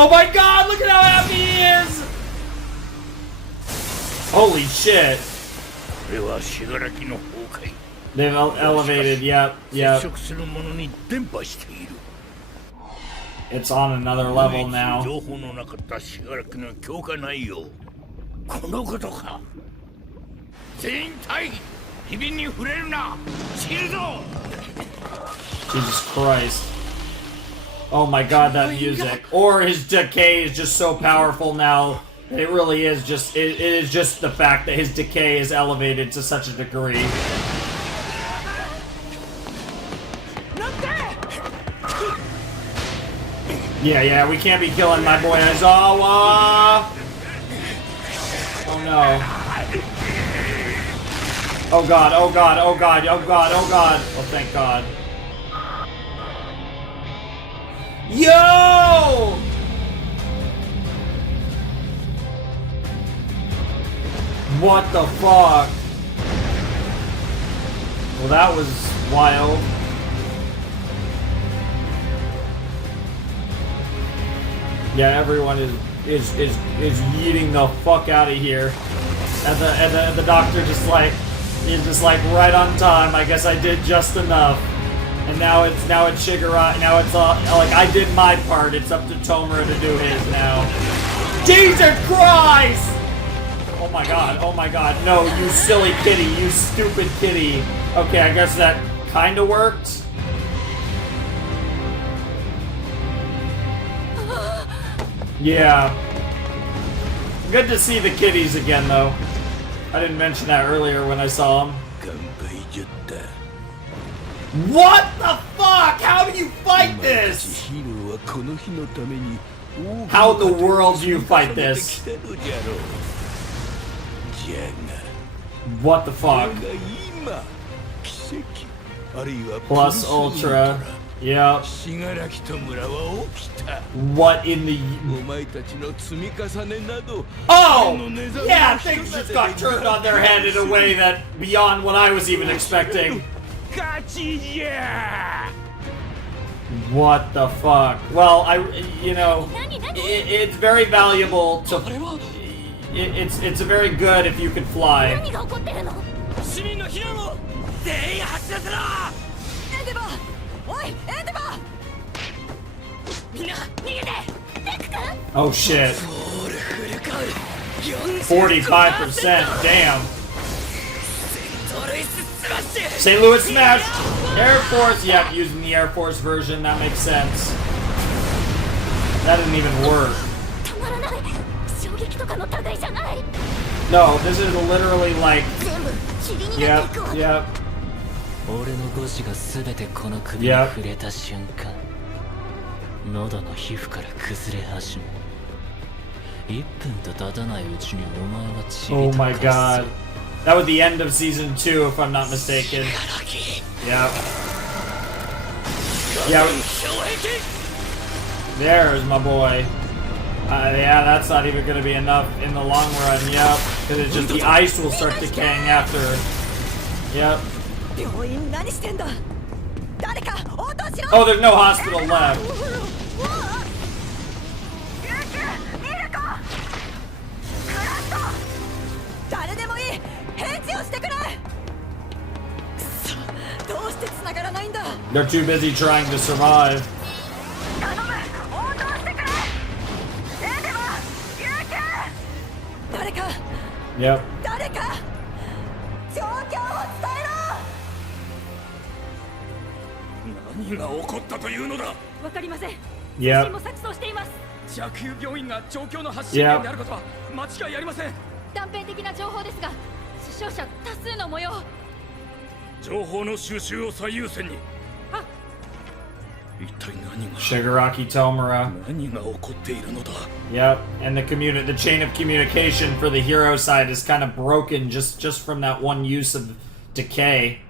my god, look at how happy he is! Holy shit. They've elevated, yep. It's on another level now. Jesus Christ. Oh my god, that music. Or his decay is just so powerful now. It really is just, it is just the fact that his decay is elevated to such a degree. Yeah, we can't be killing my boy Aizawa! Oh no. Oh god. Oh thank god. Yo! What the fuck? Well, that was wild. Yeah, everyone is yeeting the fuck out of here, and the doctor is just like right on time. I guess I did just enough, and now it's Shigaraki. Now it's like I did my part. It's up to Tomura to do his now. Jesus Christ! Oh my god, no, you silly kitty, you stupid kitty. Okay, I guess that kinda worked. Yeah. Good to see the kitties again, though. I didn't mention that earlier when I saw them. What the fuck? How do you fight this? How in the world do you fight this? What the fuck? Plus Ultra. Yep. What in the... Oh! Yeah, things just got turned on their head in a way that beyond what I was even expecting. What the fuck? Well, it's very valuable to... It's very good if you can fly. Oh shit. 45%, damn. St. Louis Smash! Air Force, yep, using the Air Force version, that makes sense. That didn't even work. No, this is literally like... Yep. Yep. 喉の皮膚から崩れ始め1分と経たないうちにお前はちび Oh my god. That was the end of season 2 if I'm not mistaken. Yep. Yep. There's my boy. Yeah, that's not even gonna be enough in the long run, yep. Because it's just the ice will start decaying after. Yep. Oh, there's no hospital left. They're too busy trying to survive. Yep. Yep. Shigaraki Tomura. Yep, and the chain of communication for the hero side is kind of broken just from that one use of decay.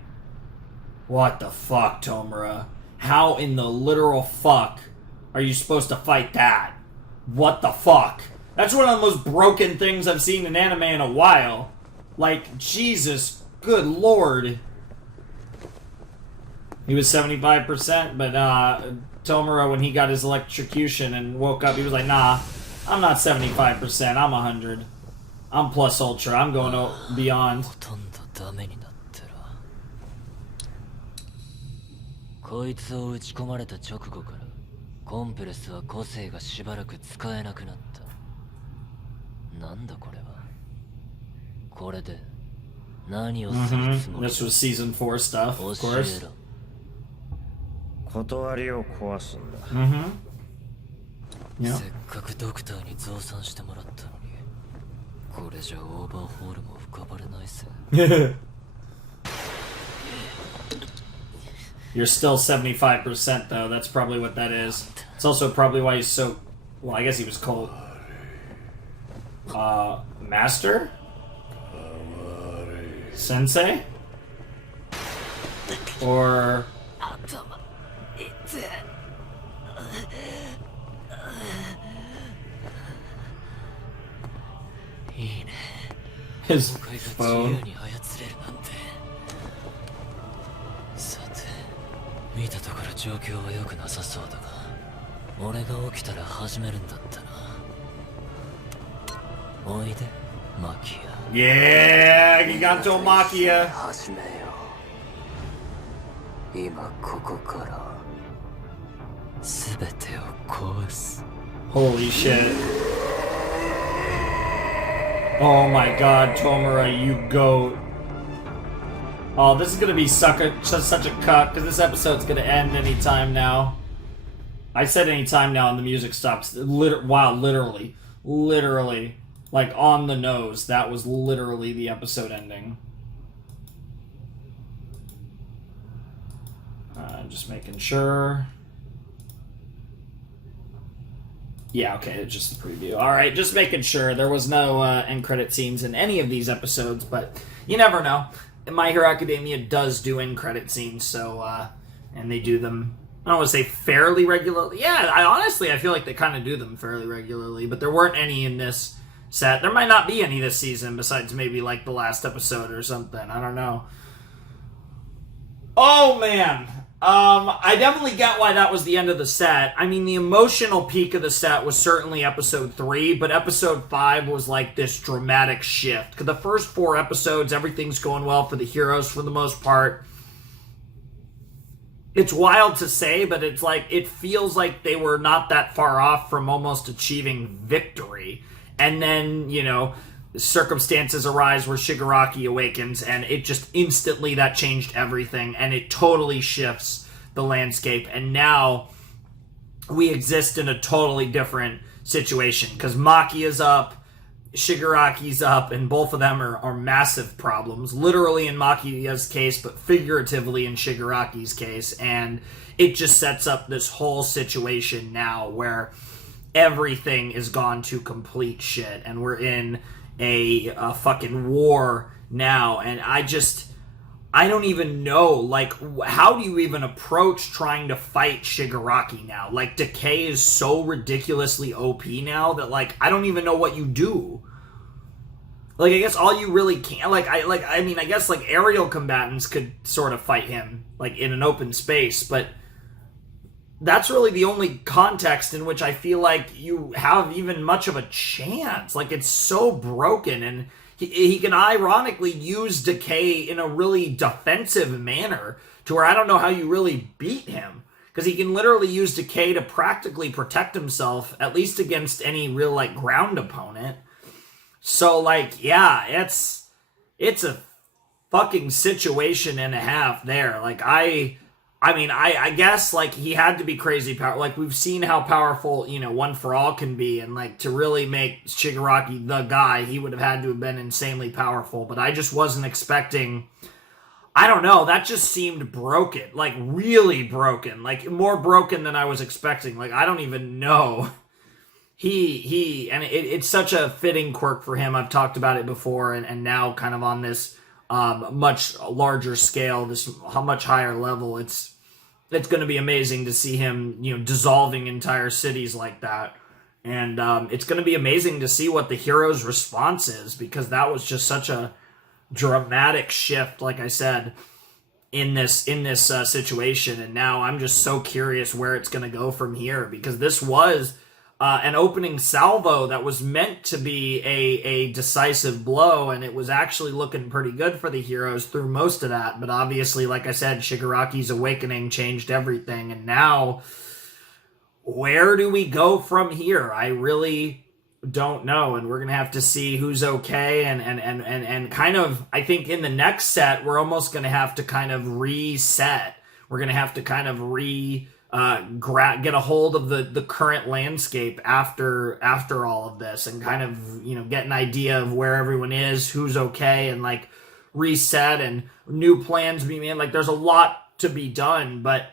What the fuck, Tomura? How in the literal fuck are you supposed to fight that? What the fuck? That's one of the most broken things I've seen in anime in a while. Like, Jesus, good lord. He was 75%, but Tomura, when he got his electrocution and woke up, he was like, nah, I'm not 75%, I'm 100. I'm plus ultra, I'm going beyond. こいつを打ち込まれた直後からコンプレスは個性がしばらく使えなくなった。なんだこれは。これで何をするつもりだ。 This was season 4 stuff, of course. 断りを壊すんだ。せっかくドクターに増産してもらったのに、これじゃオーバーホールも浮かばれないぜ。You're still 75% though, that's probably what that is. It's also probably why he's so... Well, I guess he was called... Master? Sensei? Or... His phone. さて、見たところ状況は良くなさそうだが、俺が起きたら始めるんだったな。おいで、マキア。Yeah, Giganto Machia. 始めよう。今ここから全てを壊す。 Holy shit. Oh my god, Tomura, you goat. Oh, this is gonna be such a cut, because this episode's gonna end anytime now. I said anytime now and the music stops. Wow, literally. Literally. Like, on the nose. That was literally the episode ending. Just making sure. Yeah, okay, it's just the preview. Alright, just making sure. There was no end credit scenes in any of these episodes, but you never know. My Hero Academia does do end credit scenes, so, and they do them, I don't want to say fairly regularly. Yeah, I feel like they kind of do them fairly regularly, but there weren't any in this set. There might not be any this season, besides maybe, like, the last episode or something. I don't know. Oh, man. I definitely get why that was the end of the set. I mean, the emotional peak of the set was certainly episode 3, but episode 5 was like this dramatic shift. Because the first 4 episodes, everything's going well for the heroes for the most part. It's wild to say, but it's like, it feels like they were not that far off from almost achieving victory. And then, you know, circumstances arise where Shigaraki awakens, and it just instantly, that changed everything, and it totally shifts the landscape, and now we exist in a totally different situation, because Maki is up, Shigaraki's up, and both of them are massive problems, literally in Maki's case, but figuratively in Shigaraki's case, and it just sets up this whole situation now where everything is gone to complete shit, and we're in a fucking war now, and I don't even know, like, how do you even approach trying to fight Shigaraki now? Like, Decay is so ridiculously OP now that, like, I don't even know what you do. Like, I guess all you really can, I mean, I guess, like, aerial combatants could sort of fight him, like, in an open space, but that's really the only context in which I feel like you have even much of a chance. Like, it's so broken, and he can ironically use Decay in a really defensive manner to where I don't know how you really beat him. Because he can literally use Decay to practically protect himself, at least against any real, like, ground opponent. So, like, yeah, it's a fucking situation and a half there. Like, I mean, I guess, like, he had to be crazy powerful. Like, we've seen how powerful, you know, One For All can be. And, like, to really make Shigaraki the guy, he would have had to have been insanely powerful. But I just wasn't expecting... I don't know. That just seemed broken. Like, really broken. Like, more broken than I was expecting. Like, I don't even know. And it's such a fitting quirk for him. I've talked about it before. And now kind of on this... much larger scale, this much higher level. It's going to be amazing to see him, you know, dissolving entire cities like that. And it's going to be amazing to see what the hero's response is, because that was just such a dramatic shift, like I said, in this situation. And now I'm just so curious where it's going to go from here, because this was an opening salvo that was meant to be a decisive blow, and it was actually looking pretty good for the heroes through most of that. But obviously, like I said, Shigaraki's awakening changed everything, and now where do we go from here? I really don't know, and we're gonna have to see who's okay, and kind of, I think in the next set we're almost gonna have to kind of reset. We're gonna have to kind of get a hold of the current landscape after all of this, and kind of, you know, get an idea of where everyone is, who's okay, and like reset and new plans be made. Like, there's a lot to be done, but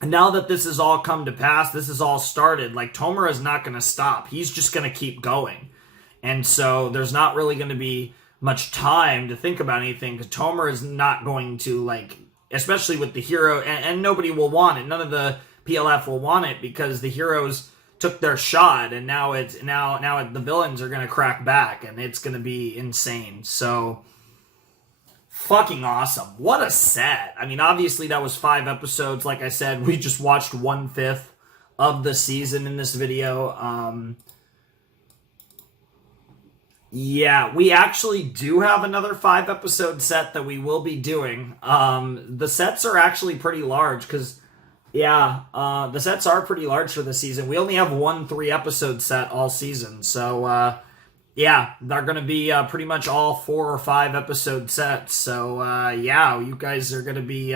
now that this has all come to pass, this has all started, like, Tomura's not going to stop. He's just going to keep going. And so there's not really going to be much time to think about anything, because Tomura is not going to, like, especially with the hero, and nobody will want it. None of the PLF will want it, because the heroes took their shot, and now the villains are gonna crack back, and it's gonna be insane. So fucking awesome. What a set. I mean, obviously that was 5 episodes. Like I said, we just watched 1/5 of the season in this video. Yeah, we actually do have another 5-episode set that we will be doing. The sets are actually pretty large because, yeah, the sets are pretty large for the season. We only have 1 3-episode set all season. So, yeah, they're going to be pretty much all 4 or 5 episode sets. So, yeah, you guys are going to be...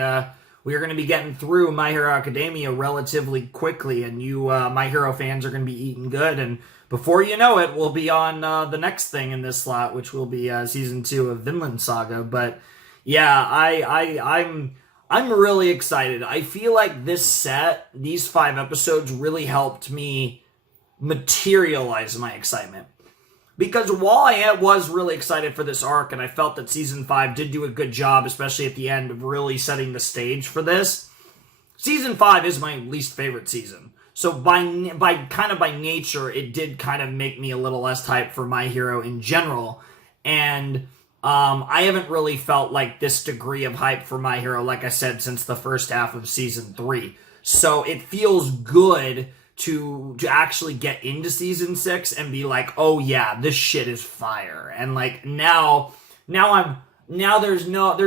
we are going to be getting through My Hero Academia relatively quickly, and you My Hero fans are going to be eating good, and before you know it, we'll be on the next thing in this slot, which will be Season 2 of Vinland Saga. But yeah, I'm really excited. I feel like this set, these 5 episodes, really helped me materialize my excitement. Because while I was really excited for this arc, and I felt that Season 5 did do a good job, especially at the end, of really setting the stage for this, Season 5 is my least favorite season. So by nature, it did kind of make me a little less hyped for My Hero in general. And I haven't really felt like this degree of hype for My Hero, like I said, since the first half of Season 3. So it feels good to actually get into Season 6 and be like, oh yeah, this shit is fire. And like now there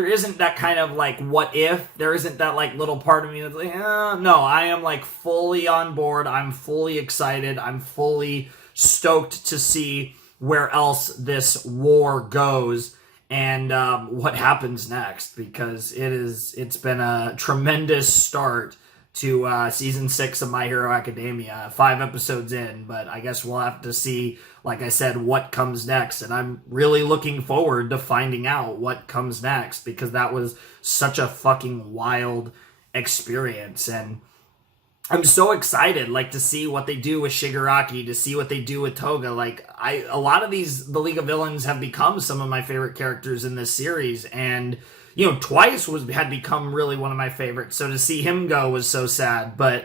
isn't that kind of like what if, there isn't that like little part of me that's like, no, I am like fully on board. I'm fully excited. I'm fully stoked to see where else this war goes and what happens next, because it's been a tremendous start to Season 6 of My Hero Academia, 5 episodes in, but I guess we'll have to see, like I said, what comes next, and I'm really looking forward to finding out what comes next, because that was such a fucking wild experience, and I'm so excited, like, to see what they do with Shigaraki, to see what they do with Toga. Like, a lot of the League of Villains have become some of my favorite characters in this series, and you know, Twice had become really one of my favorites, so to see him go was so sad. But,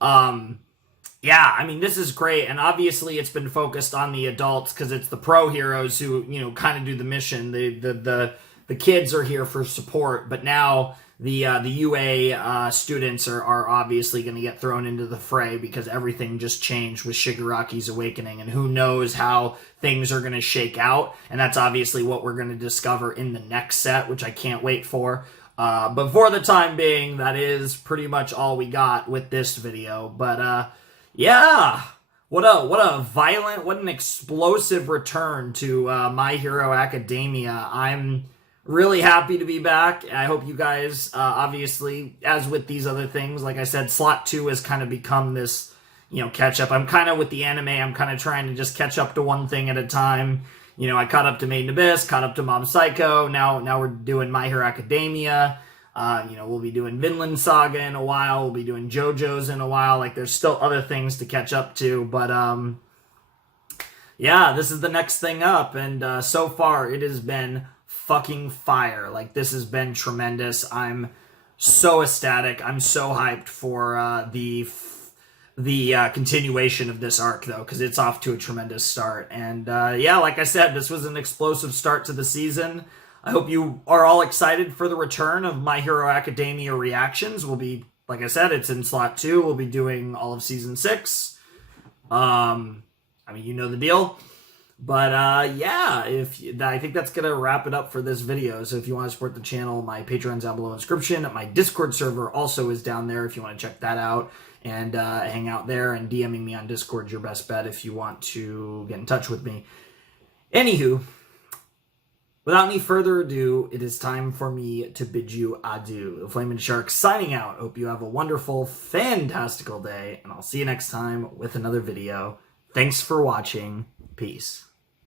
yeah, I mean, this is great, and obviously it's been focused on the adults, because it's the pro heroes who, you know, kind of do the mission. The kids are here for support, but now the UA students are obviously going to get thrown into the fray, because everything just changed with Shigaraki's awakening, and who knows how things are going to shake out, and that's obviously what we're going to discover in the next set, which I can't wait for. But for the time being, that is pretty much all we got with this video. But yeah, what an explosive return to My Hero Academia. I'm really happy to be back. I hope you guys, obviously, as with these other things, like I said, Slot 2 has kind of become this, you know, catch up. I'm kind of with the anime, I'm kind of trying to just catch up to one thing at a time. You know, I caught up to Made in Abyss, caught up to Mob Psycho, now we're doing My Hero Academia. You know, we'll be doing Vinland Saga in a while, we'll be doing JoJo's in a while. Like, there's still other things to catch up to, but, yeah, this is the next thing up, and so far it has been fucking fire. Like, this has been tremendous. I'm so ecstatic. I'm so hyped for the continuation of this arc, though, because it's off to a tremendous start. And yeah, like I said, this was an explosive start to the season. I hope you are all excited for the return of My Hero Academia reactions. We'll be, like I said, it's in Slot 2. We'll be doing all of Season 6. I mean, you know the deal. But yeah, I think that's going to wrap it up for this video. So if you want to support the channel, my Patreon's down below in the description. My Discord server also is down there if you want to check that out and hang out there, and DMing me on Discord is your best bet if you want to get in touch with me. Anywho, without any further ado, it is time for me to bid you adieu. The Flamin' Shark signing out. Hope you have a wonderful, fantastical day, and I'll see you next time with another video. Thanks for watching. Peace.